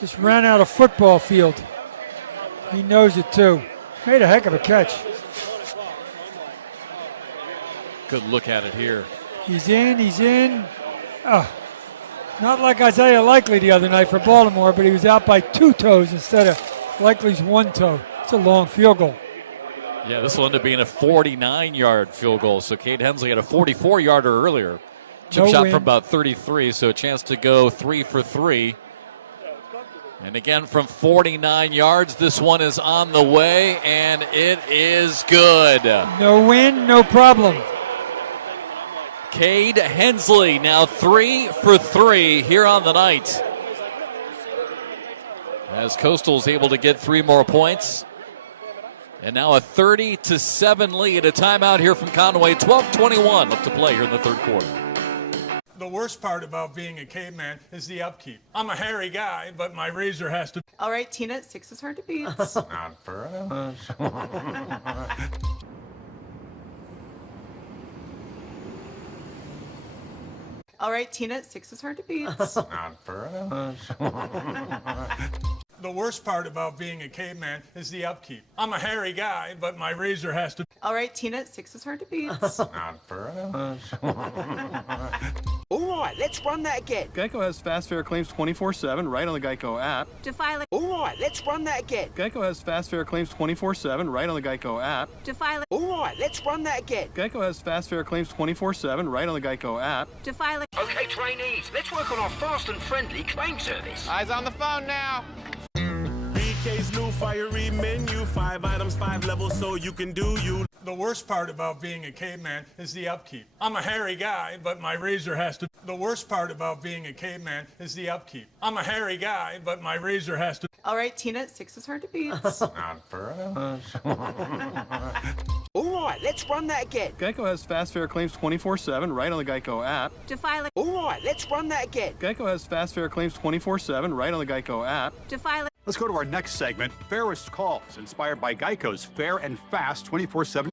Just ran out of football field. He knows it too. Made a heck of a catch. Good look at it here. He's in. Not like Isaiah Likely the other night for Baltimore, but he was out by 2 toes instead of Likely's 1 toe. It's a long field goal. Yeah, this will end up being a 49-yard field goal. So Cade Hensley had a 44-yarder earlier. Chip No shot win. from about 33, so a chance to go 3 for 3. And again, from 49 yards, this one is on the way, and it is good. No win, no problem. Cade Hensley now 3 for 3 here on the night. As Coastal's able to get 3 more points. And now a 30-7 lead. A timeout here from Conway. 12:21 left to play here in the third quarter. The worst part about being a caveman is the upkeep. I'm a hairy guy, but my razor has to. All right, Tina, 6 is hard to beat. Not for us. All right, Tina, 6 is hard to beat. Not for us. The worst part about being a caveman is the upkeep. I'm a hairy guy, but my razor has to. All right, Tina, 6 is hard to beat. Not for us. All right, let's run that again. Geico has fast fair claims 24/7 right on the Geico app. To file a All right, let's run that again. Geico has fast fair claims 24/7 right on the Geico app. to file a All right, let's run that again. Geico has fast fair claims 24/7 right on the Geico app. to file a Okay, trainees, let's work on our fast and friendly claim service. Eyes on the phone now. BK's new fiery menu. 5 items, 5 levels, so you can do you. The worst part about being a caveman is the upkeep. I'm a hairy guy, but my razor has to. The worst part about being a caveman is the upkeep. I'm a hairy guy, but my razor has to. All right, Tina, 6 is hard to beat. Not for us. All right, let's run that again. Geico has fast fair claims 24/7 right on the Geico app. to file a All right, let's run that again. Geico has fast fair claims 24/7 right on the Geico app. to file a Let's go to our next segment, Fairest Calls, inspired by Geico's fair and fast 24/7.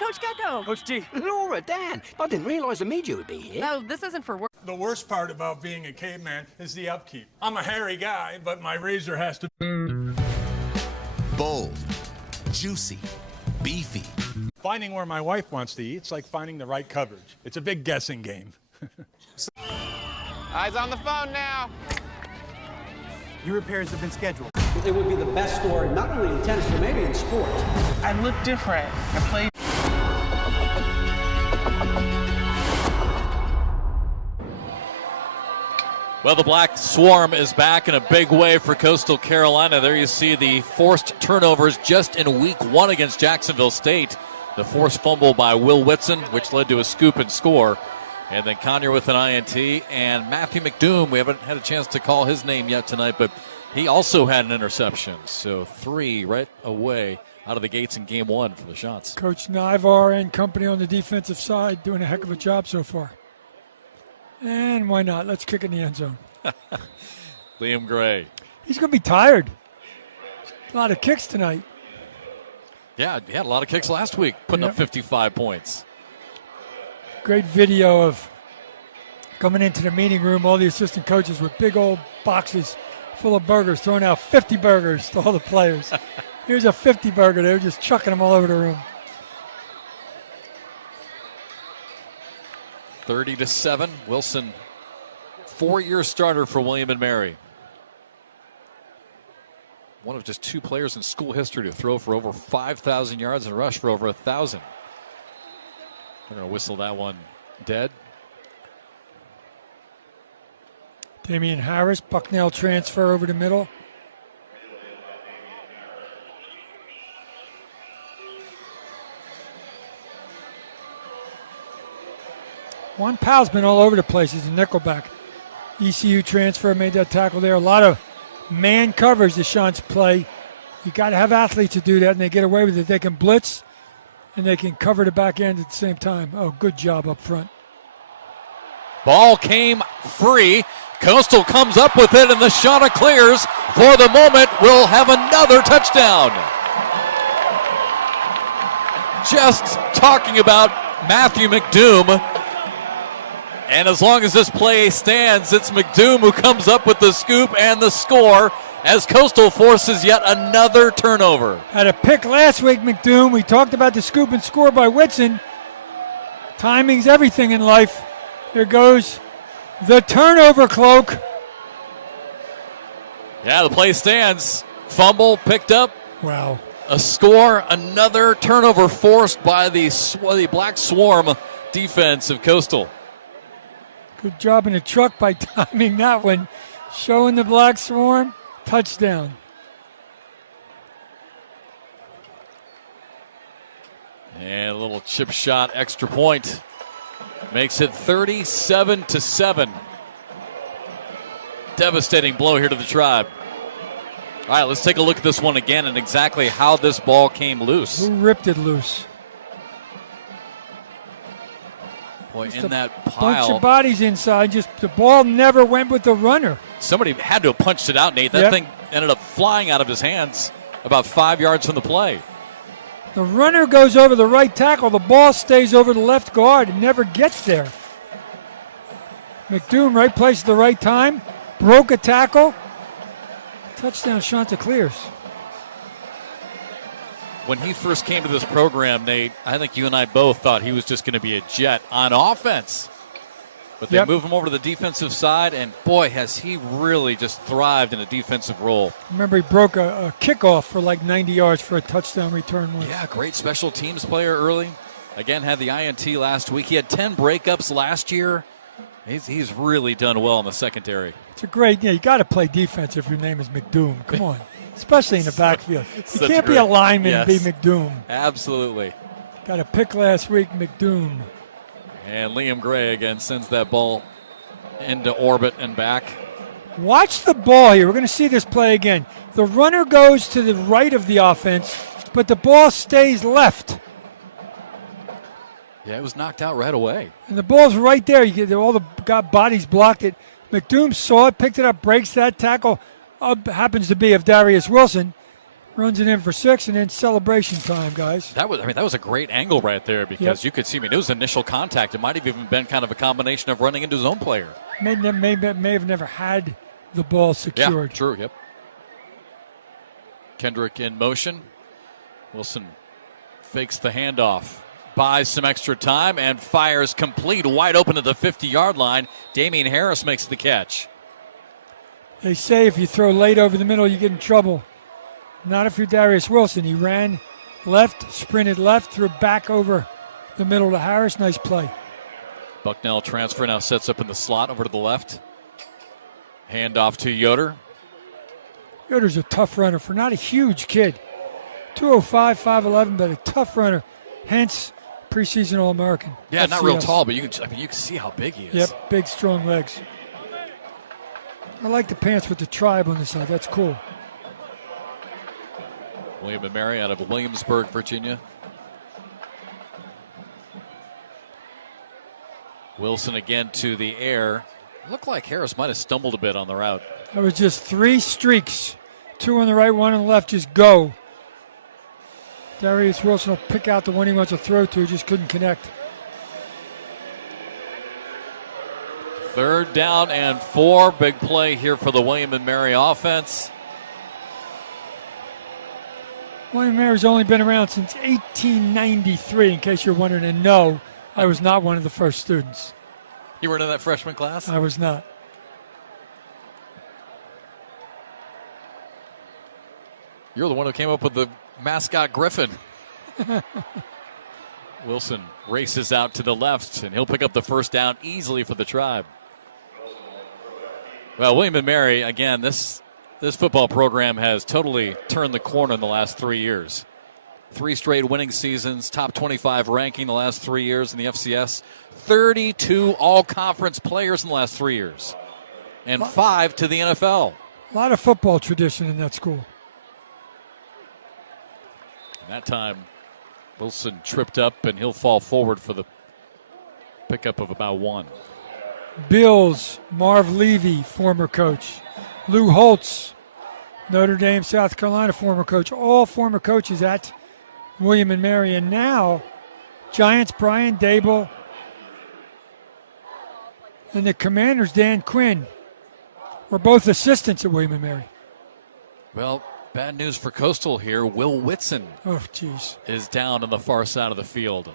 Coach Gecko. Coach G. Laura, Dan, I didn't realize the media would be here. No, this isn't for work. The worst part about being a caveman is the upkeep. I'm a hairy guy, but my razor has to. Bold, juicy, beefy. Finding where my wife wants to eat, it's like finding the right coverage. It's a big guessing game. Eyes on the phone now. Your repairs have been scheduled. It would be the best story, not only in tennis, but maybe in sports. I look different. I play. Well, the Black Swarm is back in a big way for Coastal Carolina. There you see the forced turnovers just in week 1 against Jacksonville State. The forced fumble by Will Whitson, which led to a scoop and score. And then Conyer with an INT. And Matthew McDoom, we haven't had a chance to call his name yet tonight, but he also had an interception. So 3 right away out of the gates in game 1 for the Shots. Coach Nivar and company on the defensive side doing a heck of a job so far. And why not? Let's kick in the end zone. Liam Gray. He's going to be tired. A lot of kicks tonight. Yeah, he had a lot of kicks last week, putting up 55 points. Great video of coming into the meeting room, all the assistant coaches with big old boxes full of burgers, throwing out 50 burgers to all the players. Here's a 50 burger. They were just chucking them all over the room. 30-7. Wilson, 4-year starter for William & Mary. One of just 2 players in school history to throw for over 5,000 yards and rush for over 1,000. They're going to whistle that one dead. Damian Harris, Bucknell transfer over the middle. Juan Powell's been all over the place. He's a nickelback. ECU transfer, made that tackle there. A lot of man coverage the Shants play. You got to have athletes to do that, and they get away with it. They can blitz, and they can cover the back end at the same time. Oh, good job up front. Ball came free. Coastal comes up with it, and the Shawnee clears. For the moment, we'll have another touchdown. Just talking about Matthew McDoom. And as long as this play stands, it's McDoom who comes up with the scoop and the score as Coastal forces yet another turnover. Had a pick last week, McDoom. We talked about the scoop and score by Whitson. Timing's everything in life. Here goes the turnover cloak. Yeah, the play stands. Fumble picked up. Wow. A score, another turnover forced by the Black Swarm defense of Coastal. Good job in the truck by timing that one. Showing the Black Swarm. Touchdown. And a little chip shot, extra point. Makes it 37-7. Devastating blow here to the Tribe. All right, let's take a look at this one again and exactly how this ball came loose. Who ripped it loose? Boy, Just in that bunch pile. of bodies inside. Just the ball never went with the runner. Somebody had to have punched it out, Nate. That thing ended up flying out of his hands about 5 yards from the play. The runner goes over the right tackle. The ball stays over the left guard and never gets there. McDoom, right place at the right time. Broke a tackle. Touchdown, Chanticleers. When he first came to this program, Nate, I think you and I both thought he was just going to be a jet on offense. But they move him over to the defensive side, and boy, has he really just thrived in a defensive role. Remember, he broke a kickoff for like 90 yards for a touchdown return once. Yeah, great special teams player early. Again, had the INT last week. He had 10 breakups last year. He's really done well in the secondary. It's a great, you got to play defense if your name is McDoom. Come on. Especially in the backfield. You can't be a lineman and be McDoom. Absolutely. Got a pick last week, McDoom. And Liam Gray again sends that ball into orbit and back. Watch the ball here. We're going to see this play again. The runner goes to the right of the offense, but the ball stays left. Yeah, it was knocked out right away. And the ball's right there. You get all the bodies blocked it. McDoom saw it, picked it up, breaks that tackle. Happens to be of Darius Wilson. Runs it in for 6, and then celebration time, guys. That was a great angle right there because you could see, it was initial contact. It might have even been kind of a combination of running into his own player. May have never had the ball secured. Yeah, true, Kendrick in motion. Wilson fakes the handoff, buys some extra time, and fires complete, wide open to the 50-yard line. Damian Harris makes the catch. They say if you throw late over the middle, you get in trouble. Not if you're Darius Wilson. He ran left, sprinted left, threw back over the middle to Harris. Nice play. Bucknell transfer now sets up in the slot over to the left. Handoff to Yoder. Yoder's a tough runner for not a huge kid. 205, 5'11", but a tough runner. Hence, preseason All-American. Yeah, FCS. not real tall, but you can see how big he is. Yep, big, strong legs. I like the pants with the Tribe on the side. That's cool. William and Mary out of Williamsburg, Virginia. Wilson again to the air. Looked like Harris might have stumbled a bit on the route. That was just 3 streaks. 2 on the right, 1 on the left. Just go. Darius Wilson will pick out the one he wants to throw to. Just couldn't connect. 3rd down and 4. Big play here for the William and Mary offense. William Mary's only been around since 1893, in case you're wondering. And no, I was not one of the first students. You weren't in that freshman class? I was not. You're the one who came up with the mascot Griffin. Wilson races out to the left, and he'll pick up the 1st down easily for the Tribe. Well, William and Mary, again, this football program has totally turned the corner in the last 3 years. 3 straight winning seasons, top 25 ranking the last 3 years in the FCS. 32 all-conference players in the last 3 years. And 5 to the NFL. A lot of football tradition in that school. And that time, Wilson tripped up, and he'll fall forward for the pickup of about 1. Bills, Marv Levy, former coach. Lou Holtz, Notre Dame, South Carolina, former coach. All former coaches at William and Mary. And now, Giants, Brian Dable, and the Commanders, Dan Quinn, were both assistants at William and Mary. Well, bad news for Coastal here. Will Whitson is down on the far side of the field.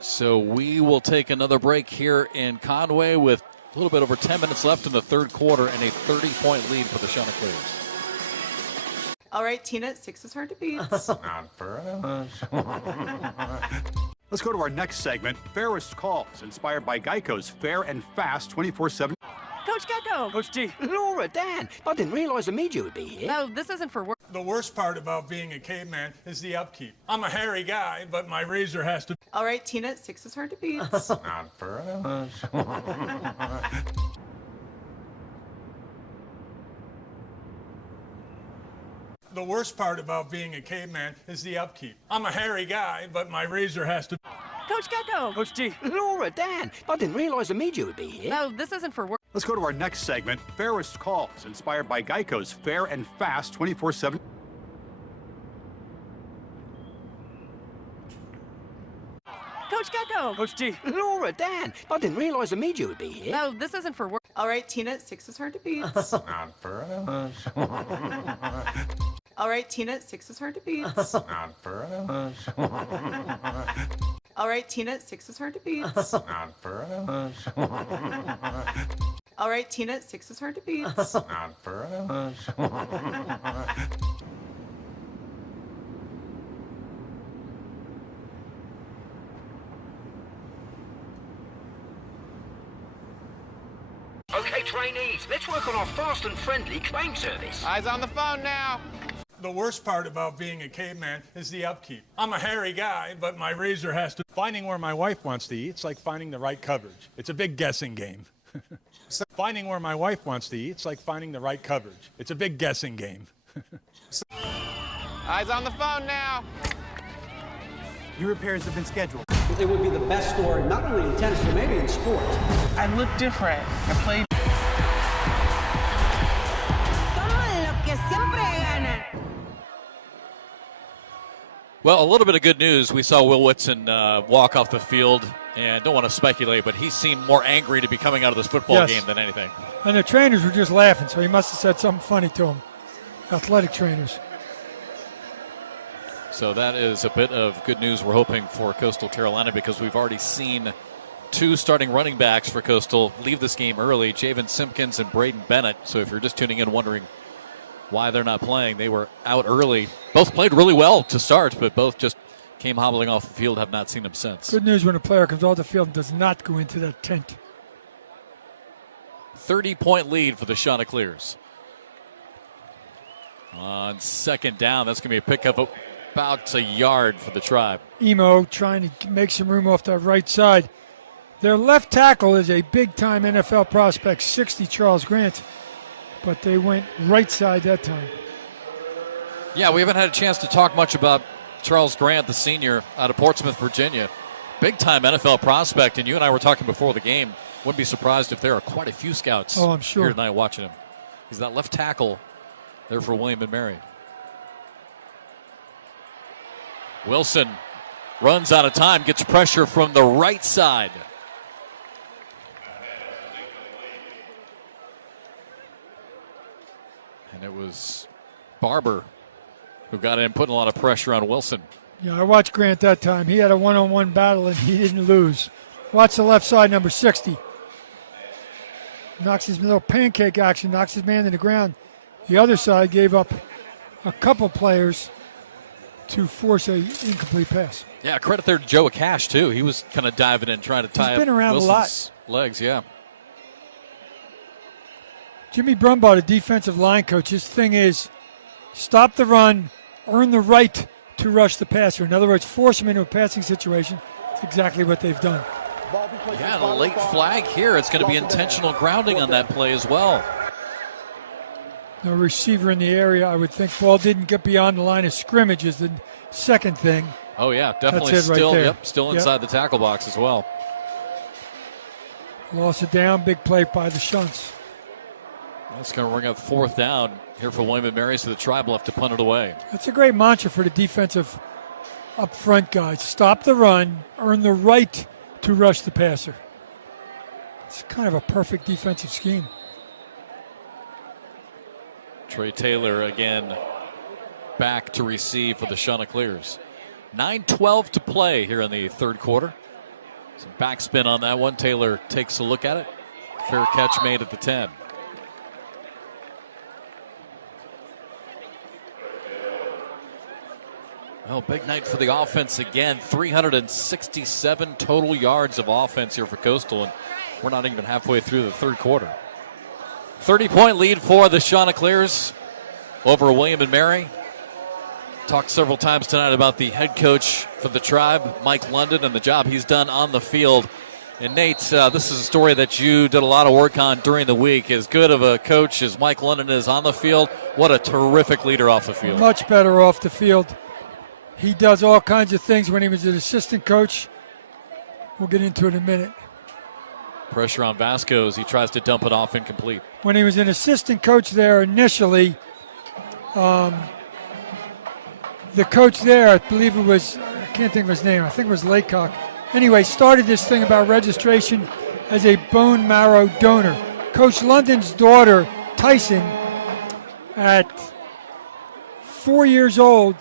So we will take another break here in Conway with a little bit over 10 minutes left in the 3rd quarter and a 30-point lead for the Chanticleers. All right, Tina, 6 is hard to beat. Not for us. Let's go to our next segment, Fairest Calls, inspired by Geico's fair and fast 24/7. Coach Gecko. Coach G. Laura, Dan, I didn't realize the media would be here. No, this isn't for work. The worst part about being a caveman is the upkeep. I'm a hairy guy, but my razor has to. All right, Tina, 6 is hard to beat. Not for us. The worst part about being a caveman is the upkeep. I'm a hairy guy, but my razor has to. Coach Gecko. Coach G. Laura, Dan, I didn't realize the media would be here. No, this isn't for work. Let's go to our next segment, Fairest Calls, inspired by Geico's fair and fast 24/7. Coach Gecko. Coach G. Laura, Dan, I didn't realize the media would be here. No, this isn't for work. All right, Tina, 6 is hard to beat. Not for us. All right, Tina, 6 is hard to beat. Not for us. All right, Tina, 6 is hard to beat. Not for us. All right, Tina, 6 is hard to beat. Not for us. Okay, trainees, let's work on our fast and friendly claim service. Eyes on the phone now. The worst part about being a caveman is the upkeep. I'm a hairy guy, but my razor has to. Finding where my wife wants to eat, it's like finding the right coverage. It's a big guessing game. Finding where my wife wants to eat, it's like finding the right coverage. It's a big guessing game. Eyes on the phone now. Your repairs have been scheduled. It would be the best store, not only in tennis, but maybe in sports. I look different. I played. Well, a little bit of good news. We saw Will Whitson walk off the field, and don't want to speculate, but he seemed more angry to be coming out of this football game than anything. And the trainers were just laughing, so he must have said something funny to him. Athletic trainers. So that is a bit of good news we're hoping for Coastal Carolina, because we've already seen two starting running backs for Coastal leave this game early, Javen Simpkins and Braden Bennett. So if you're just tuning in wondering why they're not playing, they were out early. Both played really well to start, but both just came hobbling off the field, have not seen them since. Good news when a player comes off the field and does not go into that tent. 30-point lead for the Chanticleers. On second down, that's going to be a pickup of about a yard for the Tribe. Emo trying to make some room off that right side. Their left tackle is a big-time NFL prospect, 60 Charles Grant, but they went right side that time. Yeah, we haven't had a chance to talk much about Charles Grant, the senior out of Portsmouth, Virginia. Big-time NFL prospect, and you and I were talking before the game. Wouldn't be surprised if there are quite a few scouts I'm sure. here tonight watching him. He's that left tackle there for William & Mary. Wilson runs out of time, gets pressure from the right side. And it was Barber who got in, putting a lot of pressure on Wilson. Yeah, I watched Grant that time. He had a one-on-one battle, and he didn't lose. Watch the left side, number 60. Knocks his little pancake action, knocks his man to the ground. The other side gave up a couple players to force an incomplete pass. Yeah, credit there to Joe Cash, too. He was kind of diving in, trying to tie He's been up around Wilson's a lot. legs, yeah. Jimmy Brumbaugh, the defensive line coach, his thing is stop the run, earn the right to rush the passer. In other words, force him into a passing situation. That's exactly what they've done. Yeah, and a late flag here. It's going to be intentional grounding on that play as well. No receiver in the area, I would think. Ball didn't get beyond the line of scrimmage is the second thing. Oh, yeah, definitely That's it still, right there. still inside the tackle box as well. Lost it down, big play by the Shunts. That's going to ring up fourth down here for William & Mary, so the Tribe will have to punt it away. That's a great mantra for the defensive up front guys. Stop the run, earn the right to rush the passer. It's kind of a perfect defensive scheme. Trey Taylor again back to receive for the Chanticleers. 9:12 to play here in the third quarter. Some backspin on that one. Taylor takes a look at it. Fair catch made at the 10. Well, big night for the offense again. 367 total yards of offense here for Coastal, and we're not even halfway through the third quarter. 30-point lead for the Chanticleers over William and Mary. Talked several times tonight about the head coach for the Tribe, Mike London, and the job he's done on the field. And Nate, this is a story that you did a lot of work on during the week. As good of a coach as Mike London is on the field, what a terrific leader off the field. Much better off the field. He does all kinds of things when he was an assistant coach. We'll get into it in a minute. Pressure on Vasco as he tries to dump it off incomplete. When he was an assistant coach there initially, the coach there, I believe it was, I can't think of his name, I think it was Laycock. Anyway, started this thing about registration as a bone marrow donor. Coach London's daughter, Tyson, at 4 years old,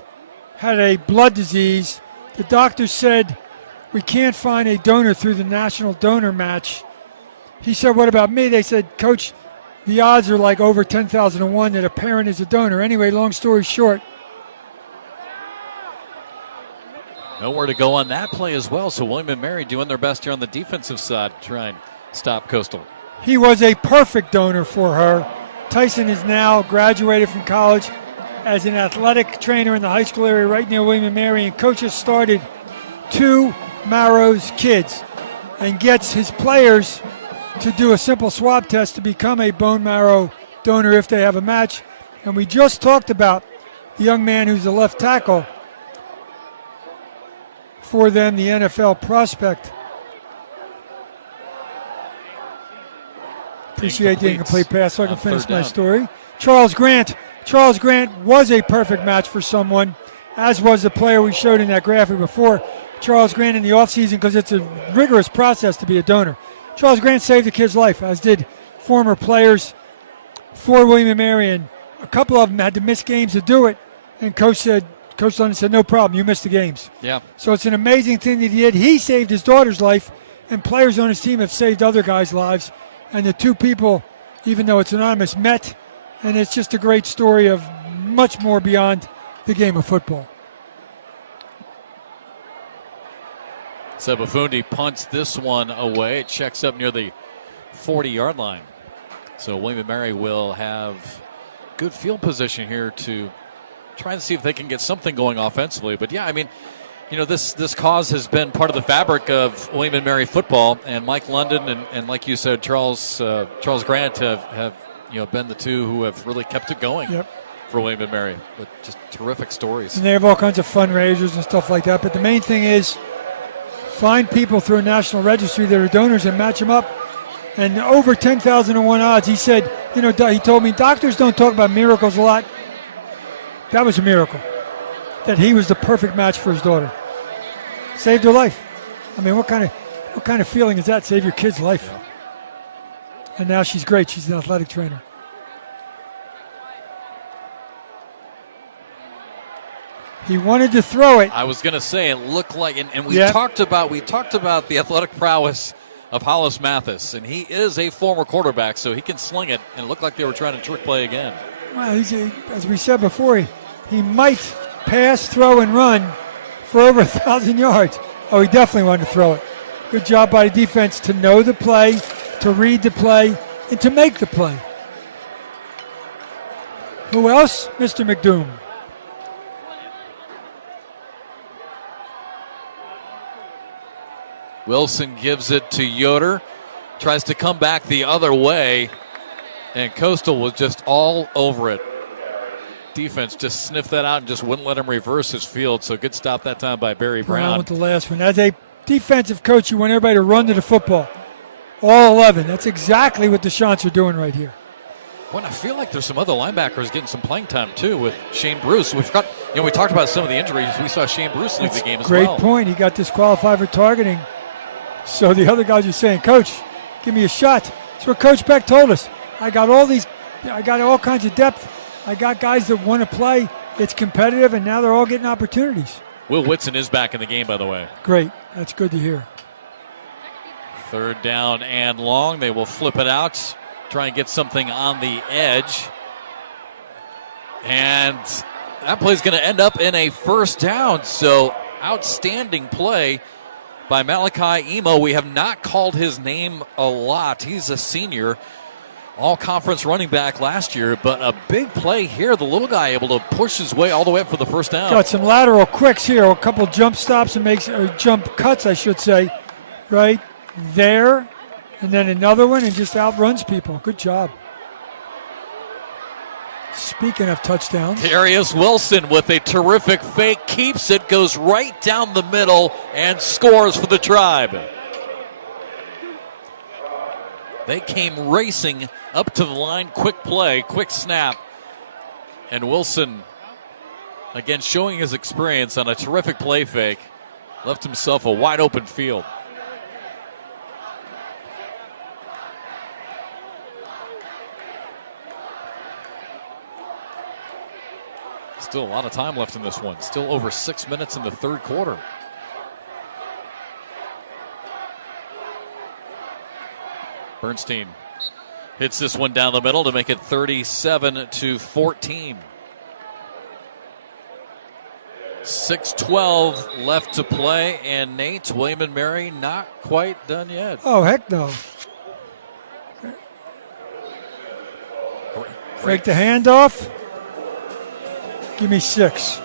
had a blood disease. The doctor said, we can't find a donor through the national donor match. He said, what about me? They said, Coach, the odds are like over 10,000 to 1 that a parent is a donor. Anyway, long story short. Nowhere to go on that play as well. So William and Mary doing their best here on the defensive side to try and stop Coastal. He was a perfect donor for her. Tyson is now graduated from college as an athletic trainer in the high school area right near William and Mary, and coach has started 2 Marrows kids and gets his players to do a simple swab test to become a bone marrow donor if they have a match. And we just talked about the young man who's the left tackle for them, the NFL prospect. Appreciate the incomplete pass so I can finish my story. Charles Grant. Charles Grant was a perfect match for someone, as was the player we showed in that graphic before. Charles Grant in the offseason, because it's a rigorous process to be a donor. Charles Grant saved a kid's life, as did former players for William & Mary, and a couple of them had to miss games to do it, and Coach London said, no problem, you missed the games. Yeah. So it's an amazing thing that he did. He saved his daughter's life, and players on his team have saved other guys' lives, and the 2 people, even though it's anonymous, met, and it's just a great story of much more beyond the game of football. Sebafundi punts this one away. It checks up near the 40-yard line. So William & Mary will have good field position here to try and see if they can get something going offensively. But, yeah, I mean, you know, this cause has been part of the fabric of William & Mary football. And Mike London and like you said, Charles Grant have been the 2 who have really kept it going for William & Mary. But just terrific stories. And they have all kinds of fundraisers and stuff like that. But the main thing is find people through a national registry that are donors and match them up. And over 10,000 to 1 odds. He said, he told me doctors don't talk about miracles a lot. That was a miracle. That he was the perfect match for his daughter. Saved her life. I mean, what kind of feeling is that? Save your kid's life. Yeah. And now she's great. She's an athletic trainer. He wanted to throw it. I was going to say it looked like, and we talked about the athletic prowess of Hollis Mathis, and he is a former quarterback, so he can sling it. And it looked like they were trying to trick play again. Well, as we said before, he might pass, throw, and run for over 1,000 yards. Oh, he definitely wanted to throw it. Good job by the defense to know the play, to read the play, and to make the play. Who else? Mr. McDoom. Wilson gives it to Yoder. Tries to come back the other way. And Coastal was just all over it. Defense just sniffed that out and just wouldn't let him reverse his field. So good stop that time by Barry Brown. With the last one. As a defensive coach, you want everybody to run to the football. All 11. That's exactly what the Chants are doing right here. Well, I feel like there's some other linebackers getting some playing time too with Shane Bruce. We talked about some of the injuries. We saw Shane Bruce leave the game as well. Great point. He got disqualified for targeting. So the other guys are saying, Coach, give me a shot. That's what Coach Beck told us. I got all kinds of depth. I got guys that want to play. It's competitive, and now they're all getting opportunities. Will Whitson is back in the game, by the way. Great. That's good to hear. 3rd down and long. They will flip it out, try and get something on the edge. And that play's going to end up in a first down. So outstanding play by Malachi Emo. We have not called his name a lot. He's a senior, all-conference running back last year, but a big play here. The little guy able to push his way all the way up for the first down. Got some lateral quicks here, a couple jump stops and or jump cuts, I should say, right there, and then another one, and just outruns people. Good job. Speaking of touchdowns, Darius Wilson with a terrific fake, keeps it, goes right down the middle, and scores for the Tribe. They came racing up to the line, quick play, quick snap, and Wilson, again, showing his experience on a terrific play fake, left himself a wide open field. Still a lot of time left in this one. Still over 6 minutes in the third quarter. Bernstein hits this one down the middle to make it 37-14. 6:12 left to play, and Nate, William and Mary not quite done yet. Oh, heck no. Break the handoff. Give me 6.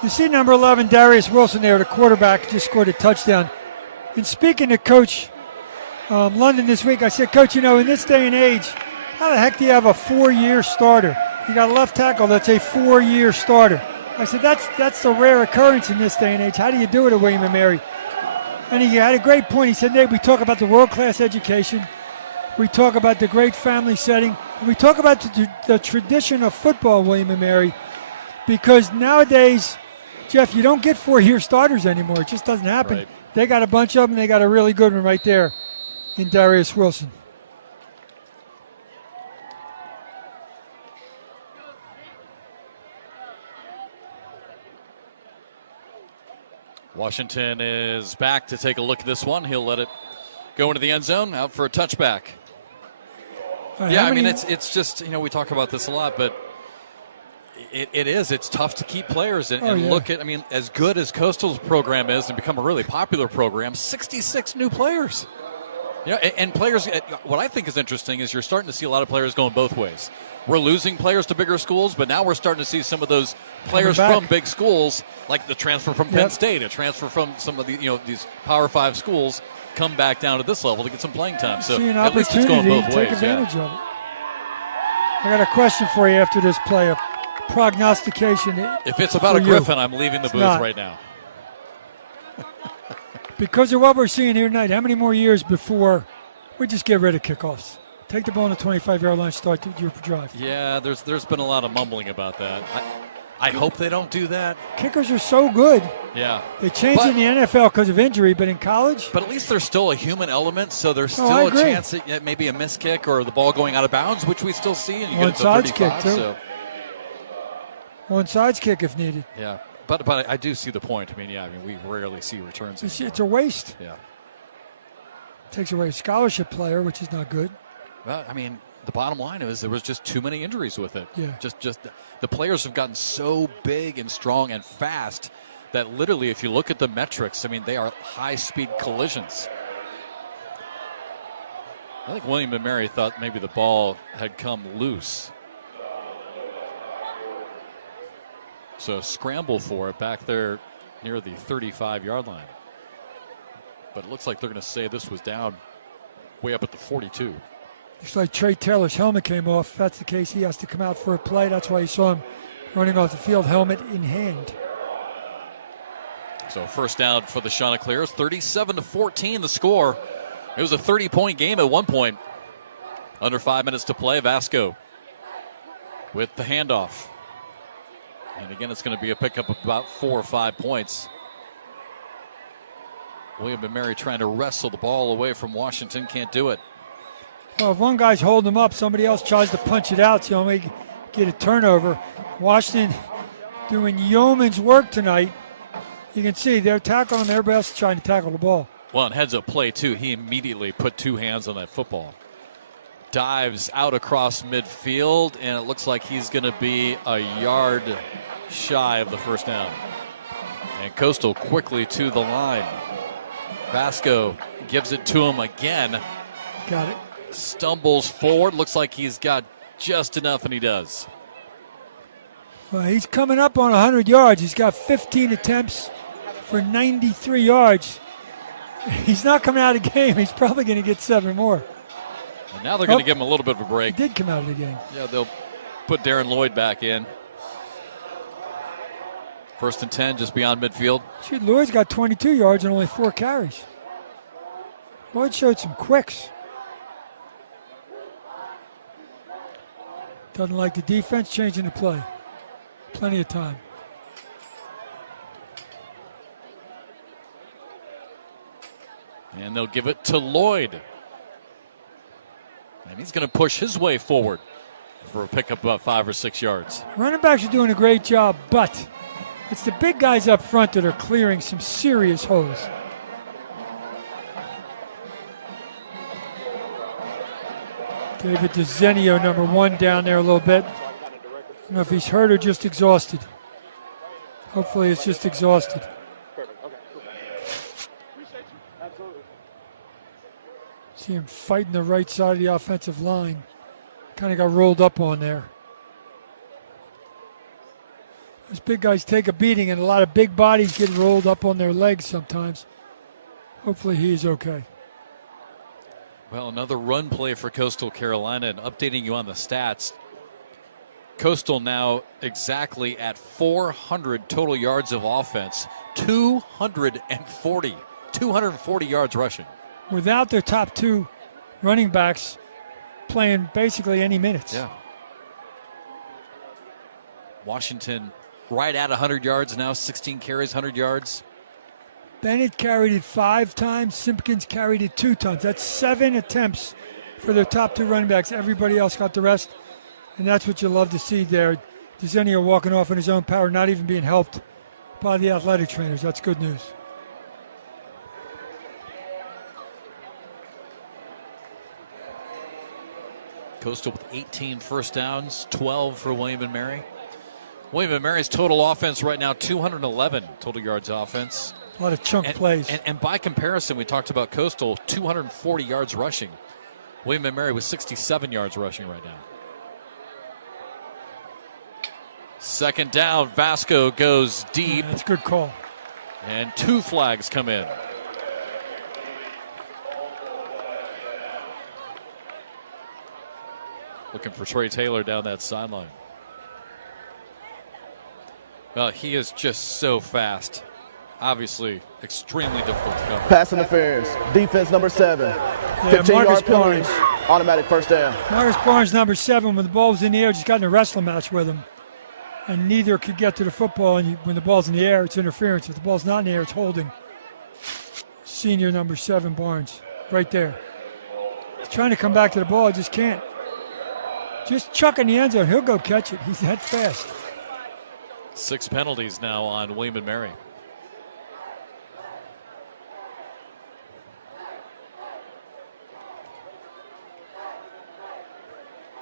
You see number 11, Darius Wilson there, the quarterback, just scored a touchdown. And speaking to Coach London this week, I said, Coach, you know, in this day and age, how the heck do you have a 4-year starter? You got a left tackle that's a 4-year starter. I said, that's a rare occurrence in this day and age. How do you do it at William & Mary? And he had a great point. He said, Nate, we talk about the world-class education. We talk about the great family setting. And we talk about the tradition of football, William & Mary, because nowadays, Jeff, you don't get 4-year starters anymore. It just doesn't happen. Right. They got a bunch of them. They got a really good one right there in Darius Wilson. Washington is back to take a look at this one. He'll let it go into the end zone, out for a touchback. Yeah, I mean, it's just, we talk about this a lot, but it's tough to keep players and look at, as good as Coastal's program is and become a really popular program, 66 new players. And players, what I think is interesting is you're starting to see a lot of players going both ways. We're losing players to bigger schools, but now we're starting to see some of those players from big schools, like the transfer from Penn State, a transfer from some of the these Power 5 schools, come back down to this level to get some playing time. So at least it's going both ways. Take advantage of it. I got a question for you after this play. A prognostication. If it's about a Griffin, I'm leaving the booth right now. Because of what we're seeing here tonight, how many more years before we just get rid of kickoffs? Take the ball on the 25-yard line, start your drive. Yeah, there's been a lot of mumbling about that. I hope they don't do that. Kickers are so good. Yeah. They changed in the NFL because of injury, but in college? But at least there's still a human element, so there's still a chance that maybe a missed kick or the ball going out of bounds, which we still see, and you get it to 35. Kick, too. So. Onside kick if needed. Yeah. But I do see the point. We rarely see returns. It's a waste. Yeah. Takes away a scholarship player, which is not good. Well, the bottom line is there was just too many injuries with it. Yeah. Just the players have gotten so big and strong and fast that literally, if you look at the metrics, they are high-speed collisions. I think William and Mary thought maybe the ball had come loose. So scramble for it back there near the 35-yard line. But it looks like they're going to say this was down way up at the 42. Looks like Trey Taylor's helmet came off. If that's the case, he has to come out for a play. That's why you saw him running off the field, helmet in hand. So first down for the Chanticleers, 37-14 the score. It was a 30-point game at one point. Under 5 minutes to play, Vasco with the handoff. And again, it's going to be a pickup of about 4 or 5 points. William and Mary trying to wrestle the ball away from Washington. Can't do it. Well, if one guy's holding him up, somebody else tries to punch it out, so you get a turnover. Washington doing yeoman's work tonight. You can see they're tackling their best, trying to tackle the ball. Well, and heads up play, too. He immediately put 2 hands on that football. Dives out across midfield, and it looks like he's going to be a yard shy of the first down. And Coastal quickly to the line. Vasco gives it to him again. Got it. Stumbles forward. Looks like he's got just enough, and he does. Well, he's coming up on 100 yards. He's got 15 attempts for 93 yards. He's not coming out of the game. He's probably going to get 7 more. And now they're going to give him a little bit of a break. He did come out of the game. Yeah, they'll put Darren Lloyd back in. 1st and 10, just beyond midfield. Shoot, Lloyd's got 22 yards and only 4 carries. Lloyd showed some quicks. Doesn't like the defense, changing the play. Plenty of time. And they'll give it to Lloyd. And he's going to push his way forward for a pickup about 5 or 6 yards. Running backs are doing a great job, but it's the big guys up front that are clearing some serious holes. David DeZenio, number 1, down there a little bit. I don't know if he's hurt or just exhausted. Hopefully it's just exhausted. See him fighting the right side of the offensive line. Kind of got rolled up on there. Those big guys take a beating, and a lot of big bodies get rolled up on their legs sometimes. Hopefully he's okay. Well, another run play for Coastal Carolina, and updating you on the stats. Coastal now exactly at 400 total yards of offense, 240 yards rushing. Without their top 2 running backs playing basically any minutes. Yeah. Washington right at 100 yards now, 16 carries, 100 yards. Bennett carried it 5 times. Simpkins carried it 2 times. That's 7 attempts for their top 2 running backs. Everybody else got the rest. And that's what you love to see there. DeZenio walking off in his own power, not even being helped by the athletic trainers. That's good news. Coastal with 18 first downs, 12 for William & Mary. William & Mary's total offense right now, 211 total yards offense. A lot of chunk plays. And by comparison, we talked about Coastal, 240 yards rushing. William & Mary with 67 yards rushing right now. Second down, Vasco goes deep. That's a good call. And 2 flags come in. Looking for Trey Taylor down that sideline. Well, he is just so fast. Obviously, extremely difficult to cover. Pass interference. Defense number 7. Yeah, 15-yard penalty. Automatic first down. Marcus Barnes, number 7, when the ball was in the air, just got in a wrestling match with him. And neither could get to the football. And when the ball's in the air, it's interference. If the ball's not in the air, it's holding. Senior number 7, Barnes, right there. He's trying to come back to the ball, just can't. Just chuck in the end zone. He'll go catch it. He's that fast. 6 penalties now on William & Mary.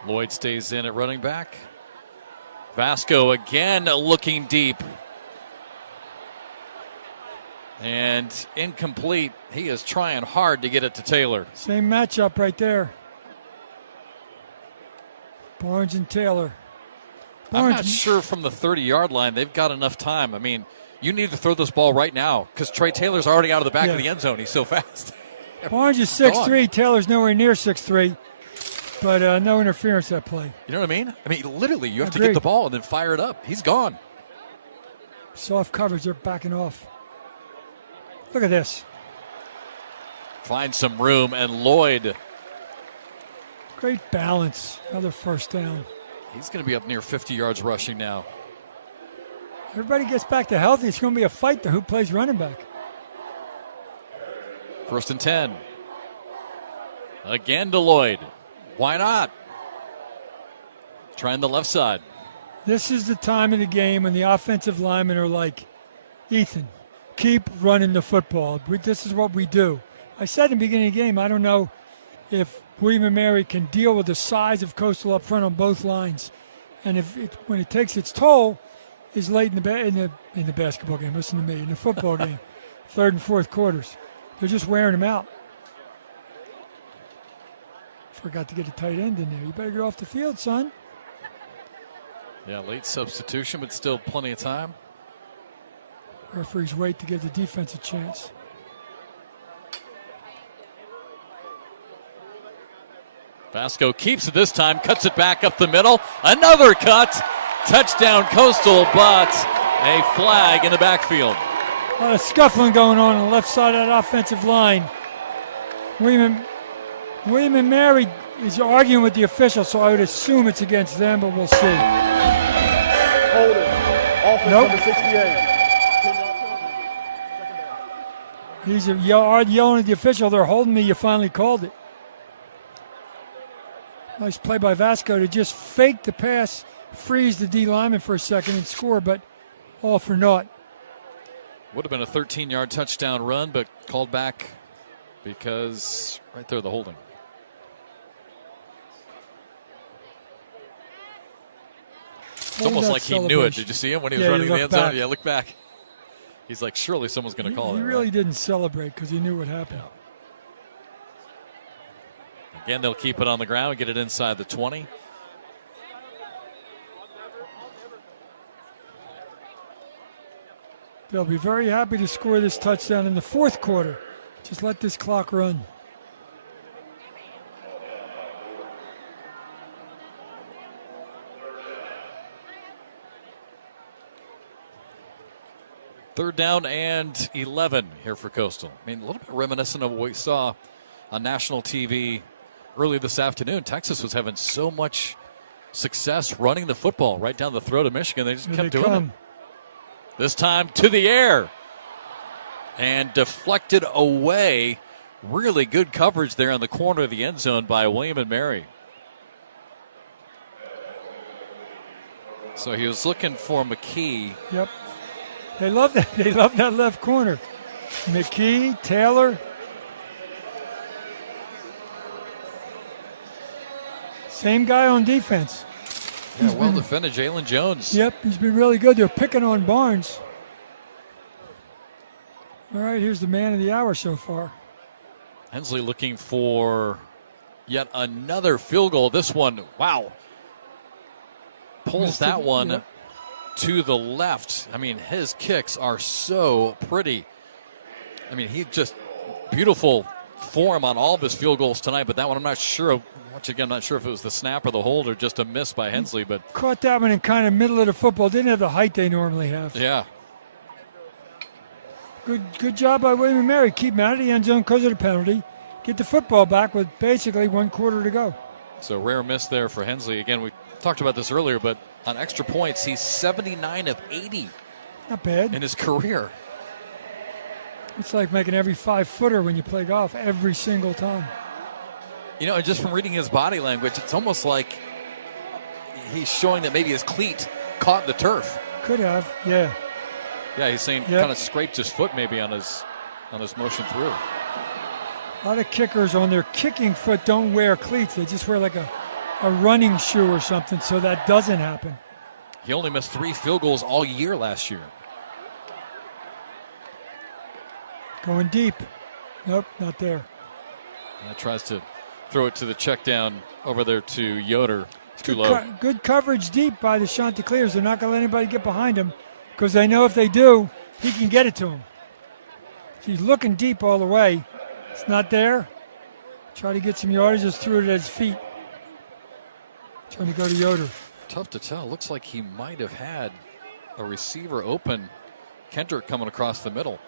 Lloyd stays in at running back. Vasco again looking deep. And incomplete. He is trying hard to get it to Taylor. Same matchup right there. Barnes and Taylor. I'm not sure from the 30-yard line they've got enough time. I mean, you need to throw this ball right now because Trey Taylor's already out of the back of the end zone. He's so fast. Barnes is 6'3". Taylor's nowhere near 6'3". But no interference that play. You know what I mean? I mean, literally, you have to get the ball and then fire it up. He's gone. Soft coverage, they're backing off. Look at this. Find some room, and Lloyd. Great balance. Another first down. He's going to be up near 50 yards rushing now. Everybody gets back to healthy. It's going to be a fight to who plays running back. 1st and 10. Again to Lloyd. Why not? Trying the left side. This is the time of the game when the offensive linemen are like, Ethan, keep running the football. This is what we do. I said in the beginning of the game, I don't know if William & Mary can deal with the size of Coastal up front on both lines. And when it takes its toll is late in the basketball game, listen to me, in the football game, 3rd and 4th quarters. They're just wearing them out. Forgot to get a tight end in there. You better get off the field, son. Yeah, late substitution, but still plenty of time. Referees wait to give the defense a chance. Vasco keeps it this time, cuts it back up the middle. Another cut. Touchdown Coastal, but a flag in the backfield. A lot of scuffling going on the left side of that offensive line. William & Mary is arguing with the official, so I would assume it's against them, but we'll see. Holding. Offense number 68. He's yelling at the official, they're holding me, you finally called it. Nice play by Vasco to just fake the pass, freeze the D lineman for a second and score, but all for naught. Would have been a 13-yard touchdown run, but called back because right there the holding. It's almost like he knew it. Did you see him when he was running the end zone? Yeah, look back. He's like, surely someone's going to call it. He really didn't celebrate because he knew what happened. Again, they'll keep it on the ground, get it inside the 20. They'll be very happy to score this touchdown in the 4th quarter. Just let this clock run. Third down and 11 here for Coastal. I mean, a little bit reminiscent of what we saw on national TV early this afternoon. Texas was having so much success running the football right down the throat of Michigan. They just kept doing it. This time to the air. And deflected away. Really good coverage there in the corner of the end zone by William & Mary. So he was looking for McKee. Yep. They love that. They love that left corner. McKee, Taylor. Same guy on defense. Yeah, well defended, Jalen Jones. Yep, he's been really good. They're picking on Barnes. All right, here's the man of the hour so far. Hensley looking for yet another field goal. This one, wow. Pulls that one to the left. I mean, his kicks are so pretty. I mean, he just beautiful form on all of his field goals tonight, but that one I'm not sure. Once again, I'm not sure if it was the snap or the hold or just a miss by Hensley. But caught that one in kind of middle of the football. Didn't have the height they normally have. Yeah. Good job by William & Mary. Keep him out of the end zone because of the penalty. Get the football back with basically 1 quarter to go. So rare miss there for Hensley. Again, we talked about this earlier, but on extra points, he's 79 of 80. Not bad. In his career. It's like making every 5-footer when you play golf every single time. You know, and just from reading his body language, it's almost like he's showing that maybe his cleat caught the turf. Could have, yeah. Yeah, he's saying kind of scraped his foot maybe on his motion through. A lot of kickers on their kicking foot don't wear cleats. They just wear like a running shoe or something, so that doesn't happen. He only missed 3 field goals all year last year. Going deep. Nope, not there. Tries to throw it to the check down over there to Yoder. It's too low. Good coverage deep by the Chanticleers. They're not going to let anybody get behind him because they know if they do, he can get it to him. He's looking deep all the way. It's not there. Try to get some yardage, just threw it at his feet. Trying to go to Yoder. Tough to tell. Looks like he might have had a receiver open. Kendrick coming across the middle.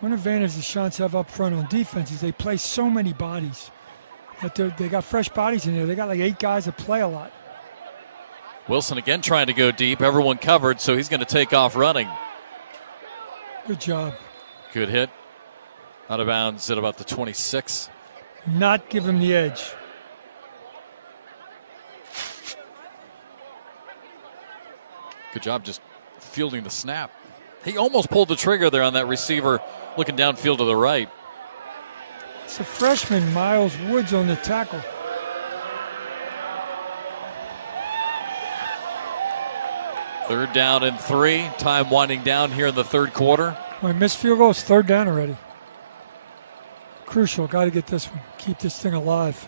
One advantage the Shants have up front on defense is they play so many bodies. That they got fresh bodies in there. They got like 8 guys that play a lot. Wilson again trying to go deep. Everyone covered, so he's going to take off running. Good job. Good hit. Out of bounds at about the 26. Not give him the edge. Good job just fielding the snap. He almost pulled the trigger there on that receiver looking downfield to the right. It's a freshman, Miles Woods, on the tackle. Third down and 3. Time winding down here in the third quarter. Well, missed field goal. It's third down already. Crucial. Got to get this one. Keep this thing alive.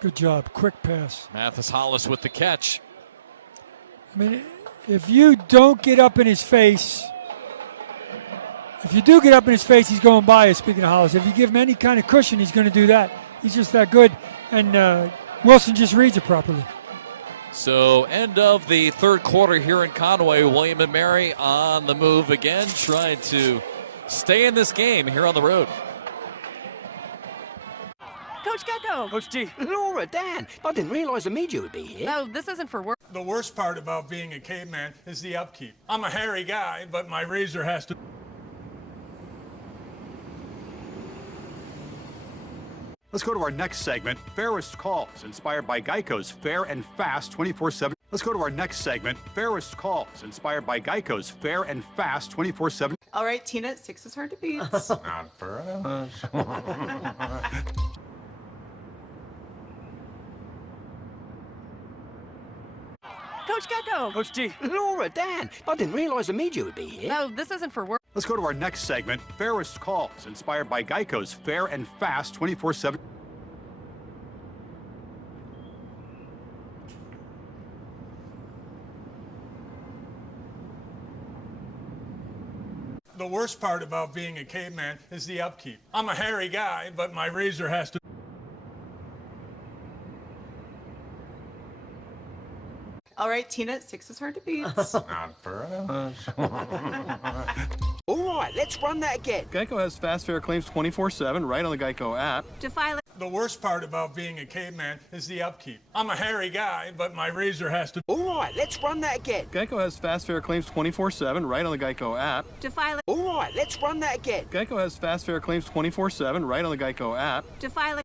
Good job. Quick pass. Mathis Hollis with the catch. I mean, if you don't get up in his face, if you do get up in his face, he's going by you, speaking of Hollis. If you give him any kind of cushion, he's going to do that. He's just that good. And Wilson just reads it properly. So end of the third quarter here in Conway. William & Mary on the move again, trying to stay in this game here on the road. Coach Gecko. Coach G. Laura, Dan, I didn't realize the media would be here. No, this isn't for work. The worst part about being a caveman is the upkeep. I'm a hairy guy, but my razor has to... Let's go to our next segment, Fairest Calls, inspired by Geico's Fair and Fast 24/7. Let's go to our next segment, Fairest Calls, inspired by Geico's Fair and Fast 24/7. All right, Tina, 6 is hard to beat. Not for us. Coach Gecko. Coach G. Laura, Dan, I didn't realize the media would be here. No, this isn't for work. Let's go to our next segment, Fairest Calls, inspired by Geico's Fair and Fast 24/7. The worst part about being a caveman is the upkeep. I'm a hairy guy, but my razor has to... All right, Tina, 6 is hard to beat. Not for us. All right, let's run that again. Geico has fast, fair claims 24/7 right on the Geico app. To file it. The worst part about being a caveman is the upkeep. I'm a hairy guy, but my razor has to... All right, let's run that again. Geico has fast, fair claims 24/7 right on the Geico app. To file it. All right, let's run that again. Geico has fast, fair claims 24/7 right on the Geico app. To file it.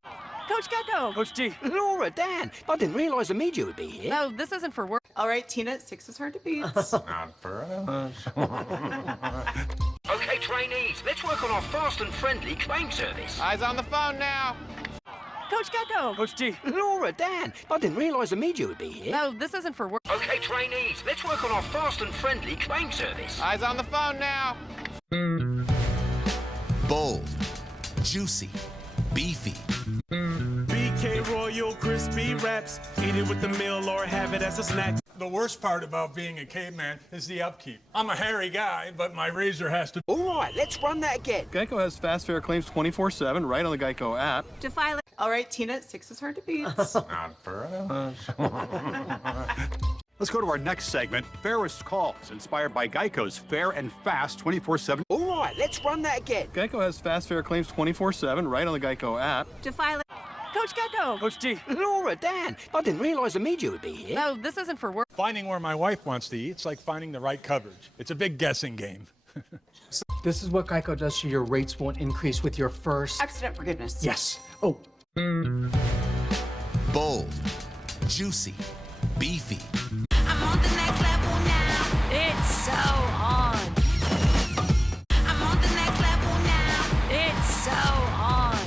Coach Gecko. Coach G. Laura, Dan, I didn't realise the media would be here. No, this isn't for work. All right, Tina, 6 is hard to beat. Not for us. Okay, trainees, let's work on our fast and friendly claim service. Eyes on the phone now. Coach Gecko. Coach G. Laura, Dan, I didn't realise the media would be here. No, this isn't for work. Okay, trainees, let's work on our fast and friendly claim service. Eyes on the phone now. Bold, juicy, beefy. BK Royal Crispy Wraps. Eat it with the meal or have it as a snack. The worst part about being a caveman is the upkeep. I'm a hairy guy, but my razor has to. All right, let's run that again. Geico has fast, fair claims 24/7 right on the Geico app. To file it. All right, Tina, 6 is hard to beat. Not for us. Let's go to our next segment, Fairest Calls, inspired by Geico's fair and fast 24/7. All right, let's run that again. Geico has fast, fair claims 24/7 right on the Geico app. To file it. Coach Gecko. Coach G. Laura, Dan, I didn't realise the media would be here. No, this isn't for work. Finding where my wife wants to eat, it's like finding the right coverage. It's a big guessing game. This is what Geico does so your rates won't increase with your first... Accident forgiveness. Yes. Oh. Bold, juicy, beefy. I'm on the next level now. It's so on. I'm on the next level now. It's so on.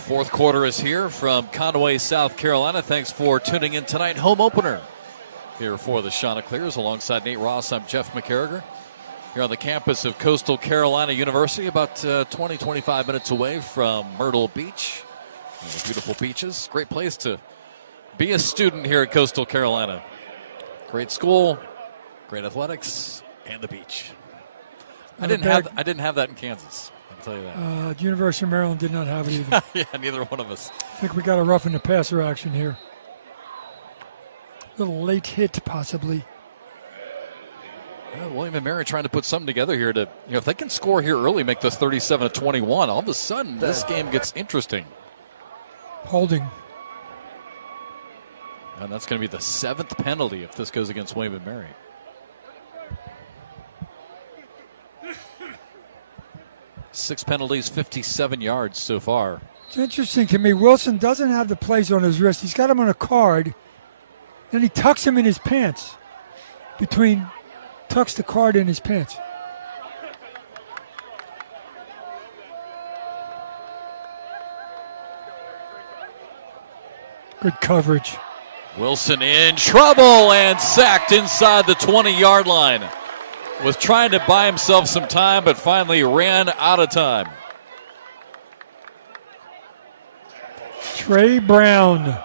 Fourth quarter is here from Conway, South Carolina. Thanks for tuning in tonight. Home opener here for the Chanticleers. Alongside Nate Ross, I'm Jeff McCarriger. Here on the campus of Coastal Carolina University, about 20-25 minutes away from Myrtle Beach. The beautiful beaches. Great place to be a student here at Coastal Carolina. Great school, great athletics, and the beach. I didn't have that in Kansas. I can tell you that. The University of Maryland did not have it either. Yeah, neither one of us. I think we got a roughing the passer action here. Little late hit, possibly. Well, William and Mary trying to put something together here to, if they can score here early, make this 37-21, all of a sudden this game gets interesting. Holding. And that's going to be the 7th penalty if this goes against William and Mary. Six penalties, 57 yards so far. It's interesting to me. Wilson doesn't have the plays on his wrist. He's got him on a card. Then he tucks him in his pants. Tucks the card in his pants. Good coverage. Wilson in trouble and sacked inside the 20-yard line. Was trying to buy himself some time, but finally ran out of time. Trey Brown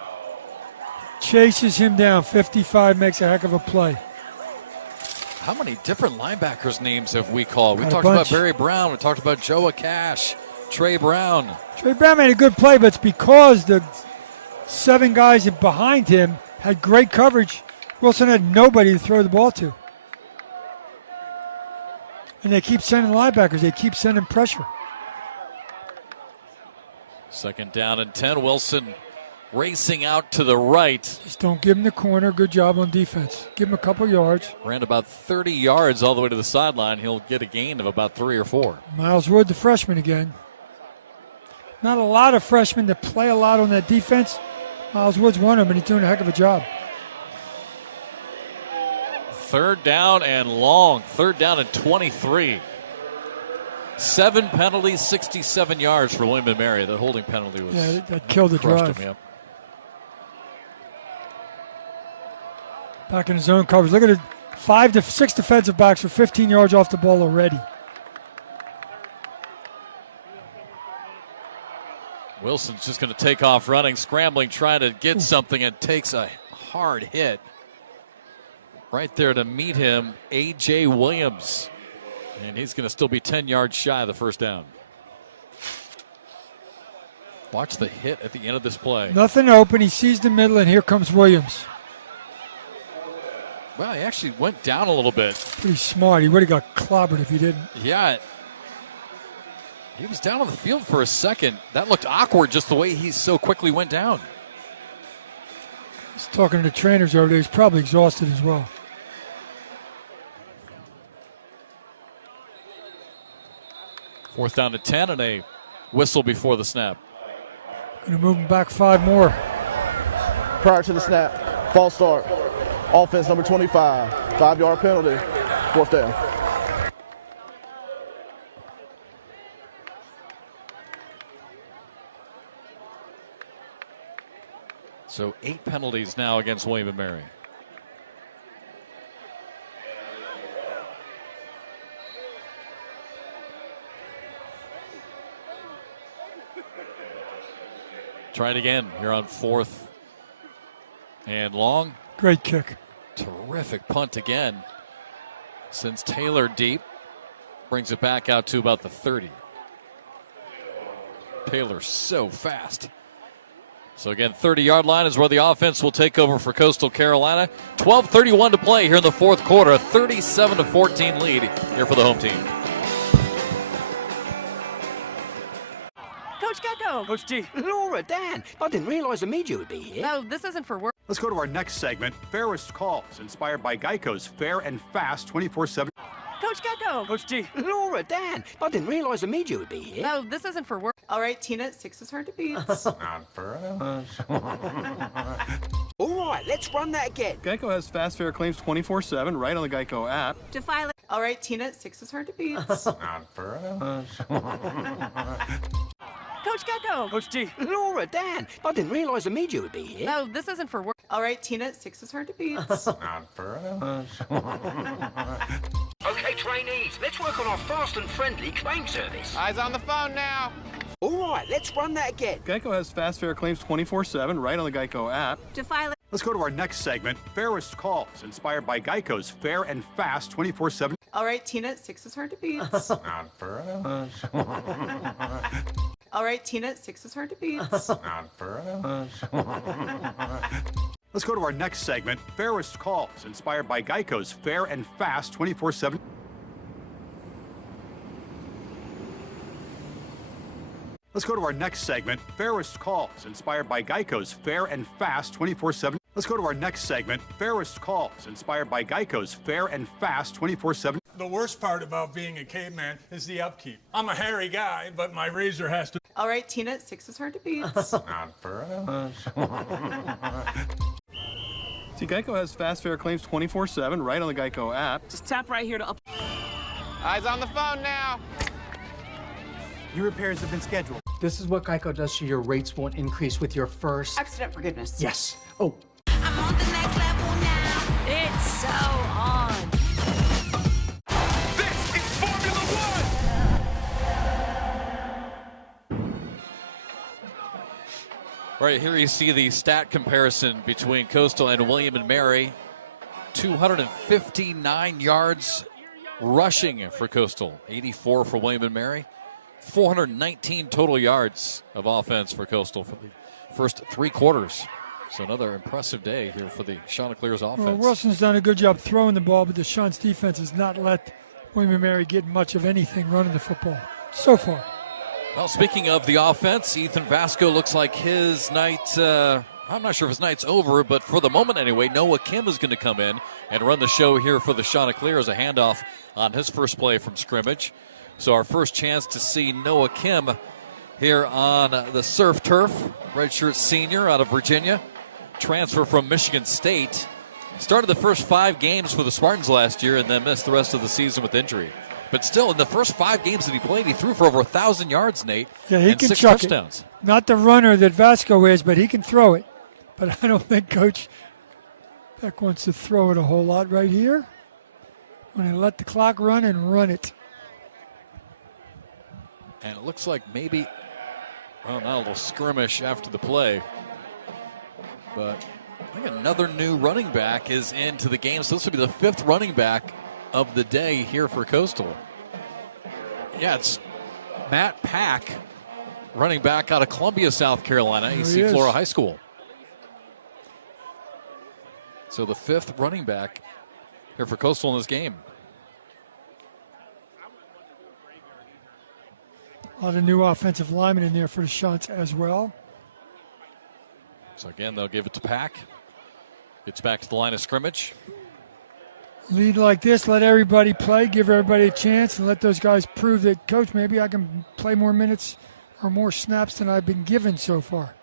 chases him down. 55, makes a heck of a play. How many different linebackers' names have we called? We Got a talked bunch. about Barry Brown. We talked about Joe Cash, Trey Brown. Trey Brown made a good play, but it's because the 7 guys behind him had great coverage. Wilson had nobody to throw the ball to. And they keep sending linebackers. They keep sending pressure. Second down and 10. Wilson racing out to the right. Just don't give him the corner. Good job on defense. Give him a couple yards. Ran about 30 yards all the way to the sideline. He'll get a gain of about 3 or 4. Miles Wood, the freshman again. Not a lot of freshmen that play a lot on that defense. Miles Wood's one of them, and he's doing a heck of a job. Third down and long. Third down and 23. 7 penalties, 67 yards for William and Mary. That holding penalty was that killed the crushed drive. him, yep. Back in his own coverage. Look at it. 5 to 6 defensive backs are 15 yards off the ball already. Wilson's just going to take off running, scrambling, trying to get something, and takes a hard hit. Right there to meet him, A.J. Williams. And he's going to still be 10 yards shy of the first down. Watch the hit at the end of this play. Nothing open. He sees the middle, and here comes Williams. Well, he actually went down a little bit. Pretty smart. He would have got clobbered if he didn't. Yeah. He was down on the field for a second. That looked awkward just the way he so quickly went down. He's talking to the trainers over there. He's probably exhausted as well. 4th down to 10 and a whistle before the snap. Going to move them back 5 more. Prior to the snap, false start. Offense number 25, 5-yard penalty, 4th down. So 8 penalties now against William & Mary. Try it again here on 4th and long. Great kick. Terrific punt again. Sends Taylor deep. Brings it back out to about the 30. Taylor so fast. So again, 30-yard line is where the offense will take over for Coastal Carolina. 12:31 to play here in the 4th quarter. A 37-14 lead here for the home team. Coach Gecko. Coach G. Laura, Dan, I didn't realize the media would be here. No, this isn't for work. Let's go to our next segment, Fairest Calls, inspired by Geico's fair and fast 24/7. Coach Gecko. Coach G. Laura, Dan, I didn't realize the media would be here. No, this isn't for work. All right, Tina, 6 is hard to beat. Not for us. All right, let's run that again. Geico has fast fair claims 24/7 right on the Geico app. To file it. All right, Tina, 6 is hard to beat. Not for us. Coach Gecko. Coach G. Laura, Dan, I didn't realize the media would be here. No, this isn't for work. All right, Tina, 6 is hard to beat. Not for us. Okay, trainees, let's work on our fast and friendly claim service. Eyes on the phone now. All right, let's run that again. Geico has fast fair claims 24/7 right on the Geico app. To file it. Let's go to our next segment, Fairest Calls, inspired by Geico's fair and fast 24/7. All right, Tina, 6 is hard to beat. Not for us. All right, Tina, 6 is hard to beat. Not for us. Let's go to our next segment, Fairest Calls, inspired by Geico's fair and fast 24/7. Let's go to our next segment, Fairest Calls, inspired by Geico's fair and fast 24/7. Let's go to our next segment, Fairest Calls, inspired by Geico's fair and fast 24/7. The worst part about being a caveman is the upkeep. I'm a hairy guy, but my razor has to. All right, Tina, 6 is hard to beat. Not for us. See, Geico has fast fair claims 24/7 right on the Geico app. Just tap right here to up. Eyes on the phone now. Your repairs have been scheduled. This is what Geico does so your rates won't increase with your first... Accident forgiveness. Yes. Oh. I'm on the next level now. It's so on. This is Formula One! Right here you see the stat comparison between Coastal and William & Mary. 259 yards rushing for Coastal, 84 for William & Mary. 419 total yards of offense for Coastal for the first 3 quarters. So another impressive day here for the Chanticleers offense. Well, Wilson's done a good job throwing the ball, but the Shant's defense has not let William & Mary get much of anything running the football so far. Well, speaking of the offense, Ethan Vasco looks like his night, I'm not sure if his night's over, but for the moment anyway, Noah Kim is going to come in and run the show here for the Chanticleers. A handoff on his first play from scrimmage. So our first chance to see Noah Kim here on the surf turf. Redshirt senior out of Virginia. Transfer from Michigan State. Started the first 5 games for the Spartans last year and then missed the rest of the season with injury. But still, in the first 5 games that he played, he threw for over 1,000 yards, Nate. Yeah, he and can 6 chuck touchdowns. it. Not the runner that Vasco is, but he can throw it. But I don't think Coach Beck wants to throw it a whole lot right here. I'm going to let the clock run and run it. And it looks like maybe, well, not a little skirmish after the play. But I think another new running back is into the game. So this will be the 5th running back of the day here for Coastal. Yeah, it's Matt Pack, running back out of Columbia, South Carolina, AC Flora High School. So the 5th running back here for Coastal in this game. A lot of new offensive linemen in there for the Shants as well. So again, they'll give it to Pack. Gets back to the line of scrimmage. Lead like this, let everybody play, give everybody a chance, and let those guys prove that, Coach, maybe I can play more minutes or more snaps than I've been given so far.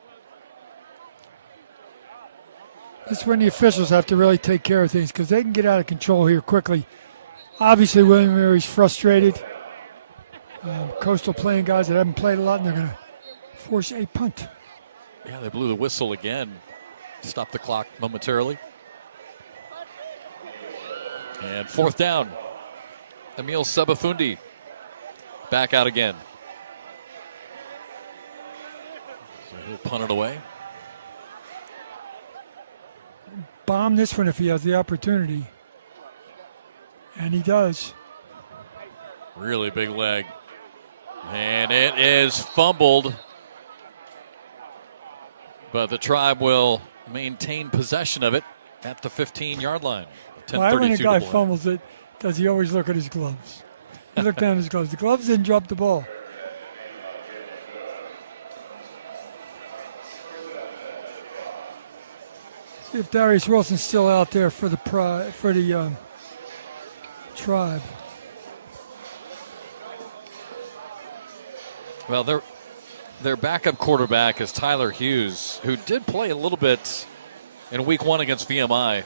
This is when the officials have to really take care of things because they can get out of control here quickly. Obviously, William & Mary's frustrated. Coastal playing guys that haven't played a lot, and they're going to force a punt. Yeah, they blew the whistle again. Stop the clock momentarily. And fourth down. Emil Sebafundi back out again. So he'll punt it away. Bomb this one if he has the opportunity. And he does. Really big leg. And it is fumbled. But the Tribe will maintain possession of it at the 15-yard line. Why when a guy fumbles it, does he always look at his gloves? He looked down at his gloves. The gloves didn't drop the ball. See if Darius Wilson's still out there for the Tribe. Well, their backup quarterback is Tyler Hughes, who did play a little bit in week 1 against VMI.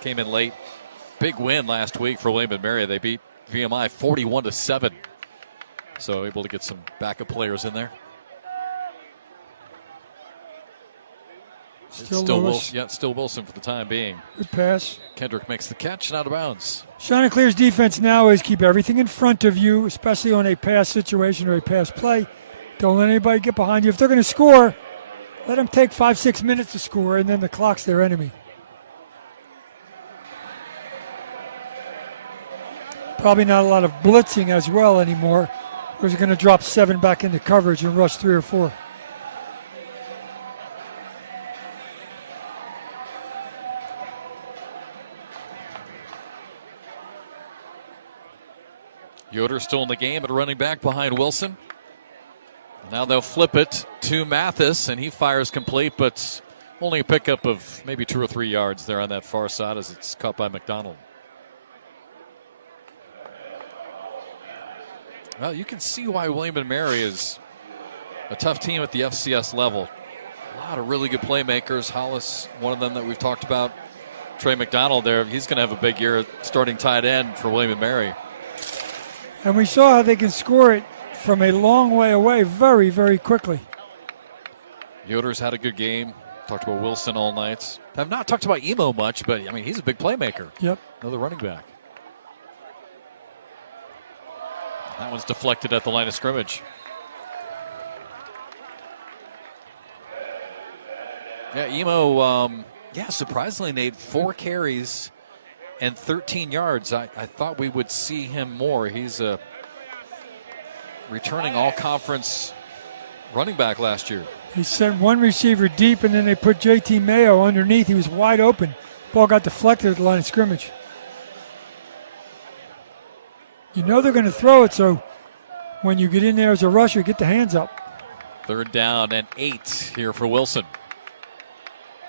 Came in late. Big win last week for William & Mary. They beat VMI 41-7. So able to get some backup players in there. Still Wilson. Yeah, still Wilson for the time being. Good pass. Kendrick makes the catch and out of bounds. Chanticleer's defense now is keep everything in front of you, especially on a pass situation or a pass play. Don't let anybody get behind you. If they're going to score, let them take 5-6 minutes to score, and then the clock's their enemy. Probably not a lot of blitzing as well anymore. We're going to drop 7 back into coverage and rush 3 or 4. Yoder still in the game at running back behind Wilson. Now they'll flip it to Mathis, and he fires complete, but only a pickup of maybe 2 or 3 yards there on that far side as it's caught by McDonald. Well, you can see why William & Mary is a tough team at the FCS level. A lot of really good playmakers. Hollis, one of them that we've talked about. Trey McDonald there, he's going to have a big year starting tight end for William & Mary. And we saw how they can score it from a long way away very, very quickly. Yoder's had a good game. Talked about Wilson all night. I've not talked about Emo much, but, I mean, he's a big playmaker. Yep. Another running back. That one's deflected at the line of scrimmage. Yeah, Emo, surprisingly, Nate, 4 carries and 13 yards. I thought we would see him more. He's a returning all-conference running back last year. He sent one receiver deep, and then they put JT Mayo underneath. He was wide open. Ball got deflected at the line of scrimmage. You know they're going to throw it, so when you get in there as a rusher, get the hands up. 3rd down and 8 here for Wilson.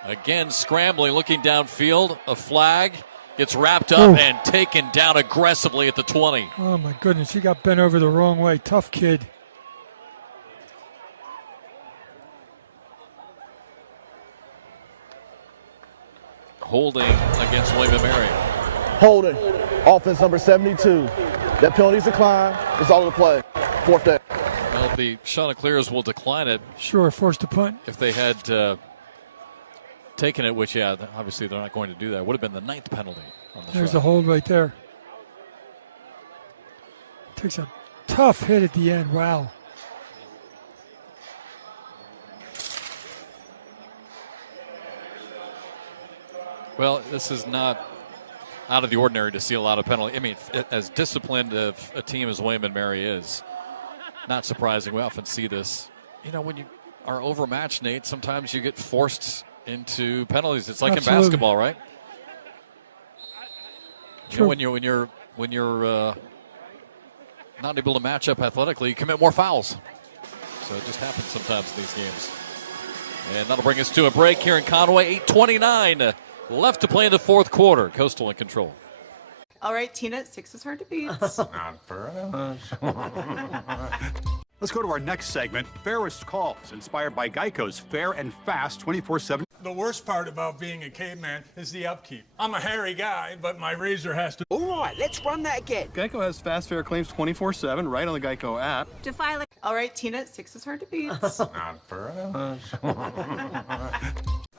Again, scrambling, looking downfield. A flag gets wrapped up and taken down aggressively at the 20. Oh, my goodness. He got bent over the wrong way. Tough kid. Holding against William & Mary. Holding. Offense number 72. That penalty's declined. It's all in the play. 4th down. Well, the Chanticleers will decline it. Sure, forced a punt. If they had taken it, which, obviously they're not going to do that. Would have been the 9th penalty on the There's try. the hold right there. Takes a tough hit at the end. Wow. Well, this is not out of the ordinary to see a lot of penalty. I mean, as disciplined of a team as William & Mary is, not surprising. We often see this. You know, when you are overmatched, Nate, sometimes you get forced into penalties. It's like Absolutely. in basketball, right? True. You know, when you're not able to match up athletically, you commit more fouls. So it just happens sometimes in these games. And that'll bring us to a break here in Conway. 8:29 left to play in the 4th quarter. Coastal in control. All right, Tina, 6 is hard to beat. Not for us. Let's go to our next segment, Fairest Calls, inspired by Geico's Fair and Fast 24/7. The worst part about being a caveman is the upkeep. I'm a hairy guy, but my razor has to. All right, let's run that again. Geico has fast, fair claims 24/7 right on the Geico app. To file it. All right, Tina, 6 is hard to beat. Not for us.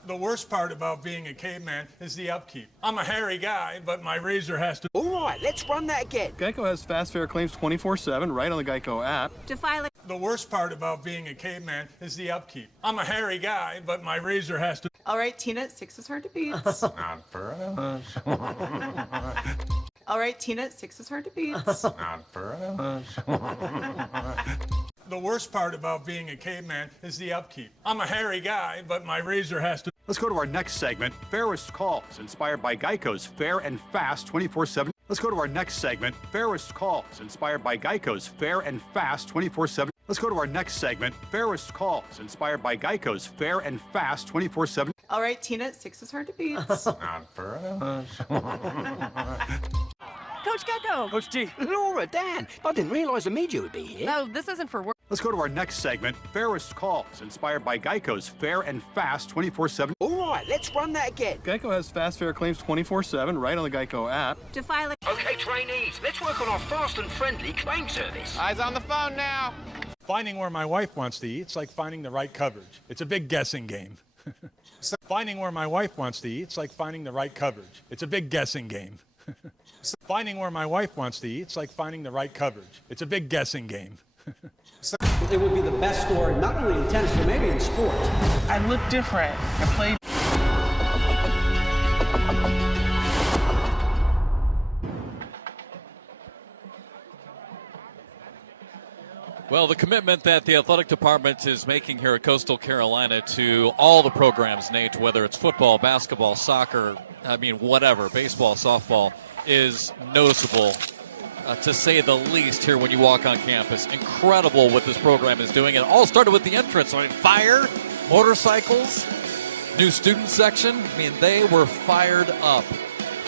The worst part about being a caveman is the upkeep. I'm a hairy guy, but my razor has to. All right, let's run that again. Geico has fast, fair claims 24/7 right on the Geico app. To file it. The worst part about being a caveman is the upkeep. I'm a hairy guy, but my razor has to. All right, Tina, 6 is hard to beat. Not for us. All right, Tina, 6 is hard to beat. Not for us. The worst part about being a caveman is the upkeep. I'm a hairy guy, but my razor has to. Let's go to our next segment, Fairest Calls, inspired by Geico's Fair and Fast 24/7. Let's go to our next segment, Fairest Calls, inspired by Geico's Fair and Fast 24/7. Let's go to our next segment, Fairest Calls, inspired by Geico's Fair and Fast 24/7. All right, Tina, 6 is hard to beat. Not for us. Coach Gecko. Coach G. Laura, Dan, I didn't realize the media would be here. No, this isn't for work. Let's go to our next segment, Fairest Calls, inspired by Geico's Fair and Fast 24/7. All right, let's run that again. Geico has fast, fair claims 24/7 right on the Geico app. To file it. Okay, trainees, let's work on our fast and friendly claim service. Eyes on the phone now. Finding where my wife wants to eat, it's like finding the right coverage. It's a big guessing game. Finding where my wife wants to eat, it's like finding the right coverage. It's a big guessing game. Finding where my wife wants to eat, it's like finding the right coverage. It's a big guessing game. It would be the best story, not only in tennis, but maybe in sport. I look different. I played. Well, the commitment that the athletic department is making here at Coastal Carolina to all the programs, Nate, whether it's football, basketball, soccer, whatever, baseball, softball, is noticeable, to say the least, here when you walk on campus. Incredible what this program is doing. It all started with the entrance. Fire, motorcycles, new student section. They were fired up.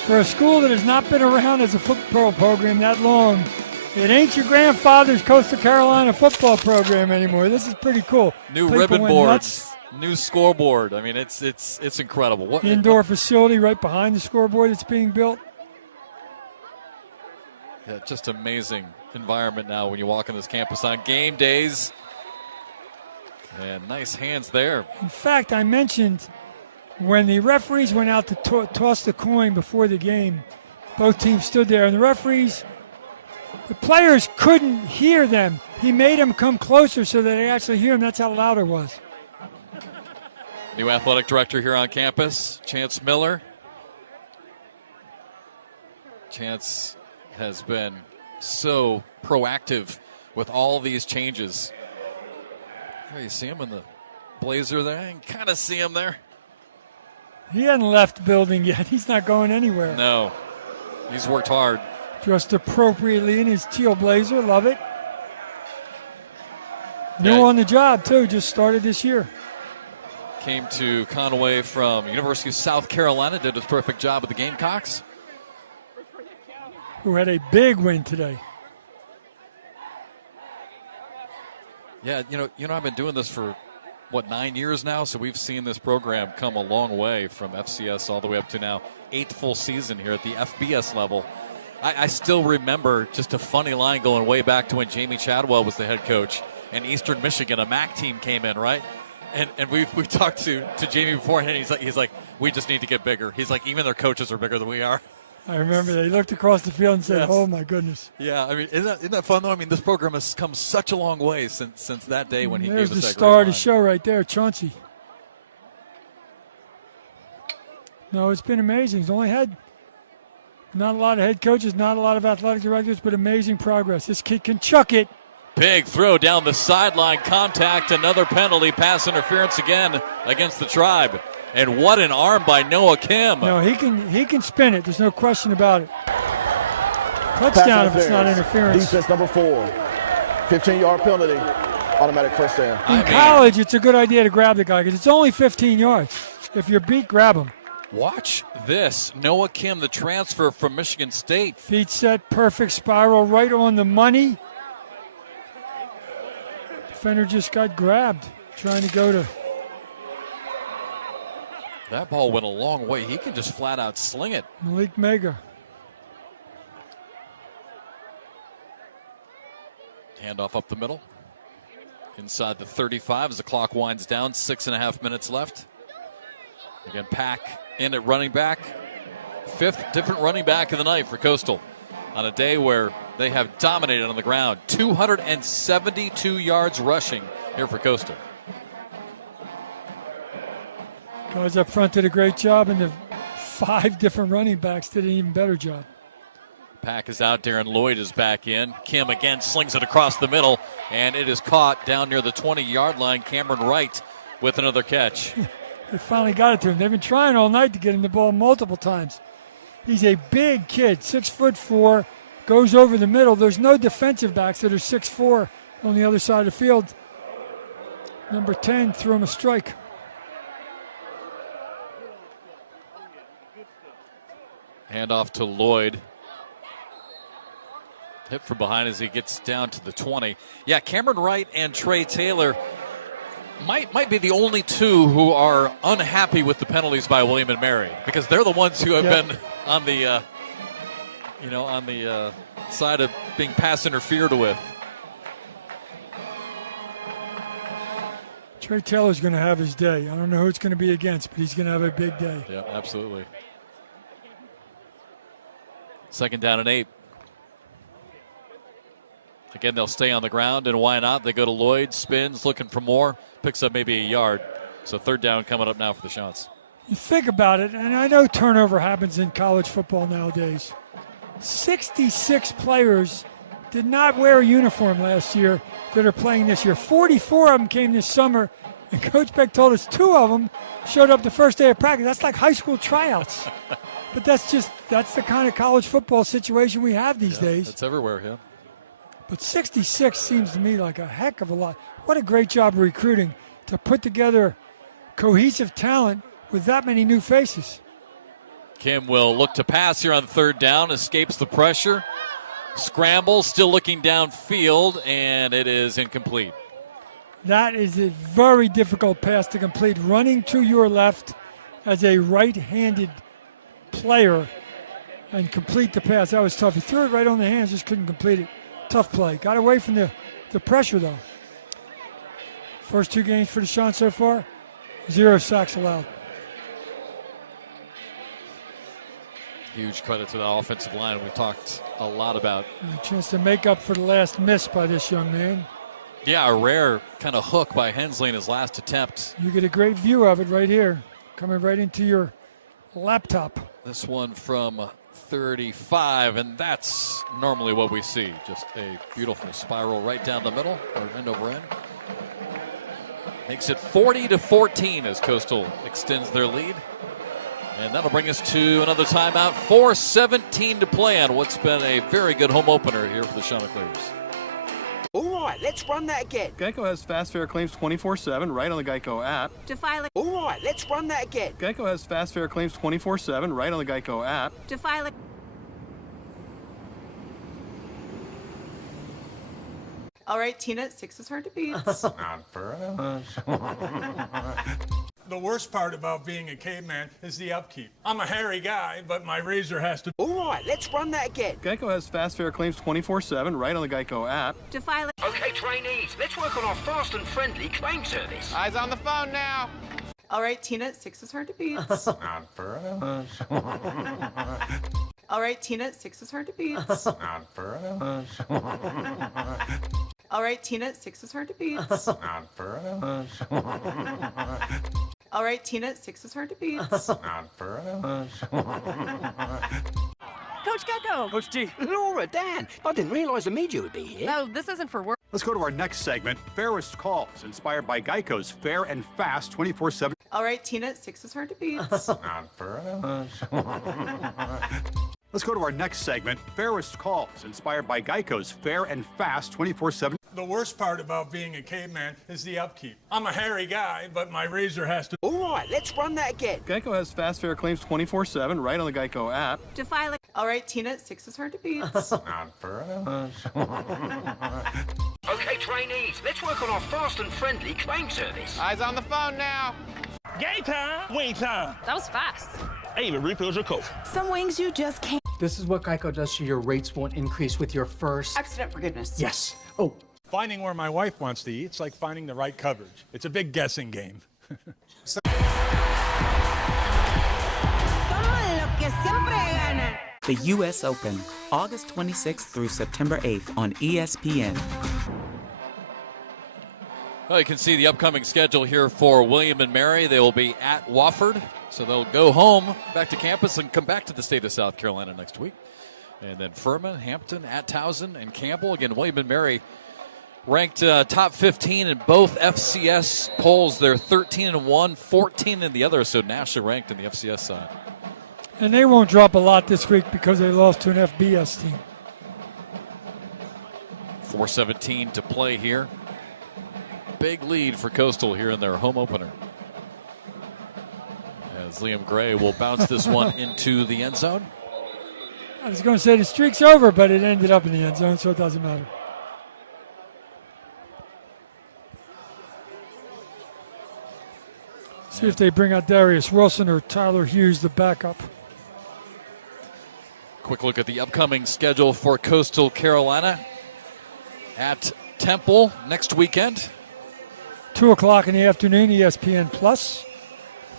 For a school that has not been around as a football program that long, it ain't your grandfather's Coastal Carolina football program anymore. This is pretty cool. New People ribbon went boards, nuts. new scoreboard. It's incredible. What Indoor facility right behind the scoreboard that's being built. Yeah, just amazing environment now when you walk on this campus on game days. And nice hands there. In fact, I mentioned when the referees went out to toss the coin before the game, both teams stood there, and the players couldn't hear them. He made them come closer so that they actually hear them. That's how loud it was. New athletic director here on campus, Chance Miller. Chance has been so proactive with all these changes. There you see him in the blazer there. You can kind of see him there. He hasn't left the building yet. He's not going anywhere. No, he's worked hard. Dressed appropriately in his teal blazer. Love it. New on the job, too. Just started this year. Came to Conway from University of South Carolina. Did a terrific job with the Gamecocks. Who had a big win today. Yeah, I've been doing this for, 9 years now? So we've seen this program come a long way from FCS all the way up to now 8th full season here at the FBS level. I still remember just a funny line going way back to when Jamie Chadwell was the head coach and Eastern Michigan, a MAC team, came in, right? And we talked to Jamie beforehand. He's like, we just need to get bigger. He's like, even their coaches are bigger than we are. I remember they looked across the field and said, Yes. "Oh my goodness." Yeah, isn't that fun though? This program has come such a long way since that day when he There's gave us the that star great of the line. show right there, Chauncey. No, it's been amazing. He's only had not a lot of head coaches, not a lot of athletic directors, but amazing progress. This kid can chuck it. Big throw down the sideline, contact, another penalty, pass interference again against the Tribe. And what an arm by Noah Kim. No, he can spin it. There's no question about it. Touchdown if it's not interference. Defense number 4. 15-yard penalty. Automatic first down. In college, it's a good idea to grab the guy because it's only 15 yards. If you're beat, grab him. Watch this. Noah Kim, the transfer from Michigan State. Feet set, perfect spiral, right on the money. Defender just got grabbed, trying to go to. That ball went a long way. He can just flat out sling it. Malik Mega. Handoff up the middle. Inside the 35 as the clock winds down. 6.5 minutes left. Again, Pack in at running back. 5th different running back of the night for Coastal on a day where they have dominated on the ground. 272 yards rushing here for Coastal. Guys up front did a great job, and the 5 different running backs did an even better job. Pack is out. Darren Lloyd is back in. Kim again slings it across the middle, and it is caught down near the 20-yard line. Cameron Wright with another catch. They finally got it to him. They've been trying all night to get him the ball multiple times. He's a big kid, 6'4", goes over the middle. There's no defensive backs that are 6'4" on the other side of the field. Number 10 threw him a strike. Handoff to Lloyd. Hit from behind as he gets down to the 20. Yeah, Cameron Wright and Trey Taylor might be the only two who are unhappy with the penalties by William and Mary, because they're the ones who have been on the side of being pass interfered with. Trey Taylor's going to have his day. I don't know who it's going to be against, but he's going to have a big day. Yeah, absolutely. 2nd down and 8. Again, they'll stay on the ground, and why not? They go to Lloyd, spins, looking for more, picks up maybe a yard. So 3rd down coming up now for the Shots. You think about it, and I know turnover happens in college football nowadays. 66 players did not wear a uniform last year that are playing this year. 44 of them came this summer, and Coach Beck told us 2 of them showed up the first day of practice. That's like high school tryouts. But that's the kind of college football situation we have these days. It's everywhere, yeah. But 66 seems to me like a heck of a lot. What a great job of recruiting to put together cohesive talent with that many new faces. Kim will look to pass here on 3rd down, escapes the pressure, scrambles, still looking downfield, and it is incomplete. That is a very difficult pass to complete. Running to your left as a right-handed player and complete the pass. That was tough. He threw it right on the hands, just couldn't complete it. Tough play. Got away from the pressure, though. First 2 games for Deshaun so far, 0 sacks allowed. Huge credit to the offensive line. We talked a lot about. A chance to make up for the last miss by this young man. Yeah, a rare kind of hook by Hensley in his last attempt. You get a great view of it right here, coming right into your laptop. This one from 35, and that's normally what we see. Just a beautiful spiral right down the middle, or end over end. Makes it 40-14 as Coastal extends their lead. And that'll bring us to another timeout. 4:17 to play on what's been a very good home opener here for the Chanticleers. All right, let's run that again. Geico has fast fair claims 24/7 right on the Geico app. To file a... All right, let's run that again. Geico has fast fair claims 24/7 right on the Geico app. To file a... All right, Tina, 6 is hard to beat. Not for us. The worst part about being a caveman is the upkeep. I'm a hairy guy, but my razor has to... All right, let's run that again. Geico has fast fair claims 24/7 right on the Geico app. To file a... Okay, trainees, let's work on our fast and friendly claim service. Eyes on the phone now. All right, Tina, 6 is hard to beat. Not for us. All right, Tina, 6 is hard to beat. Not for us. All right, Tina, 6 is hard to beat. Not for us. All right, Tina, 6 is hard to beat. Not for us. Coach Gecko. Coach G. Laura, Dan, I didn't realize the media would be here. No, this isn't for work. Let's go to our next segment, Fairest Calls, inspired by Geico's fair and fast 24/7. All right, Tina, 6 is hard to beat. Not for us. Let's go to our next segment, Fairest Calls, inspired by Geico's fair and fast 24/7. The worst part about being a caveman is the upkeep. I'm a hairy guy, but my razor has to. All right, let's run that again. Geico has fast, fair claims 24/7 right on the Geico app. To file. All right, Tina, 6 is hard to beat. Not for us. Okay, trainees, let's work on our fast and friendly claim service. Eyes on the phone now. Game time. Wait time. That was fast. I even refilled your Coke. Some wings you just can't. This is what Geico does so your rates won't increase with your first. Accident forgiveness. Yes. Oh. Finding where my wife wants to eat, it's like finding the right coverage. It's a big guessing game. The U.S. Open, August 26th through September 8th on ESPN. Well, you can see the upcoming schedule here for William and Mary. They will be at Wofford, so they'll go home, back to campus, and come back to the state of South Carolina next week. And then Furman, Hampton, at Towson, and Campbell. Again, William and Mary ranked top 15 in both FCS polls. They're 13 in one, 14 in the other, so nationally ranked in the FCS side. And they won't drop a lot this week because they lost to an FBS team. 4:17 to play here. Big lead for Coastal here in their home opener. As Liam Gray will bounce this one into the end zone. I was going to say the streak's over, but it ended up in the end zone, so it doesn't matter. See if they bring out Darius Wilson or Tyler Hughes, the backup. Quick look at the upcoming schedule for Coastal Carolina. At Temple next weekend. 2 o'clock in the afternoon, ESPN Plus.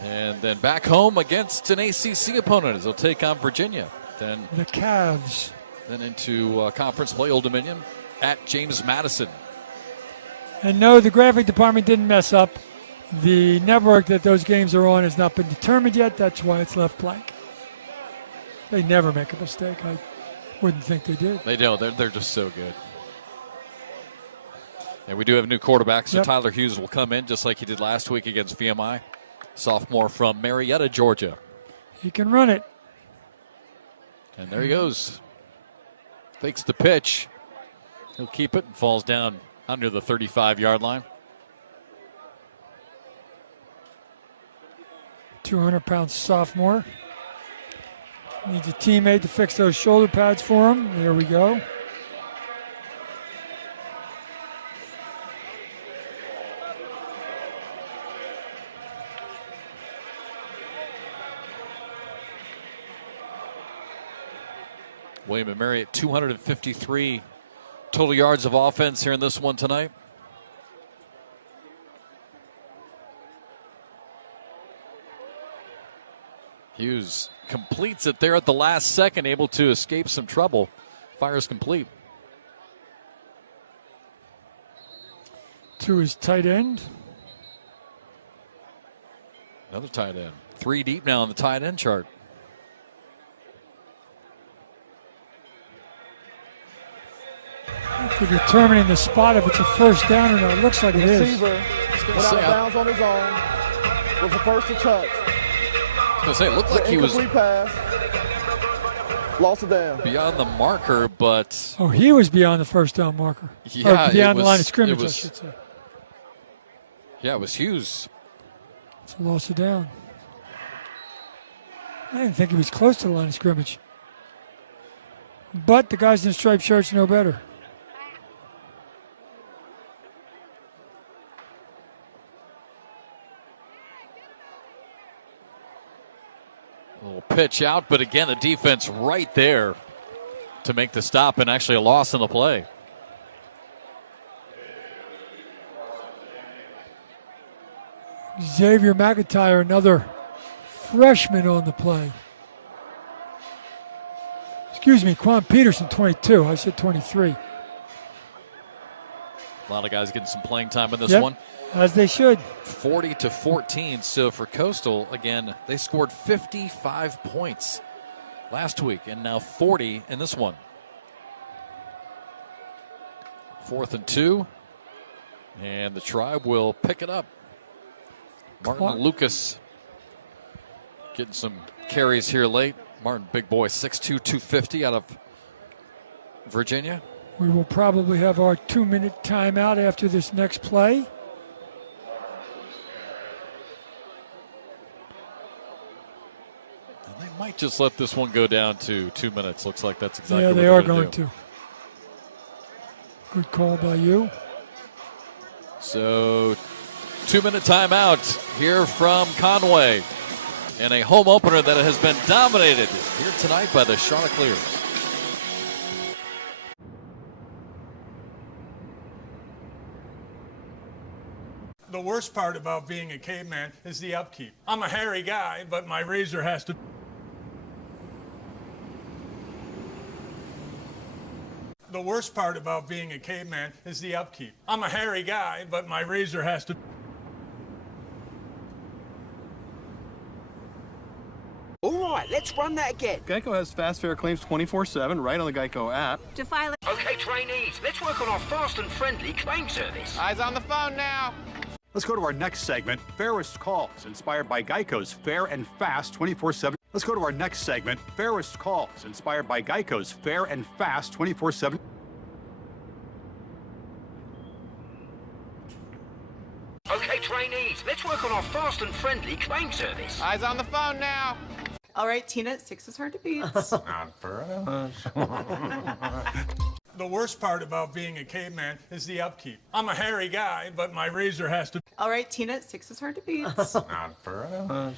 And then back home against an ACC opponent as they'll take on Virginia. Then the Cavs. Then into conference play, Old Dominion at James Madison. And no, the graphic department didn't mess up. The network that those games are on has not been determined yet. That's why it's left blank. They never make a mistake. I wouldn't think they did. They don't. They're just so good. And we do have a new quarterback, so Tyler Hughes will come in just like he did last week against VMI. Sophomore from Marietta, Georgia. He can run it. And there he goes. Fakes the pitch. He'll keep it and falls down under the 35-yard line. 200-pound sophomore. Needs a teammate to fix those shoulder pads for him. There we go. William and Mary at 253 total yards of offense here in this one tonight. Hughes completes it there at the last second, able to escape some trouble. Fires complete. To his tight end. Another tight end. 3 deep now on the tight end chart. After determining the spot if it's a first down or not. It looks like it is. Receiver went out of bounds on his own. Was the first to touch. I was going to say, it looked like he was pass. Lost it down. Beyond the marker, but... Oh, he was beyond the first down marker. Yeah, or beyond the line of scrimmage, I should say. Yeah, it was Hughes. So lost it down. I didn't think he was close to the line of scrimmage. But the guys in the striped shirts know better. Little pitch out, but again, the defense right there to make the stop and actually a loss in the play. Xavier McIntyre, another freshman on the play. Excuse me, Quan Peterson, 22. I said 23. A lot of guys getting some playing time in this Yep, one. as they should. 40-14. So for Coastal, again, they scored 55 points last week and now 40 in this one. 4th and 2. And the Tribe will pick it up. Martin Lucas getting some carries here late. Martin, big boy, 6'2", 250 out of Virginia. We will probably have our 2-minute timeout after this next play. They might just let this one go down to 2 minutes. Looks like that's exactly what they they're are gonna going do. to. Good call by you. So 2-minute timeout here from Conway. And a home opener that has been dominated here tonight by the Chanticleers. The worst part about being a caveman is the upkeep. I'm a hairy guy, but my razor has to... The worst part about being a caveman is the upkeep. I'm a hairy guy, but my razor has to... All right, let's run that again. Geico has fast fair claims 24/7 right on the Geico app. To file it. Okay, trainees, let's work on our fast and friendly claim service. Eyes on the phone now. Let's go to our next segment, Fairest Calls, inspired by Geico's Fair and Fast 24/7. Let's go to our next segment, Fairest Calls, inspired by Geico's Fair and Fast 24/7. Okay, trainees, let's work on our fast and friendly claim service. Eyes on the phone now. All right, Tina, 6 is hard to beat. Not for us. The worst part about being a caveman is the upkeep. I'm a hairy guy, but my razor has to... All right, Tina, 6 is hard to beat. Not for us.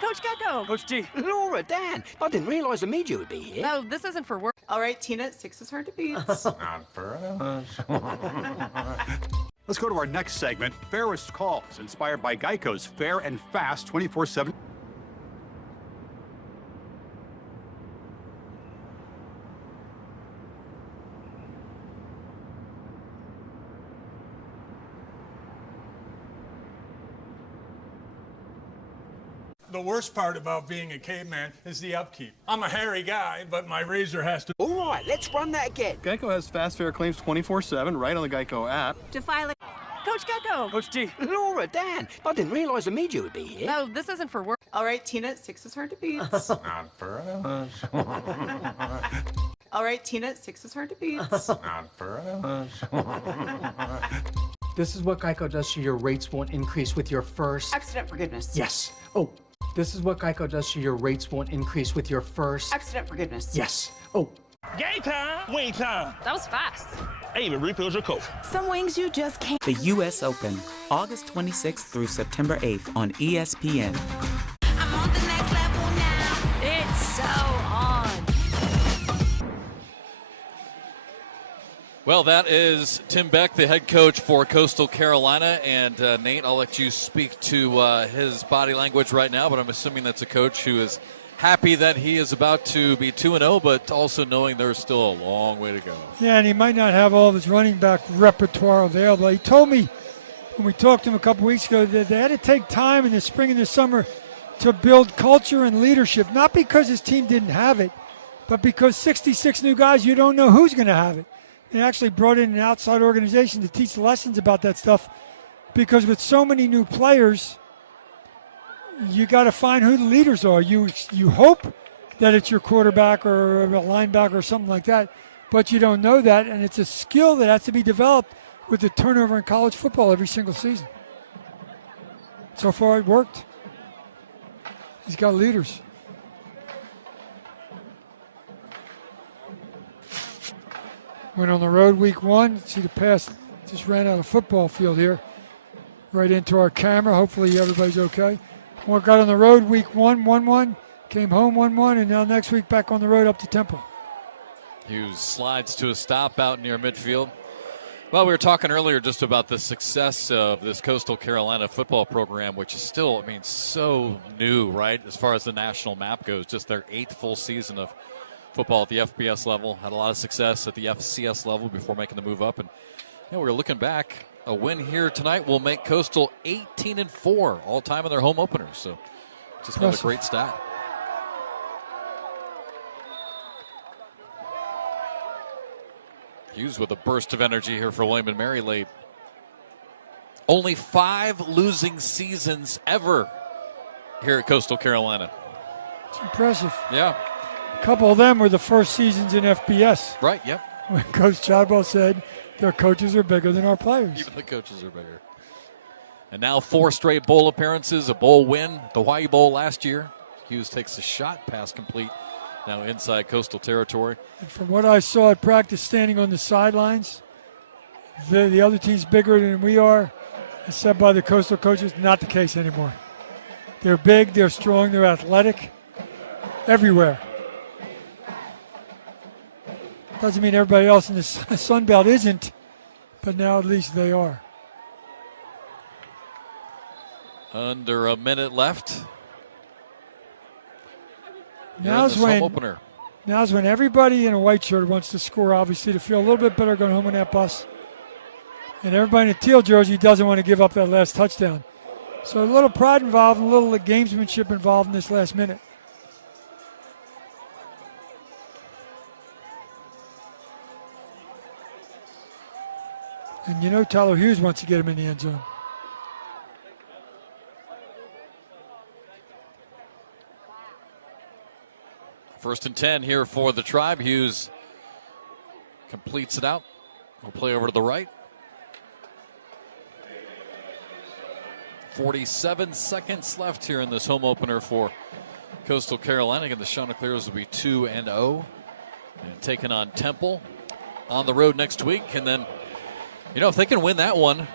Coach Gecko. Coach G. Laura, Dan, I didn't realize the media would be here. No, this isn't for work. All right, Tina, 6 is hard to beat. Not for us. Let's go to our next segment, Fairest Calls, inspired by Geico's Fair and Fast 24/7. The worst part about being a caveman is the upkeep. I'm a hairy guy, but my razor has to... All right, let's run that again. Geico has fast fair claims 24/7 right on the Geico app. To file it. Coach Gecko. Coach G. Laura, Dan, I didn't realize the media would be here. No, this isn't for work. All right, Tina, 6 is hard to beat. Not for us. All right, Tina, 6 is hard to beat. Not for us. This is what Geico does so your rates won't increase with your first... Accident forgiveness. Yes. Oh, this is what Geico does so your rates won't increase with your first... Accident forgiveness. Yes. Oh. Game time, wing time. That was fast. I even refilled your Coke. Some wings you just can't. The U.S. Open, August 26th through September 8th on ESPN. I'm on the next level now. It's so on. Well, that is Tim Beck, the head coach for Coastal Carolina. And Nate, I'll let you speak to his body language right now, but I'm assuming that's a coach who is happy that he is about to be 2-0, but also knowing there's still a long way to go. Yeah, and he might not have all of his running back repertoire available. He told me when we talked to him a couple weeks ago that they had to take time in the spring and the summer to build culture and leadership, not because his team didn't have it, but because 66 new guys, you don't know who's going to have it. They actually brought in an outside organization to teach lessons about that stuff because with so many new players, you got to find who the leaders are. You hope that it's your quarterback or a linebacker or something like that, but you don't know that, and it's a skill that has to be developed with the turnover in college football every single season. So far, it worked. He's got leaders. Went on the road week 1. See the pass just ran out of football field here. Right into our camera. Hopefully everybody's okay. Got on the road week 1, 1-1. Came home 1-1, and now next week back on the road up to Temple. Hughes slides to a stop out near midfield. Well, we were talking earlier just about the success of this Coastal Carolina football program, which is still, so new, right, as far as the national map goes. Just their 8th full season of football at the FBS level. Had a lot of success at the FCS level before making the move up. And we're looking back. A win here tonight will make Coastal 18-4 all time in their home openers. So just another great stat. Hughes with a burst of energy here for William & Mary late. Only 5 losing seasons ever here at Coastal Carolina. It's impressive. Yeah. A couple of them were the first seasons in FBS. Right, yep. When Coach Chadwell said their coaches are bigger than our players. Even the coaches are bigger. And now 4 straight bowl appearances, a bowl win, the Hawaii Bowl last year. Hughes takes a shot, pass complete, now inside Coastal territory. And from what I saw at practice standing on the sidelines, the other team's bigger than we are. It's said by the Coastal coaches, not the case anymore. They're big, they're strong, they're athletic, everywhere. Doesn't mean everybody else in the Sun Belt isn't, but now at least they are. Under a minute left. Now's when everybody in a white shirt wants to score, obviously, to feel a little bit better going home on that bus. And everybody in a teal jersey doesn't want to give up that last touchdown. So a little pride involved, a little gamesmanship involved in this last minute. And you know Tyler Hughes wants to get him in the end zone. First and 10 here for the Tribe. Hughes completes it out. We'll play over to the right. 47 seconds left here in this home opener for Coastal Carolina. Again, the Chanticleers will be 2-0 and taking on Temple on the road next week. And then, you know, if they can win that one,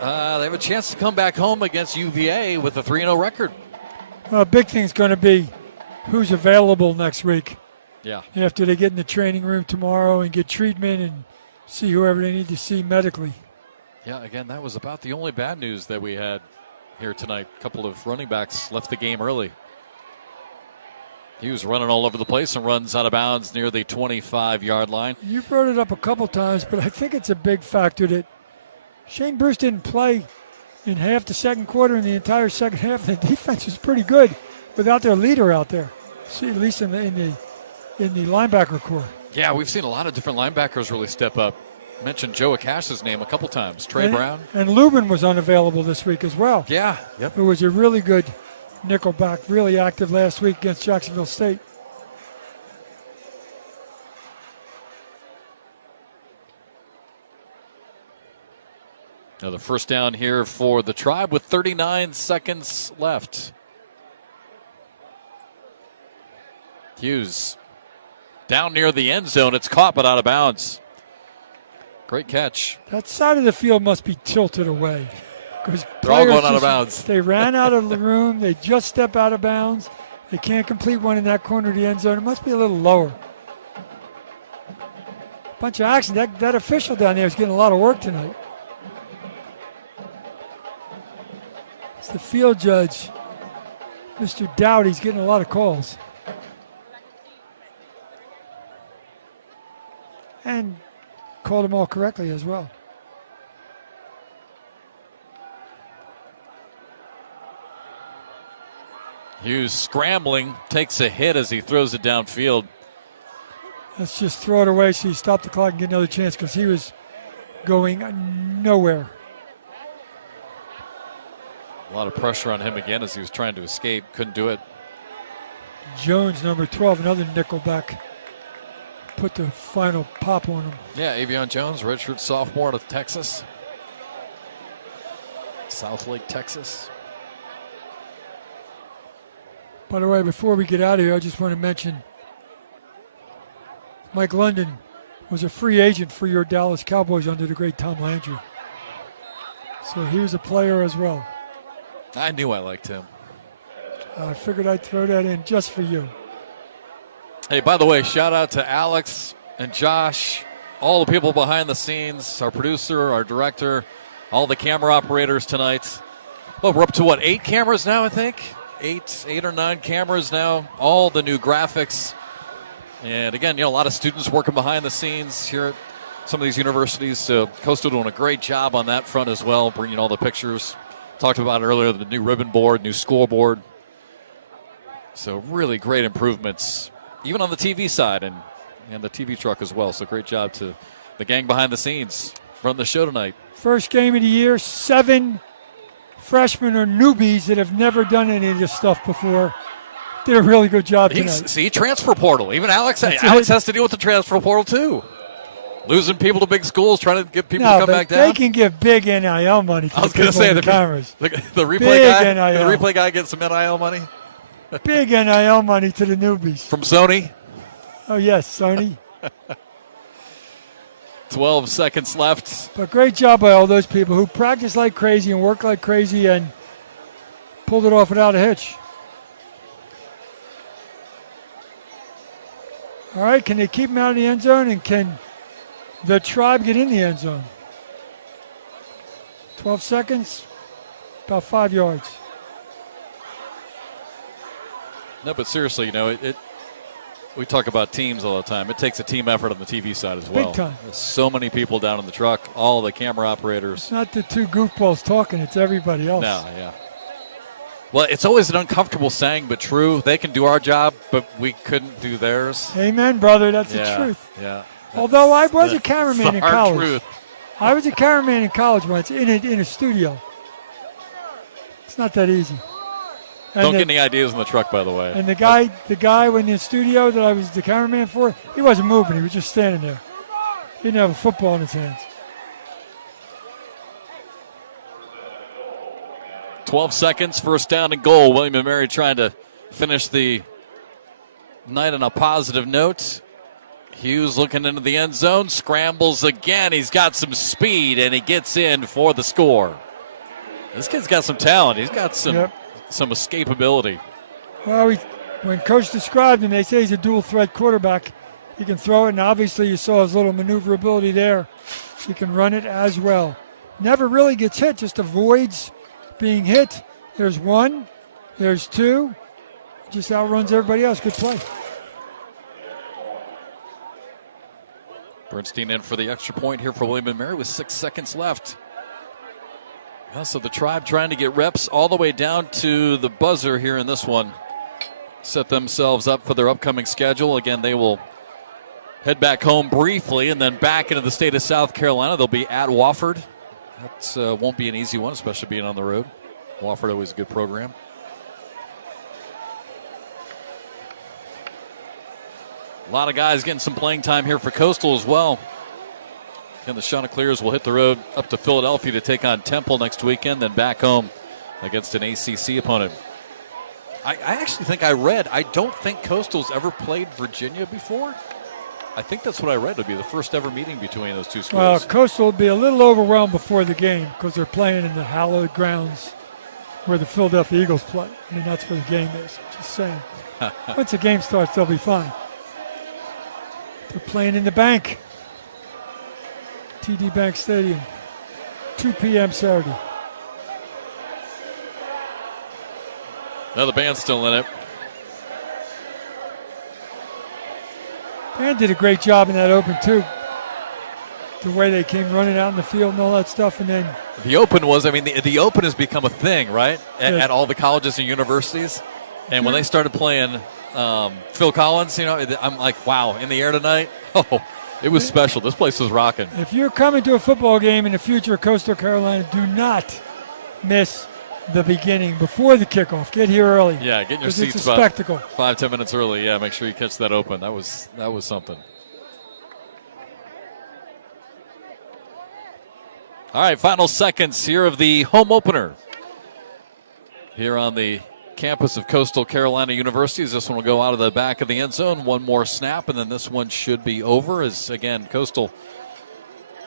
they have a chance to come back home against UVA with a 3-0 record. Well, a big thing's going to be who's available next week. Yeah. After they get in the training room tomorrow and get treatment and see whoever they need to see medically. Yeah, again, that was about the only bad news that we had here tonight. A couple of running backs left the game early. He was running all over the place and runs out of bounds near the 25-yard line. You brought it up a couple times, but I think it's a big factor that Shane Bruce didn't play in half the second quarter and the entire second half. The defense was pretty good without their leader out there, see, at least in the linebacker core. Yeah, we've seen a lot of different linebackers really step up. I mentioned Joe Akash's name a couple times. Trey Brown. And Lubin was unavailable this week as well. Yeah. Yep. Who was a really good nickelback, really active last week against Jacksonville State. Another first down here for the Tribe with 39 seconds left. Hughes down near the end zone. It's caught but out of bounds. Great catch. That side of the field must be tilted away. Because they're all going out of bounds. They ran out of the room. They just step out of bounds. They can't complete one in that corner of the end zone. It must be a little lower. Bunch of action. That official down there is getting a lot of work tonight. It's the field judge, Mr. Dowdy's getting a lot of calls. And called them all correctly as well. Hughes scrambling, takes a hit as he throws it downfield. Let's just throw it away so you stop the clock and get another chance because he was going nowhere. A lot of pressure on him again as he was trying to escape. Couldn't do it. Jones, number 12, another nickelback, put the final pop on him. Yeah, Avion Jones, redshirt sophomore out of Texas. Southlake, Texas. By the way, before we get out of here, I just want to mention Mike London was a free agent for your Dallas Cowboys under the great Tom Landry. So he was a player as well. I knew I liked him. I figured I'd throw that in just for you. Hey, by the way, shout out to Alex and Josh, all the people behind the scenes, our producer, our director, all the camera operators tonight. Well, we're up to 8 cameras now, I think? 8 or 9 cameras now, all the new graphics. And again, a lot of students working behind the scenes here at some of these universities. Coastal doing a great job on that front as well, bringing all the pictures. Talked about it earlier, the new ribbon board, new scoreboard. So really great improvements, even on the TV side and the TV truck as well. So great job to the gang behind the scenes running the show tonight. First game of the year, 7 freshmen or newbies that have never done any of this stuff before did a really good job tonight. See, transfer portal. Even Alex That's has to deal with the transfer portal too. Losing people to big schools, trying to get people to come back down. They can give big NIL money to I was going to say the cameras. The replay guy. NIL. The replay guy gets some NIL money. Big NIL money to the newbies. From Sony? Oh, yes, Sony. 12 seconds left. But great job by all those people who practice like crazy and work like crazy and pulled it off without a hitch. All right, can they keep him out of the end zone, and can the Tribe get in the end zone? 12 seconds, about 5 yards. No, but seriously, we talk about teams all the time. It takes a team effort on the TV side as well. Big time. There's so many people down in the truck, all the camera operators. It's not the two goofballs talking, it's everybody else. No, yeah. Well, it's always an uncomfortable saying, but true. They can do our job, but we couldn't do theirs. Amen, brother. That's the truth. Yeah. Although I was a cameraman in college. Truth. I was a cameraman in college once in a studio. It's not that easy. And Don't get any ideas in the truck, by the way. And the guy in the studio that I was the cameraman for, he wasn't moving. He was just standing there. He didn't have a football in his hands. 12 seconds, first down and goal. William & Mary trying to finish the night on a positive note. Hughes looking into the end zone, scrambles again. He's got some speed, and he gets in for the score. This kid's got some talent. He's got some escapability. Well, when Coach described him, they say he's a dual-threat quarterback. He can throw it, and obviously you saw his little maneuverability there. He can run it as well. Never really gets hit, just avoids being hit. There's one. There's two. Just outruns everybody else. Good play. Bernstein in for the extra point here for William & Mary with 6 seconds left. Yeah, so the Tribe trying to get reps all the way down to the buzzer here in this one. Set themselves up for their upcoming schedule. Again, they will head back home briefly and then back into the state of South Carolina. They'll be at Wofford. That won't be an easy one, especially being on the road. Wofford always a good program. A lot of guys getting some playing time here for Coastal as well. And the Chanticleers will hit the road up to Philadelphia to take on Temple next weekend, then back home against an ACC opponent. I actually think I don't think Coastal's ever played Virginia before. I think that's what I read. It'll be the first ever meeting between those two schools. Well, Coastal will be a little overwhelmed before the game because they're playing in the hallowed grounds where the Philadelphia Eagles play. I mean, that's where the game is. Just saying. Once the game starts, they'll be fine. They're playing in the bank. TD Bank Stadium. 2 p.m. Saturday. Now the band's still in it. Band did a great job in that open, too. The way they came running out in the field and all that stuff. And then the open was, the open has become a thing, right? At all the colleges and universities. And when they started playing Phil Collins, I'm like, wow, in the air tonight? Oh, it was special. This place was rocking. If you're coming to a football game in the future of Coastal Carolina, do not miss the beginning before the kickoff. Get here early. Yeah, get in your seats it's a spectacle. 5-10 minutes early. Yeah, make sure you catch that open. That was something. All right, final seconds here of the home opener here on the campus of Coastal Carolina University. As this one will go out of the back of the end zone. One more snap, and then this one should be over. As again, Coastal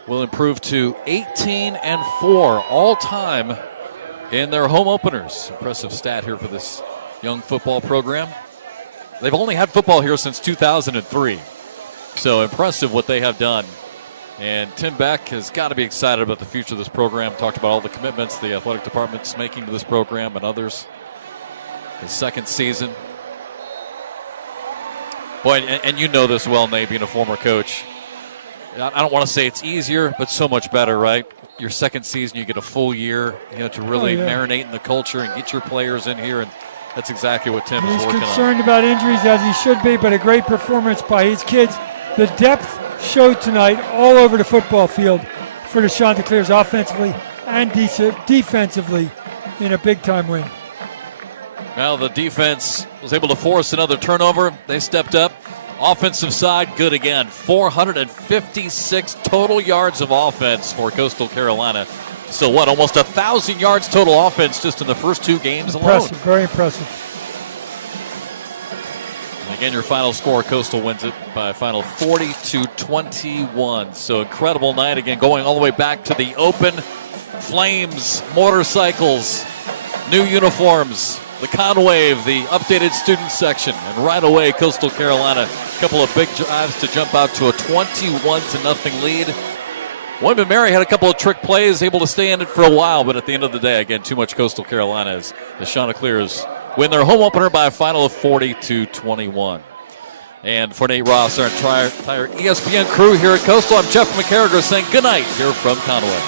will improve to 18-4 all time in their home openers. Impressive stat here for this young football program. They've only had football here since 2003. So impressive what they have done. And Tim Beck has got to be excited about the future of this program. Talked about all the commitments the athletic department's making to this program and others. His second season. Boy, and you know this well, Nate, being a former coach. I don't want to say it's easier, but so much better, right? Your second season, you get a full year, to really marinate in the culture and get your players in here, and that's exactly what Tim is working on. He's concerned about injuries, as he should be, but a great performance by his kids. The depth showed tonight all over the football field for the Chanticleers offensively and defensively in a big-time win. Well, the defense was able to force another turnover. They stepped up. Offensive side, good again. 456 total yards of offense for Coastal Carolina. So what, almost 1,000 yards total offense just in the first 2 games alone. Impressive, very impressive. And again, your final score, Coastal wins it by a final 40-21. So incredible night again, going all the way back to the open. Flames, motorcycles, new uniforms, the Conwave, the updated student section, and right away Coastal Carolina, a couple of big drives to jump out to a 21-0 lead. William & Mary had a couple of trick plays, able to stay in it for a while, but at the end of the day, again, too much Coastal Carolina as the Chanticleers win their home opener by a final of 40-21. And for Nate Ross, our entire ESPN crew here at Coastal, I'm Jeff McCarriger saying good night here from Conway.